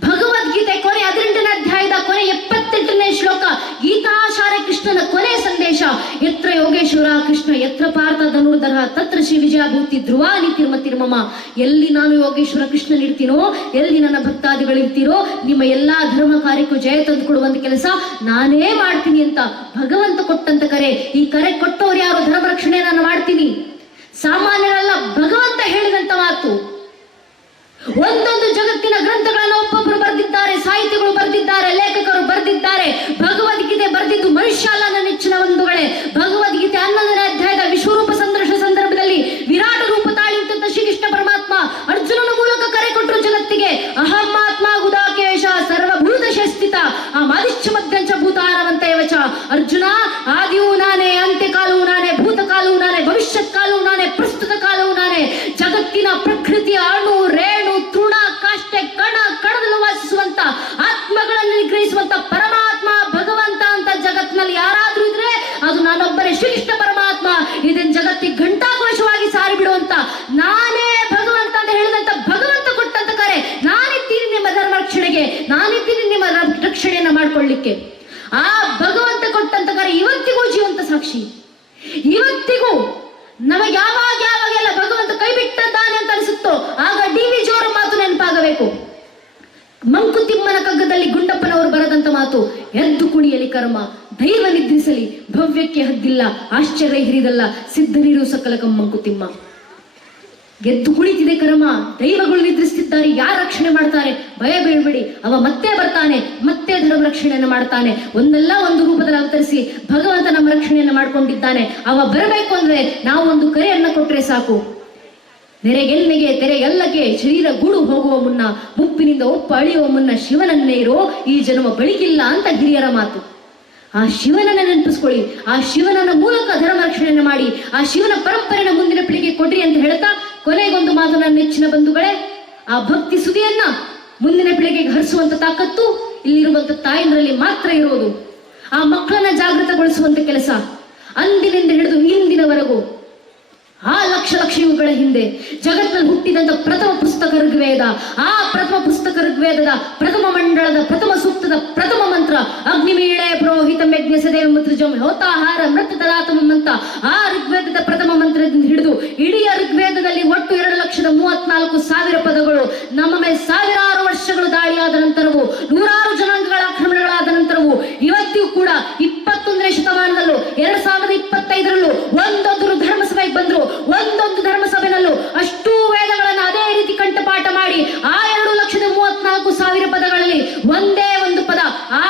ಭಗವದ್ಗೀತೆ ಕೊನೆ 18ನೇ ಅಧ್ಯಾಯದ ಕೊನೆ 78ನೇ ಶ್ಲೋಕ, ಗೀತಾಚಾರ್ಯ ಕೃಷ್ಣನ ಕೊನೆ ಸಂದೇಶ. ಯತ್ರ ಯೋಗೇಶ್ವರ ಕೃಷ್ಣ ಯತ್ರ ಪಾರ್ಥ ಧನುರ್ಧರ ತತ್ರ ಶ್ರೀ ವಿಜಯಭೂತಿ ಧ್ರುವಾನಿ ತಿರ್ಮತಿರ್ಮಮ. ಎಲ್ಲಿ ನಾನು ಯೋಗೇಶ್ವರ ಕೃಷ್ಣನಿರ್ತೀನೋ, ಎಲ್ಲಿ ನನ್ನ ಭಕ್ತಾದಿಗಳಿರ್ತೀರೋ, ನಿಮ್ಮ ಎಲ್ಲಾ ಧರ್ಮ ಕಾರ್ಯಕ್ಕೂ ಜಯ ತಂದು ಕೊಡುವಂತ ಕೆಲಸ ನಾನೇ ಮಾಡ್ತೀನಿ ಅಂತ ಭಗವಂತ ಕೊಟ್ಟಂತ ಕರೆ. ಈ ಕರೆ ಕೊಟ್ಟವ್ರು ಯಾರು? ಧರ್ಮ ರಕ್ಷಣೆ ನಾನು ಮಾಡ್ತೀನಿ. ಸಾಮಾನ್ಯರಲ್ಲ, ಭಗವಂತ ಹೇಳಿದಂತ ಮಾತು. ಒಂದೊಂದು ಜಗತ್ತಿನ ಗ್ರಂಥಗಳನ್ನು ಒಬ್ಬೊಬ್ಬರು ಬರೆದಿದ್ದಾರೆ, ಸಾಹಿತಿಗಳು ಬರೆದಿದ್ದಾರೆ, ಲೇಖಕರು ಬರೆದಿದ್ದಾರೆ. ಭಗವದ್ಗೀತೆ ಬರೆದಿದ್ದು ಮನುಷ್ಯ ಅಲ್ಲ ನನ್ನ ನೆಚ್ಚಿನ ಬಂಧುಗಳೇ. ಭಗವದ್ಗೀತೆ 11ನೇ ಅಧ್ಯಾಯದ ವಿಶ್ವರೂಪ ಸಂದರ್ಭದಲ್ಲಿ ವಿರಾಟ ರೂಪ ತಾಳಿದಂತ ಶ್ರೀಕೃಷ್ಣ ಪರಮಾತ್ಮ ಅರ್ಜುನನ ಮೂಲಕ ಕರೆ ಕೊಟ್ಟರು ಜಗತ್ತಿಗೆ. ಅಹಮಾತ್ಮ ಗುದಾಕೇಶ ಸರ್ವಭೂತಶ ಸ್ಥಿತ ಮಾದಿಶ್ಚ ಮಧ್ಯಂಚ ಭೂತಾನವಂತ ಯವಚ. ಅರ್ಜುನ, ಆದಿಯೂ ನಾನೇ, ಅಂತ್ಯಕಾಲವೂ ನಾನೇ, ಭೂತಕಾಲವೂ ನಾನೇ, ಭವಿಷ್ಯತ್ ಕಾಲವೂ ನಾನೇ, ಪ್ರಸ್ತುತ ಕಾಲವೂ ನಾನೇ. ಜಗತ್ತಿನ ಪ್ರಕೃತಿಯ ಅಣು, ರೇಣು, ತೃಣ, ಕಾಷ್ಟೆ, ಕಣದಲ್ಲಿ ವಾಸಿಸುವಂತ ಆತ್ಮಗಳನ್ನು ನಿಗ್ರಹಿಸುವಂತ ಪರಮಾತ್ಮ ಭಗವಂತ ಅಂತ ಜಗತ್ತಿನಲ್ಲಿ ಯಾರಾದ್ರೂ ಇದ್ರೆ ಅದು ನಾನೊಬ್ಬರೇ, ಶ್ರೀಕೃಷ್ಣ ಪರಮಾತ್ಮ. ಇದನ್ ಜಗತ್ತಿಗೆ ಘಂಟಾಘೋಷವಾಗಿ ಸಾರಿ ಬಿಡುವಂತ ನಾನೇ ಭಗವಂತ ಅಂತ ಹೇಳಿದಂತ ಭಗವಂತ ಕೊಟ್ಟಂತ ಕರೆ. ನಾನಿದ್ದೀನಿ ನಿಮ್ಮ ಧರ್ಮ ರಕ್ಷಣೆಗೆ, ನಾನಿದ್ದೀನಿ ನಿಮ್ಮ ರಕ್ಷಣೆಯನ್ನ ಮಾಡ್ಕೊಳ್ಳಿಕ್ಕೆ. ಆ ಭಗವಂತ ಕೊಟ್ಟಂತ ಕರೆ ಇವತ್ತಿಗೂ ಜೀವಂತ ಸಾಕ್ಷಿ. ಇವತ್ತಿಗೂ ನಮಗೆ ಯಾವಾಗೆಲ್ಲ ಭಗವಂತ ಕೈ ಬಿಟ್ಟದ್ದಾನೆ ಅಂತ ಅನಿಸುತ್ತೋ ಆಗ ಡಿ.ವಿ. ಜೋರ ಮಾತು ನೆನಪಾಗಬೇಕು. ಮಂಕುತಿಮ್ಮನ ಕಗ್ಗದಲ್ಲಿ ಗುಂಡಪ್ಪನವರು ಬರೆದಂತ ಮಾತು, ಎದ್ದು ಕುಣಿಯಲಿ ಕರ್ಮ, ದೈವ ನಿದ್ರಿಸಲಿ, ಭವ್ಯಕ್ಕೆ ಹದ್ದಿಲ್ಲ, ಆಶ್ಚರ್ಯ ಹಿರಿದಲ್ಲ, ಸಿದ್ಧನಿರು ಸಕಲಕಂ ಮಂಕುತಿಮ್ಮ. ಗೆದ್ದು ಕುಳಿತಿದೆ ಕರ್ಮ, ದೈವಗಳು ನಿದ್ರಿಸುತ್ತಿದ್ದಾರೆ, ಯಾರು ರಕ್ಷಣೆ ಮಾಡ್ತಾರೆ? ಭಯ ಬೀಳ್ಬೇಡಿ, ಅವ ಮತ್ತೆ ಬರ್ತಾನೆ, ಮತ್ತೆ ಧರ್ಮ ರಕ್ಷಣೆಯನ್ನು ಮಾಡ್ತಾನೆ. ಒಂದಲ್ಲ ಒಂದು ರೂಪದಲ್ಲಿ ಅವತರಿಸಿ ಭಗವಂತ ನಮ್ಮ ರಕ್ಷಣೆಯನ್ನು ಮಾಡ್ಕೊಂಡಿದ್ದಾನೆ. ಅವ ಬರಬೇಕು ಅಂದ್ರೆ ನಾವು ಒಂದು ಕರೆಯನ್ನ ಕೊಟ್ರೆ ಸಾಕು. ನೆರೆಗೆಲ್ಮೆಗೆ ತೆರೆಗೆಲ್ಲಕ್ಕೆ ಶರೀರ ಗೂಡು ಹೋಗುವ ಮುನ್ನ, ಮುಪ್ಪಿನಿಂದ ಒಪ್ಪ ಅಳಿಯುವ ಮುನ್ನ ಶಿವನನ್ನೇ ಇರೋ, ಈ ಜನ್ಮ ಬಳಿಕಿಲ್ಲ ಅಂತ ಹಿರಿಯರ ಮಾತು. ಆ ಶಿವನನ್ನ ನೆನಪಿಸ್ಕೊಳ್ಳಿ, ಆ ಶಿವನನ್ನ ಮೂಲಕ ಧರ್ಮ ರಕ್ಷಣೆಯನ್ನು ಮಾಡಿ, ಆ ಶಿವನ ಪರಂಪರೆನ ಮುಂದಿನ ಪೀಳಿಗೆ ಕೊಡ್ರಿ ಅಂತ ಹೇಳ್ತಾ ಕೊನೆಗೊಂದು ಮಾತು ನನ್ನ ನೆಚ್ಚಿನ ಬಂಧುಗಳೇ, ಆ ಭಕ್ತಿ ಸುದಿಯನ್ನ ಮುಂದಿನ ಪೀಳಿಗೆಗೆ ಹರಿಸುವಂತ ತಾಕತ್ತು ಇಲ್ಲಿರುವಂತ ತಾಯಂದ್ರಲ್ಲಿ ಮಾತ್ರ ಇರೋದು. ಆ ಮಕ್ಕಳನ್ನ ಜಾಗೃತಗೊಳಿಸುವಂತ ಕೆಲಸ ಅಂದಿನಿಂದ ಹಿಡಿದು ಇಂದಿನವರೆಗೂ ಆ ಲಕ್ಷ ಯುಗಗಳ ಹಿಂದೆ ಜಗತ್ತಿನಲ್ಲಿ ಹುಟ್ಟಿದಂತ ಪ್ರಥಮ ಪುಸ್ತಕ ಋಗ್ವೇದ. ಆ ಪ್ರಥಮ ಪುಸ್ತಕ ಋಗ್ವೇದದ ಪ್ರಥಮ ಮಂಡಳದ ಪ್ರಥಮ ಸೂಕ್ತದ ಪ್ರಥಮ ಮಂತ್ರ ಅಗ್ನಿಮೀಳೆ ಪುರೋಹಿತ ಯಜ್ಞ ಸದೇವ ಮೃತೃಜಂ ಹೋತಾಹಾರ ಮೃತ ದದಾತಮಂ ಅಂತ ಆ ಋಗ್ವೇದದ ಪ್ರಥಮ ಮಂತ್ರದಿಂದ ಹಿಡಿದು ಇಡೀ ಋಗ್ವೇದದಲ್ಲಿ ಒಟ್ಟು 2,34,000 ಪದಗಳು. ನಮ್ಮ ಮೇಲೆ ಸಾವಿರಾರು ವರ್ಷಗಳು ದಾಳಿಯಾದ ನಂತರವೂ, ನೂರಾರು ಜನಾಂಗಗಳ ಆಕ್ರಮಣಗಳಾದ ನಂತರವೂ, ಇವತ್ತಿಗೂ ಕೂಡ 21ನೇ ಶತಮಾನದಲ್ಲೂ 2025ರಲ್ಲೂ ಒಂದೊಂದು ಧರ್ಮಸಭೆಗೆ ಬಂದ್ರು, ಒಂದೊಂದು ಧರ್ಮಸಭೆನಲ್ಲೂ ಅಷ್ಟೂ ವೇದಗಳನ್ನು ಅದೇ ರೀತಿ ಕಂಠಪಾಠ ಮಾಡಿ ಆ 2,34,000 ಪದಗಳ ವೇದಗಳಲ್ಲಿ ಒಂದೇ ಒಂದು ಪದ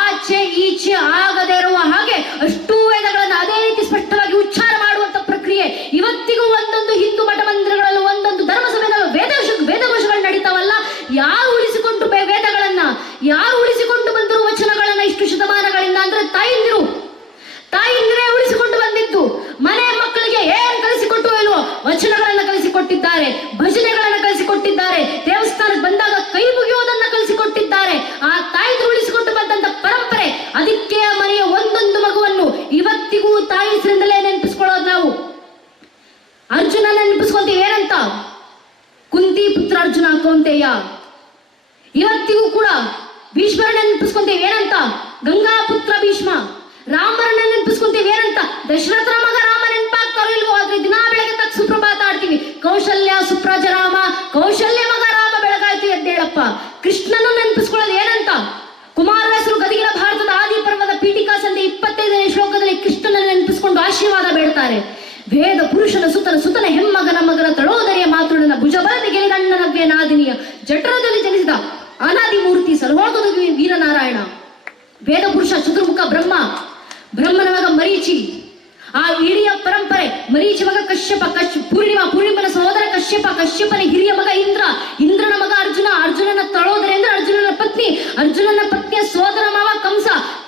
ಆಚೆ ಈಚೆ ಆಗದೇ ಇರುವ ಹಾಗೆ ಅಷ್ಟೂ ವೇದಗಳನ್ನು ಅದೇ ರೀತಿ ಸ್ಪಷ್ಟವಾಗಿ ಉಚ್ಚಾರ ಮಾಡುವಂತ ಪ್ರಕ್ರಿಯೆ ಇವತ್ತಿಗೂ ಒಂದೊಂದು ಹಿಂದೂ ಮಠ ಮಂದಿರಗಳಲ್ಲೂ ಒಂದೊಂದು ಧರ್ಮ ಸಭೆಗಳಲ್ಲೂ ವೇದಘೋಷಗಳು ನಡೀತಾವಲ್ಲ. ಯಾರು ಉಳಿಸಿಕೊಂಡು ವೇದಗಳನ್ನ, ಯಾರು ಉಳಿಸಿಕೊಂಡು ಬಂದರು ವಚನಗಳನ್ನ ಇಷ್ಟು ಶತಮಾನಗಳಿಂದ ಅಂದ್ರೆ ತಾಯಿಂದಿರೇ ಉಳಿಸಿಕೊಂಡು ಬಂದಿದ್ದು. ಮನೆ ಮಕ್ಕಳಿಗೆ ಏನ್ ಕಲಿಸಿಕೊಟ್ಟು ಇಲ್ವೋ ವಚನಗಳನ್ನ ಕಲಿಸಿಕೊಟ್ಟಿದ್ದಾರೆ, ಭಜನೆಗಳನ್ನ ಕಲಿಸಿಕೊಟ್ಟಿದ್ದಾರೆ, ದೇವಸ್ಥಾನಕ್ಕೆ ಬಂದಾಗ ಕೈ ಮುಗಿಯುವುದನ್ನ ಕಲಿಸಿಕೊಟ್ಟಿದ್ದಾರೆ. ಆ ತಾಯಿದ್ರು ಉಳಿಸಿಕೊಂಡು ಬಂದಂತ ಪರಂಪರೆ. ಅದಕ್ಕೆ ಮನೆಯ ಒಂದೊಂದು ಮಗುವನ್ನು ಇವತ್ತಿಗೂ ತಾಯಿ ಹೆಸರಿಂದಲೇ ನೆನಪಿಸ್ಕೊಳ್ಳೋದು ನಾವು. ಅರ್ಜುನ ನೆನಪಿಸ್ಕೊಂತೀವಿ ಏನಂತ? ಕುಂತಿ ಪುತ್ರ ಅರ್ಜುನ ಕೌಂತೆಯ. ಇವತ್ತಿಗೂ ಕೂಡ ಭೀಷ್ಮರನ್ನ ನೆನಪಿಸ್ಕೊಂತೀವಿ ಏನಂತ? ಗಂಗಾ ಪುತ್ರ ಭೀಷ್ಮ. ರಾಮರನ್ನ ನೆನಪಿಸ್ಕೊಂತೀವಿ ಏನಂತ? ದಶರಥರ ಮಗ ರಾಮ ನೆನಪಾಗ್ತಾರೋ ಇಲ್ವೋ? ಆದ್ರೆ ದಿನಾ ಬೆಳಗ್ಗೆ ತಕ್ಕ ಸುಪ್ರಭಾತ ಆಡ್ತೀವಿ. ಕೌಶಲ್ಯ ಸುಪ್ರಜ ರಾಮ, ಕೌಶಲ್ಯ ಮಗ ರಾಮ ಬೆಳಗಾಯ್ತು ಎದ್ದೇಳಪ್ಪ. ಕೃಷ್ಣನ ನೆನಪಿಸ್ಕೊಳ್ಳೋದು ಏನಂತ? ಕುಮಾರವ್ಯಾಸರು ಗದಗಿನ ಭಾರತದ ಆದಿ ಪರ್ವದ ಪೀಠಿಕಾ ಸಂಧಿ 25ನೇ ಶ್ಲೋಕದಲ್ಲಿ ಕೃಷ್ಣನ ನೆನಪಿಸ್ಕೊಂಡು ಆಶೀರ್ವಾದ ಬೇಡ್ತಾರೆ. ವೇದ ಪುರುಷನ ಸುತನ ಹೆಮ್ಮಗನ ಮಗನ ತಳೋದರಿಯ ಮಾತೃಡನ ಭುಜಬಲದ ಗೆಲಿಗಣ್ಣನವ್ಯ ನಾದಿನಿಯ ಜಠರದಲ್ಲಿ ಜನಿಸಿದ ಅನಾದಿ ಮೂರ್ತಿ ಸರ್ವೋಗದ ವೀರನಾರಾಯಣ. ವೇದ ಪುರುಷ ಚತುರ್ಮುಖ ಬ್ರಹ್ಮನ ಮಗ ಮರೀಚಿ. ಆ ಇಡೀ ಪರಂಪರೆ ಮರೀಚಿ ಮಗ ಕಶ್ಯಪ, ಪೂರ್ಣಿಮನ ಸಹೋದರ ಕಶ್ಯಪನ ಹಿರಿಯ ಮಗ ಇಂದ್ರನ ಮಗ ಅರ್ಜುನನ ತಳೋದರಿ ಅಂದ್ರೆ ಅರ್ಜುನನ ಪತ್ನಿಯ ಸೋದರ ಮಾವ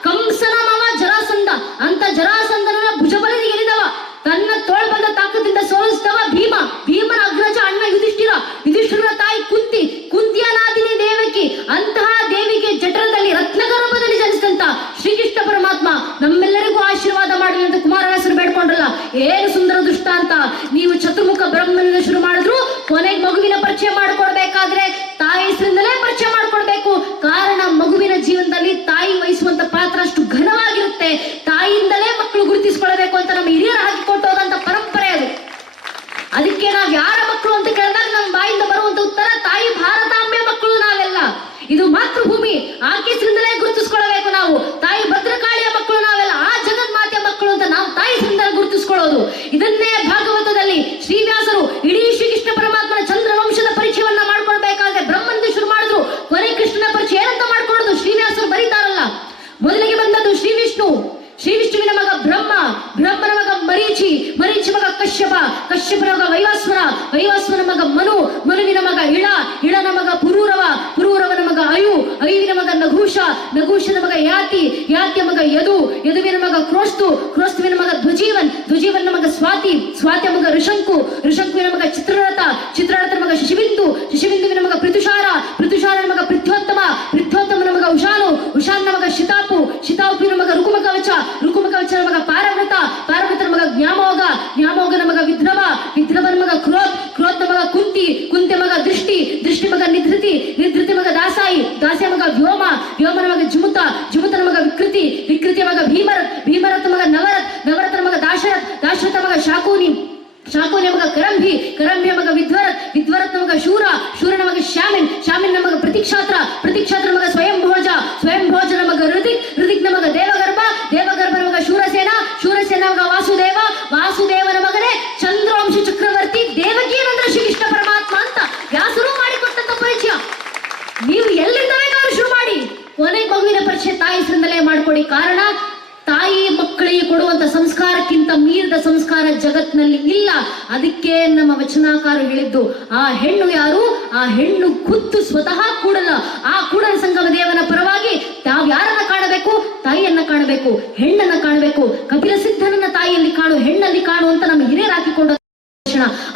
ಕಂಸನ ಮಾವ ಜರಾಸಂಧ. ಅಂತ ಜರಾಸಂಧನ ಭುಜಬಲದಿ ಗೆಲ್ಲಿದವ, ತನ್ನ ತೋಳ್ ಬಂದ ತಾಕದಿಂದ ಸೋಲಿಸಿದವ ಭೀಮನ ಅಗ್ರಜ ಅಣ್ಣ ಯುಧಿಷ್ಠಿರನ ತಾಯಿ ಕುಂತಿಯ ನಾದಿನಿ ದೇವಕಿ. ಅಂತಹ ದೇವಿಗೆ ಜಠರದಲ್ಲಿ ರತ್ನಗರ್ಭದಲ್ಲಿ ಜನಿಸಿದಂತ ಶ್ರೀಕೃಷ್ಣ ಪರಮಾತ್ಮ ನಮ್ಮೆಲ್ಲರಿಗೂ ಆಶೀರ್ವಾದ ಮಾಡಲಿ ಅಂತ ಕುಮಾರವ್ಯಾಸರು ಬೇಡ್ಕೊಂಡ್ರಲ್ಲ. ಏನು ಸುಂದರ ದೃಷ್ಟಾಂತ. ನೀವು ಚತುರ್ಮುಖ ಬ್ರಹ್ಮನಿಂದ ಶುರು ಮಾಡಿದ್ರು ಕೊನೆಗೆ ಮಗುವಿನ ಪರಿಚಯ ಮಾಡ್ಕೊಡ್ಬೇಕಾದ್ರೆ ತಾಯಿ ಹೆಸರಿಂದಲೇ ಪರಿಚಯ ಮಾಡ್ಕೊಡ್ಬೇಕು. ಕಾರಣ ಮಗುವಿನ ಜೀವನದಲ್ಲಿ ತಾಯಿ ವಹಿಸುವಂತ ಪಾತ್ರ ಅಷ್ಟು ಘನವಾಗಿರುತ್ತೆ. ತಾಯಿಯಿಂದಲೇ ಮಕ್ಕಳು ಗುರುತಿಸ್ಕೊಳ್ಬೇಕು ಅಂತ ನಮ್ಮ ಹಿರಿಯರು ಹಾಕಿಕೊಟ್ಟೋದಂತ ಪರಂಪರೆ ಅದು. ಅದಕ್ಕೆ ನಾವ್ ಯಾರ ಮಕ್ಕಳು ಅಂತ ಕೇಳಿದಾಗ ನಮ್ಮ ಬಾಯಿಂದ ಬರುವಂತ ಉತ್ತರ ತಾಯಿ ಭಾರತಾಂಬೆ ಮಕ್ಕಳು ನಾವೆಲ್ಲ. ಇದು ಮಾತೃಭೂಮಿ, ಆಕೆ ಹೆಸರಿಂದಲೇ ಗುರುತಿಸ್ಕೊಳ್ಬೇಕು ನಾವು. ತಾಯಿ ಭದ್ರಕಾಳಿಯ ಮಕ್ಕಳು ನಾವೆಲ್ಲ, ಆ ಜಗನ್ಮಾತೆಯ ಮಕ್ಕಳು ಅಂತ ನಾವು ತಾಯಿ ಹೆಸರಿಂದಲೇ ಗುರುತಿಸ್ಕೊಳ್ಳೋದು. ಇದನ್ನೇ ಭಾಗವತದಲ್ಲಿ ಶ್ರೀವ್ಯಾಸರು ಇಡೀ ಶ್ರೀಕೃಷ್ಣ ಪರಮಾತ್ಮನ ಚಂದ್ರವಂಶದ ಪರಿಚಯವನ್ನ ಮಾಡ್ಕೊಳ್ಬೇಕಾದ್ರೆ ಬ್ರಹ್ಮನಿಂದ ಶುರು ಮಾಡಿದ್ರು. ಕೊನೆ ಕೃಷ್ಣನ ಪರಿಚಯ ಏನಂತ ಮಾಡ್ಕೊಳ್ಳೋದು ಶ್ರೀವ್ಯಾಸರು ಬರೀತಾರಲ್ಲ. ಮೊದಲಿಗೆ ಬಂದದ್ದು ಶ್ರೀವಿಷ್ಣುವಿನ ಮಗ ಬ್ರಹ್ಮನ ಮಗ ಮರೀಚಿ ಮಗ ಕಶ್ಯಪನ ಮಗ ವೈವಾಸ್ವನ ಮಗ ಮನುವಿನ ಮಗ ಇಳನ ಮಗ ಪುರೂರವನ ಮಗ ಅಯುವಿನ ಮಗ ನಘೂಷನ ಮಗ ಯಾತಿಯ ಮಗ ಯದುವಿನ ಮಗ ಕ್ರೋಸ್ತುವಿನ ಮಗ ಧ್ವಜೀವನ ಮಗ ಸ್ವಾತಿಯ ಮಗ ಋಷಂಕುವಿನ ಮಗ ಚಿತ್ರರಥನ ಮಗ ಶಶಿಬಿಂದುವಿನ ಮಗ ಪೃಥುಷಾರನ ಮಗ ಪೃಥ್ವೋತ್ತಮನ ಮಗ ಉಷಾನ ಮಗ ಶಿತಾಪುವಿನ ಮಗ ರುಕುಮಕವಚನ ಮಗ ಪಾರವ್ರತನ ಮಗ ಜ್ಞಾಮೋಗನ ಮಗ ವಿದ್ರವನ ಮಗ ಕ್ರೋಧನ ಮಗ ಕುಂತಿ ಮಗ ದೃಷ್ಟಿ ಮಗ ನಿಧೃತಿ ಮಗ ದಾಸಾಯ ಮಗ ವ್ಯೋಮನ ಮಗ ಜುಮುತನ ಮಗ ವಿಕೃತಿಯ ಮಗ ಭೀಮರಥ ಮಗ ನವರಥನ ಮಗ ದಾಶರಥ ಮಗ ಶಾಕೂನಿಯ ಮಗ ಕರಂಭಿಯ ಮಗ ವಿದ್ವರತ್ನ ಮಗ ಶೂರನ ಮಗ ಶ್ಯಾಮಿನ ಮಗ ಪ್ರತೀಕ್ಷಾತ್ರ ಮಗ ಸ್ವಯಂಭೋಜನ ಮಗ ಋದಿಕ್ನ ಮಗ ದೇವಗರ್ಭನ ಮಗ ಶೂರಸೇನ ಮಗ ವಾಸುದೇವನ ಮಗನೇ ಚಂದ್ರವಂಶ ಚಕ್ರವರ್ತಿ ದೇವಕಿ ನಂತರ ಶ್ರೀಕೃಷ್ಣ ಪರಮಾತ್ಮ ಅಂತ ವ್ಯಾಸರು ಮಾಡಿಕೊಟ್ಟಂತ ಪರಿಚಯ. ನೀವು ಎಲ್ಲಿಂದ ಬೇಕಾದ್ರೂ ಶುರು ಮಾಡಿ, ಕೊನೆಗೆ ಮಗುವಿನ ಪರಿಚಯ ತಾಯಿ ಹೆಸರಿಂದಲೇ ಮಾಡ್ಕೊಡಿ. ಕಾರಣ ತಾಯಿ ಮಕ್ಕಳಿಗೆ ಕೊಡುವಂತ ಸಂಸ್ಕಾರಕ್ಕಿಂತ ಮೀರಿದ ಸಂಸ್ಕಾರ ಜಗತ್ನಲ್ಲಿ ಇಲ್ಲ. ಅದಕ್ಕೆ ನಮ್ಮ ವಚನಾಕಾರ ಹೇಳಿದ್ದು, ಆ ಹೆಣ್ಣು ಯಾರು? ಆ ಹೆಣ್ಣು ಖುದ್ದು ಸ್ವತಃ ಕೂಡಲ ಸಂಗಮ ದೇವನ ಪರವಾಗಿ ತಾವ್ ಯಾರನ್ನ ಕಾಣಬೇಕು? ತಾಯಿಯನ್ನ ಕಾಣಬೇಕು, ಹೆಣ್ಣನ್ನ ಕಾಣಬೇಕು. ಕಪಿಲ ಸಿದ್ಧನನ್ನ ತಾಯಿಯಲ್ಲಿ ಕಾಣು, ಹೆಣ್ಣಲ್ಲಿ ಕಾಣು ಅಂತ ನಮ್ಮ ಹಿರಿಯರು ಹಾಕಿಕೊಂಡ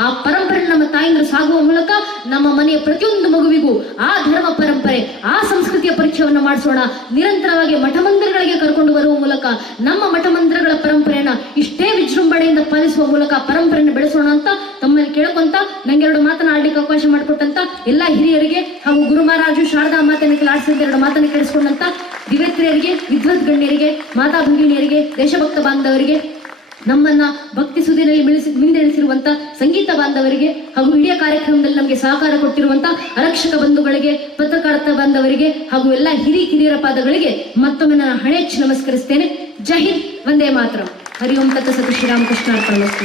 ಆ ಪರಂಪರೆ ನಮ್ಮ ತಾಯಿಯಿಂದ ಸಾಗುವ ಮೂಲಕ ನಮ್ಮ ಮನೆಯ ಪ್ರತಿಯೊಂದು ಮಗುವಿಗೂ ಆ ಧರ್ಮ ಪರಂಪರೆ, ಆ ಸಂಸ್ಕೃತಿಯ ಪರಿಚಯವನ್ನ ಮಾಡಿಸೋಣ. ನಿರಂತರವಾಗಿ ಮಠಮಂದಿರಗಳಿಗೆ ಕರ್ಕೊಂಡು ಬರುವ ಮೂಲಕ ನಮ್ಮ ಮಠಮಂದಿರಗಳ ಪರಂಪರೆಯನ್ನ ಇಷ್ಟೇ ವಿಜೃಂಭಣೆಯಿಂದ ಪಾಲಿಸುವ ಮೂಲಕ ಪರಂಪರೆಯನ್ನು ಬೆಳೆಸೋಣ ಅಂತ ತಮ್ಮಲ್ಲಿ ಕೇಳ್ಕೊಂತ ನಂಗೆರಡು ಮಾತನಾಡ್ಲಿಕ್ಕೆ ಅವಕಾಶ ಮಾಡಿಕೊಟ್ಟಂತ ಎಲ್ಲಾ ಹಿರಿಯರಿಗೆ ಹಾಗೂ ಗುರು ಮಹಾರಾಜು ಶಾರದಾ ಮಾತನ್ನ ಆಡಿಸಿದ ಎರಡು ಮಾತನ್ನು ಕೇಳಿಸಿಕೊಂಡಂತ ದಿವೇತ್ರಿಯರಿಗೆ, ವಿದ್ವತ್ ಗಣ್ಯರಿಗೆ, ಮಾತಾ ಭಗಿನಿಯರಿಗೆ, ದೇಶಭಕ್ತ ಬಾಂಧವರಿಗೆ, ನಮ್ಮನ್ನ ಭಕ್ತಿ ಸುದ್ದಿನಲ್ಲಿ ಮಿಂದೆಣಿಸಿರುವಂತ ಸಂಗೀತ ಬಾಂಧವರಿಗೆ ಹಾಗೂ ಇಡೀ ಕಾರ್ಯಕ್ರಮದಲ್ಲಿ ನಮಗೆ ಸಹಕಾರ ಕೊಟ್ಟಿರುವಂತ ಆರಕ್ಷಕ ಬಂಧುಗಳಿಗೆ, ಪತ್ರಕರ್ತ ಬಾಂಧವರಿಗೆ ಹಾಗೂ ಎಲ್ಲ ಹಿರಿಯರ ಪಾದಗಳಿಗೆ ಮತ್ತೊಮ್ಮೆ ನಾನು ಹಣೆಚ್ಚಿ ನಮಸ್ಕರಿಸ್ತೇನೆ. ಜೈ ಹಿಂದ್, ವಂದೇ ಮಾತರಂ. ಹರಿ ಓಂ ತತ್ಸತ್. ಶ್ರೀರಾಮಕೃಷ್ಣ ಅರ್ಪಣಮಸ್ತು.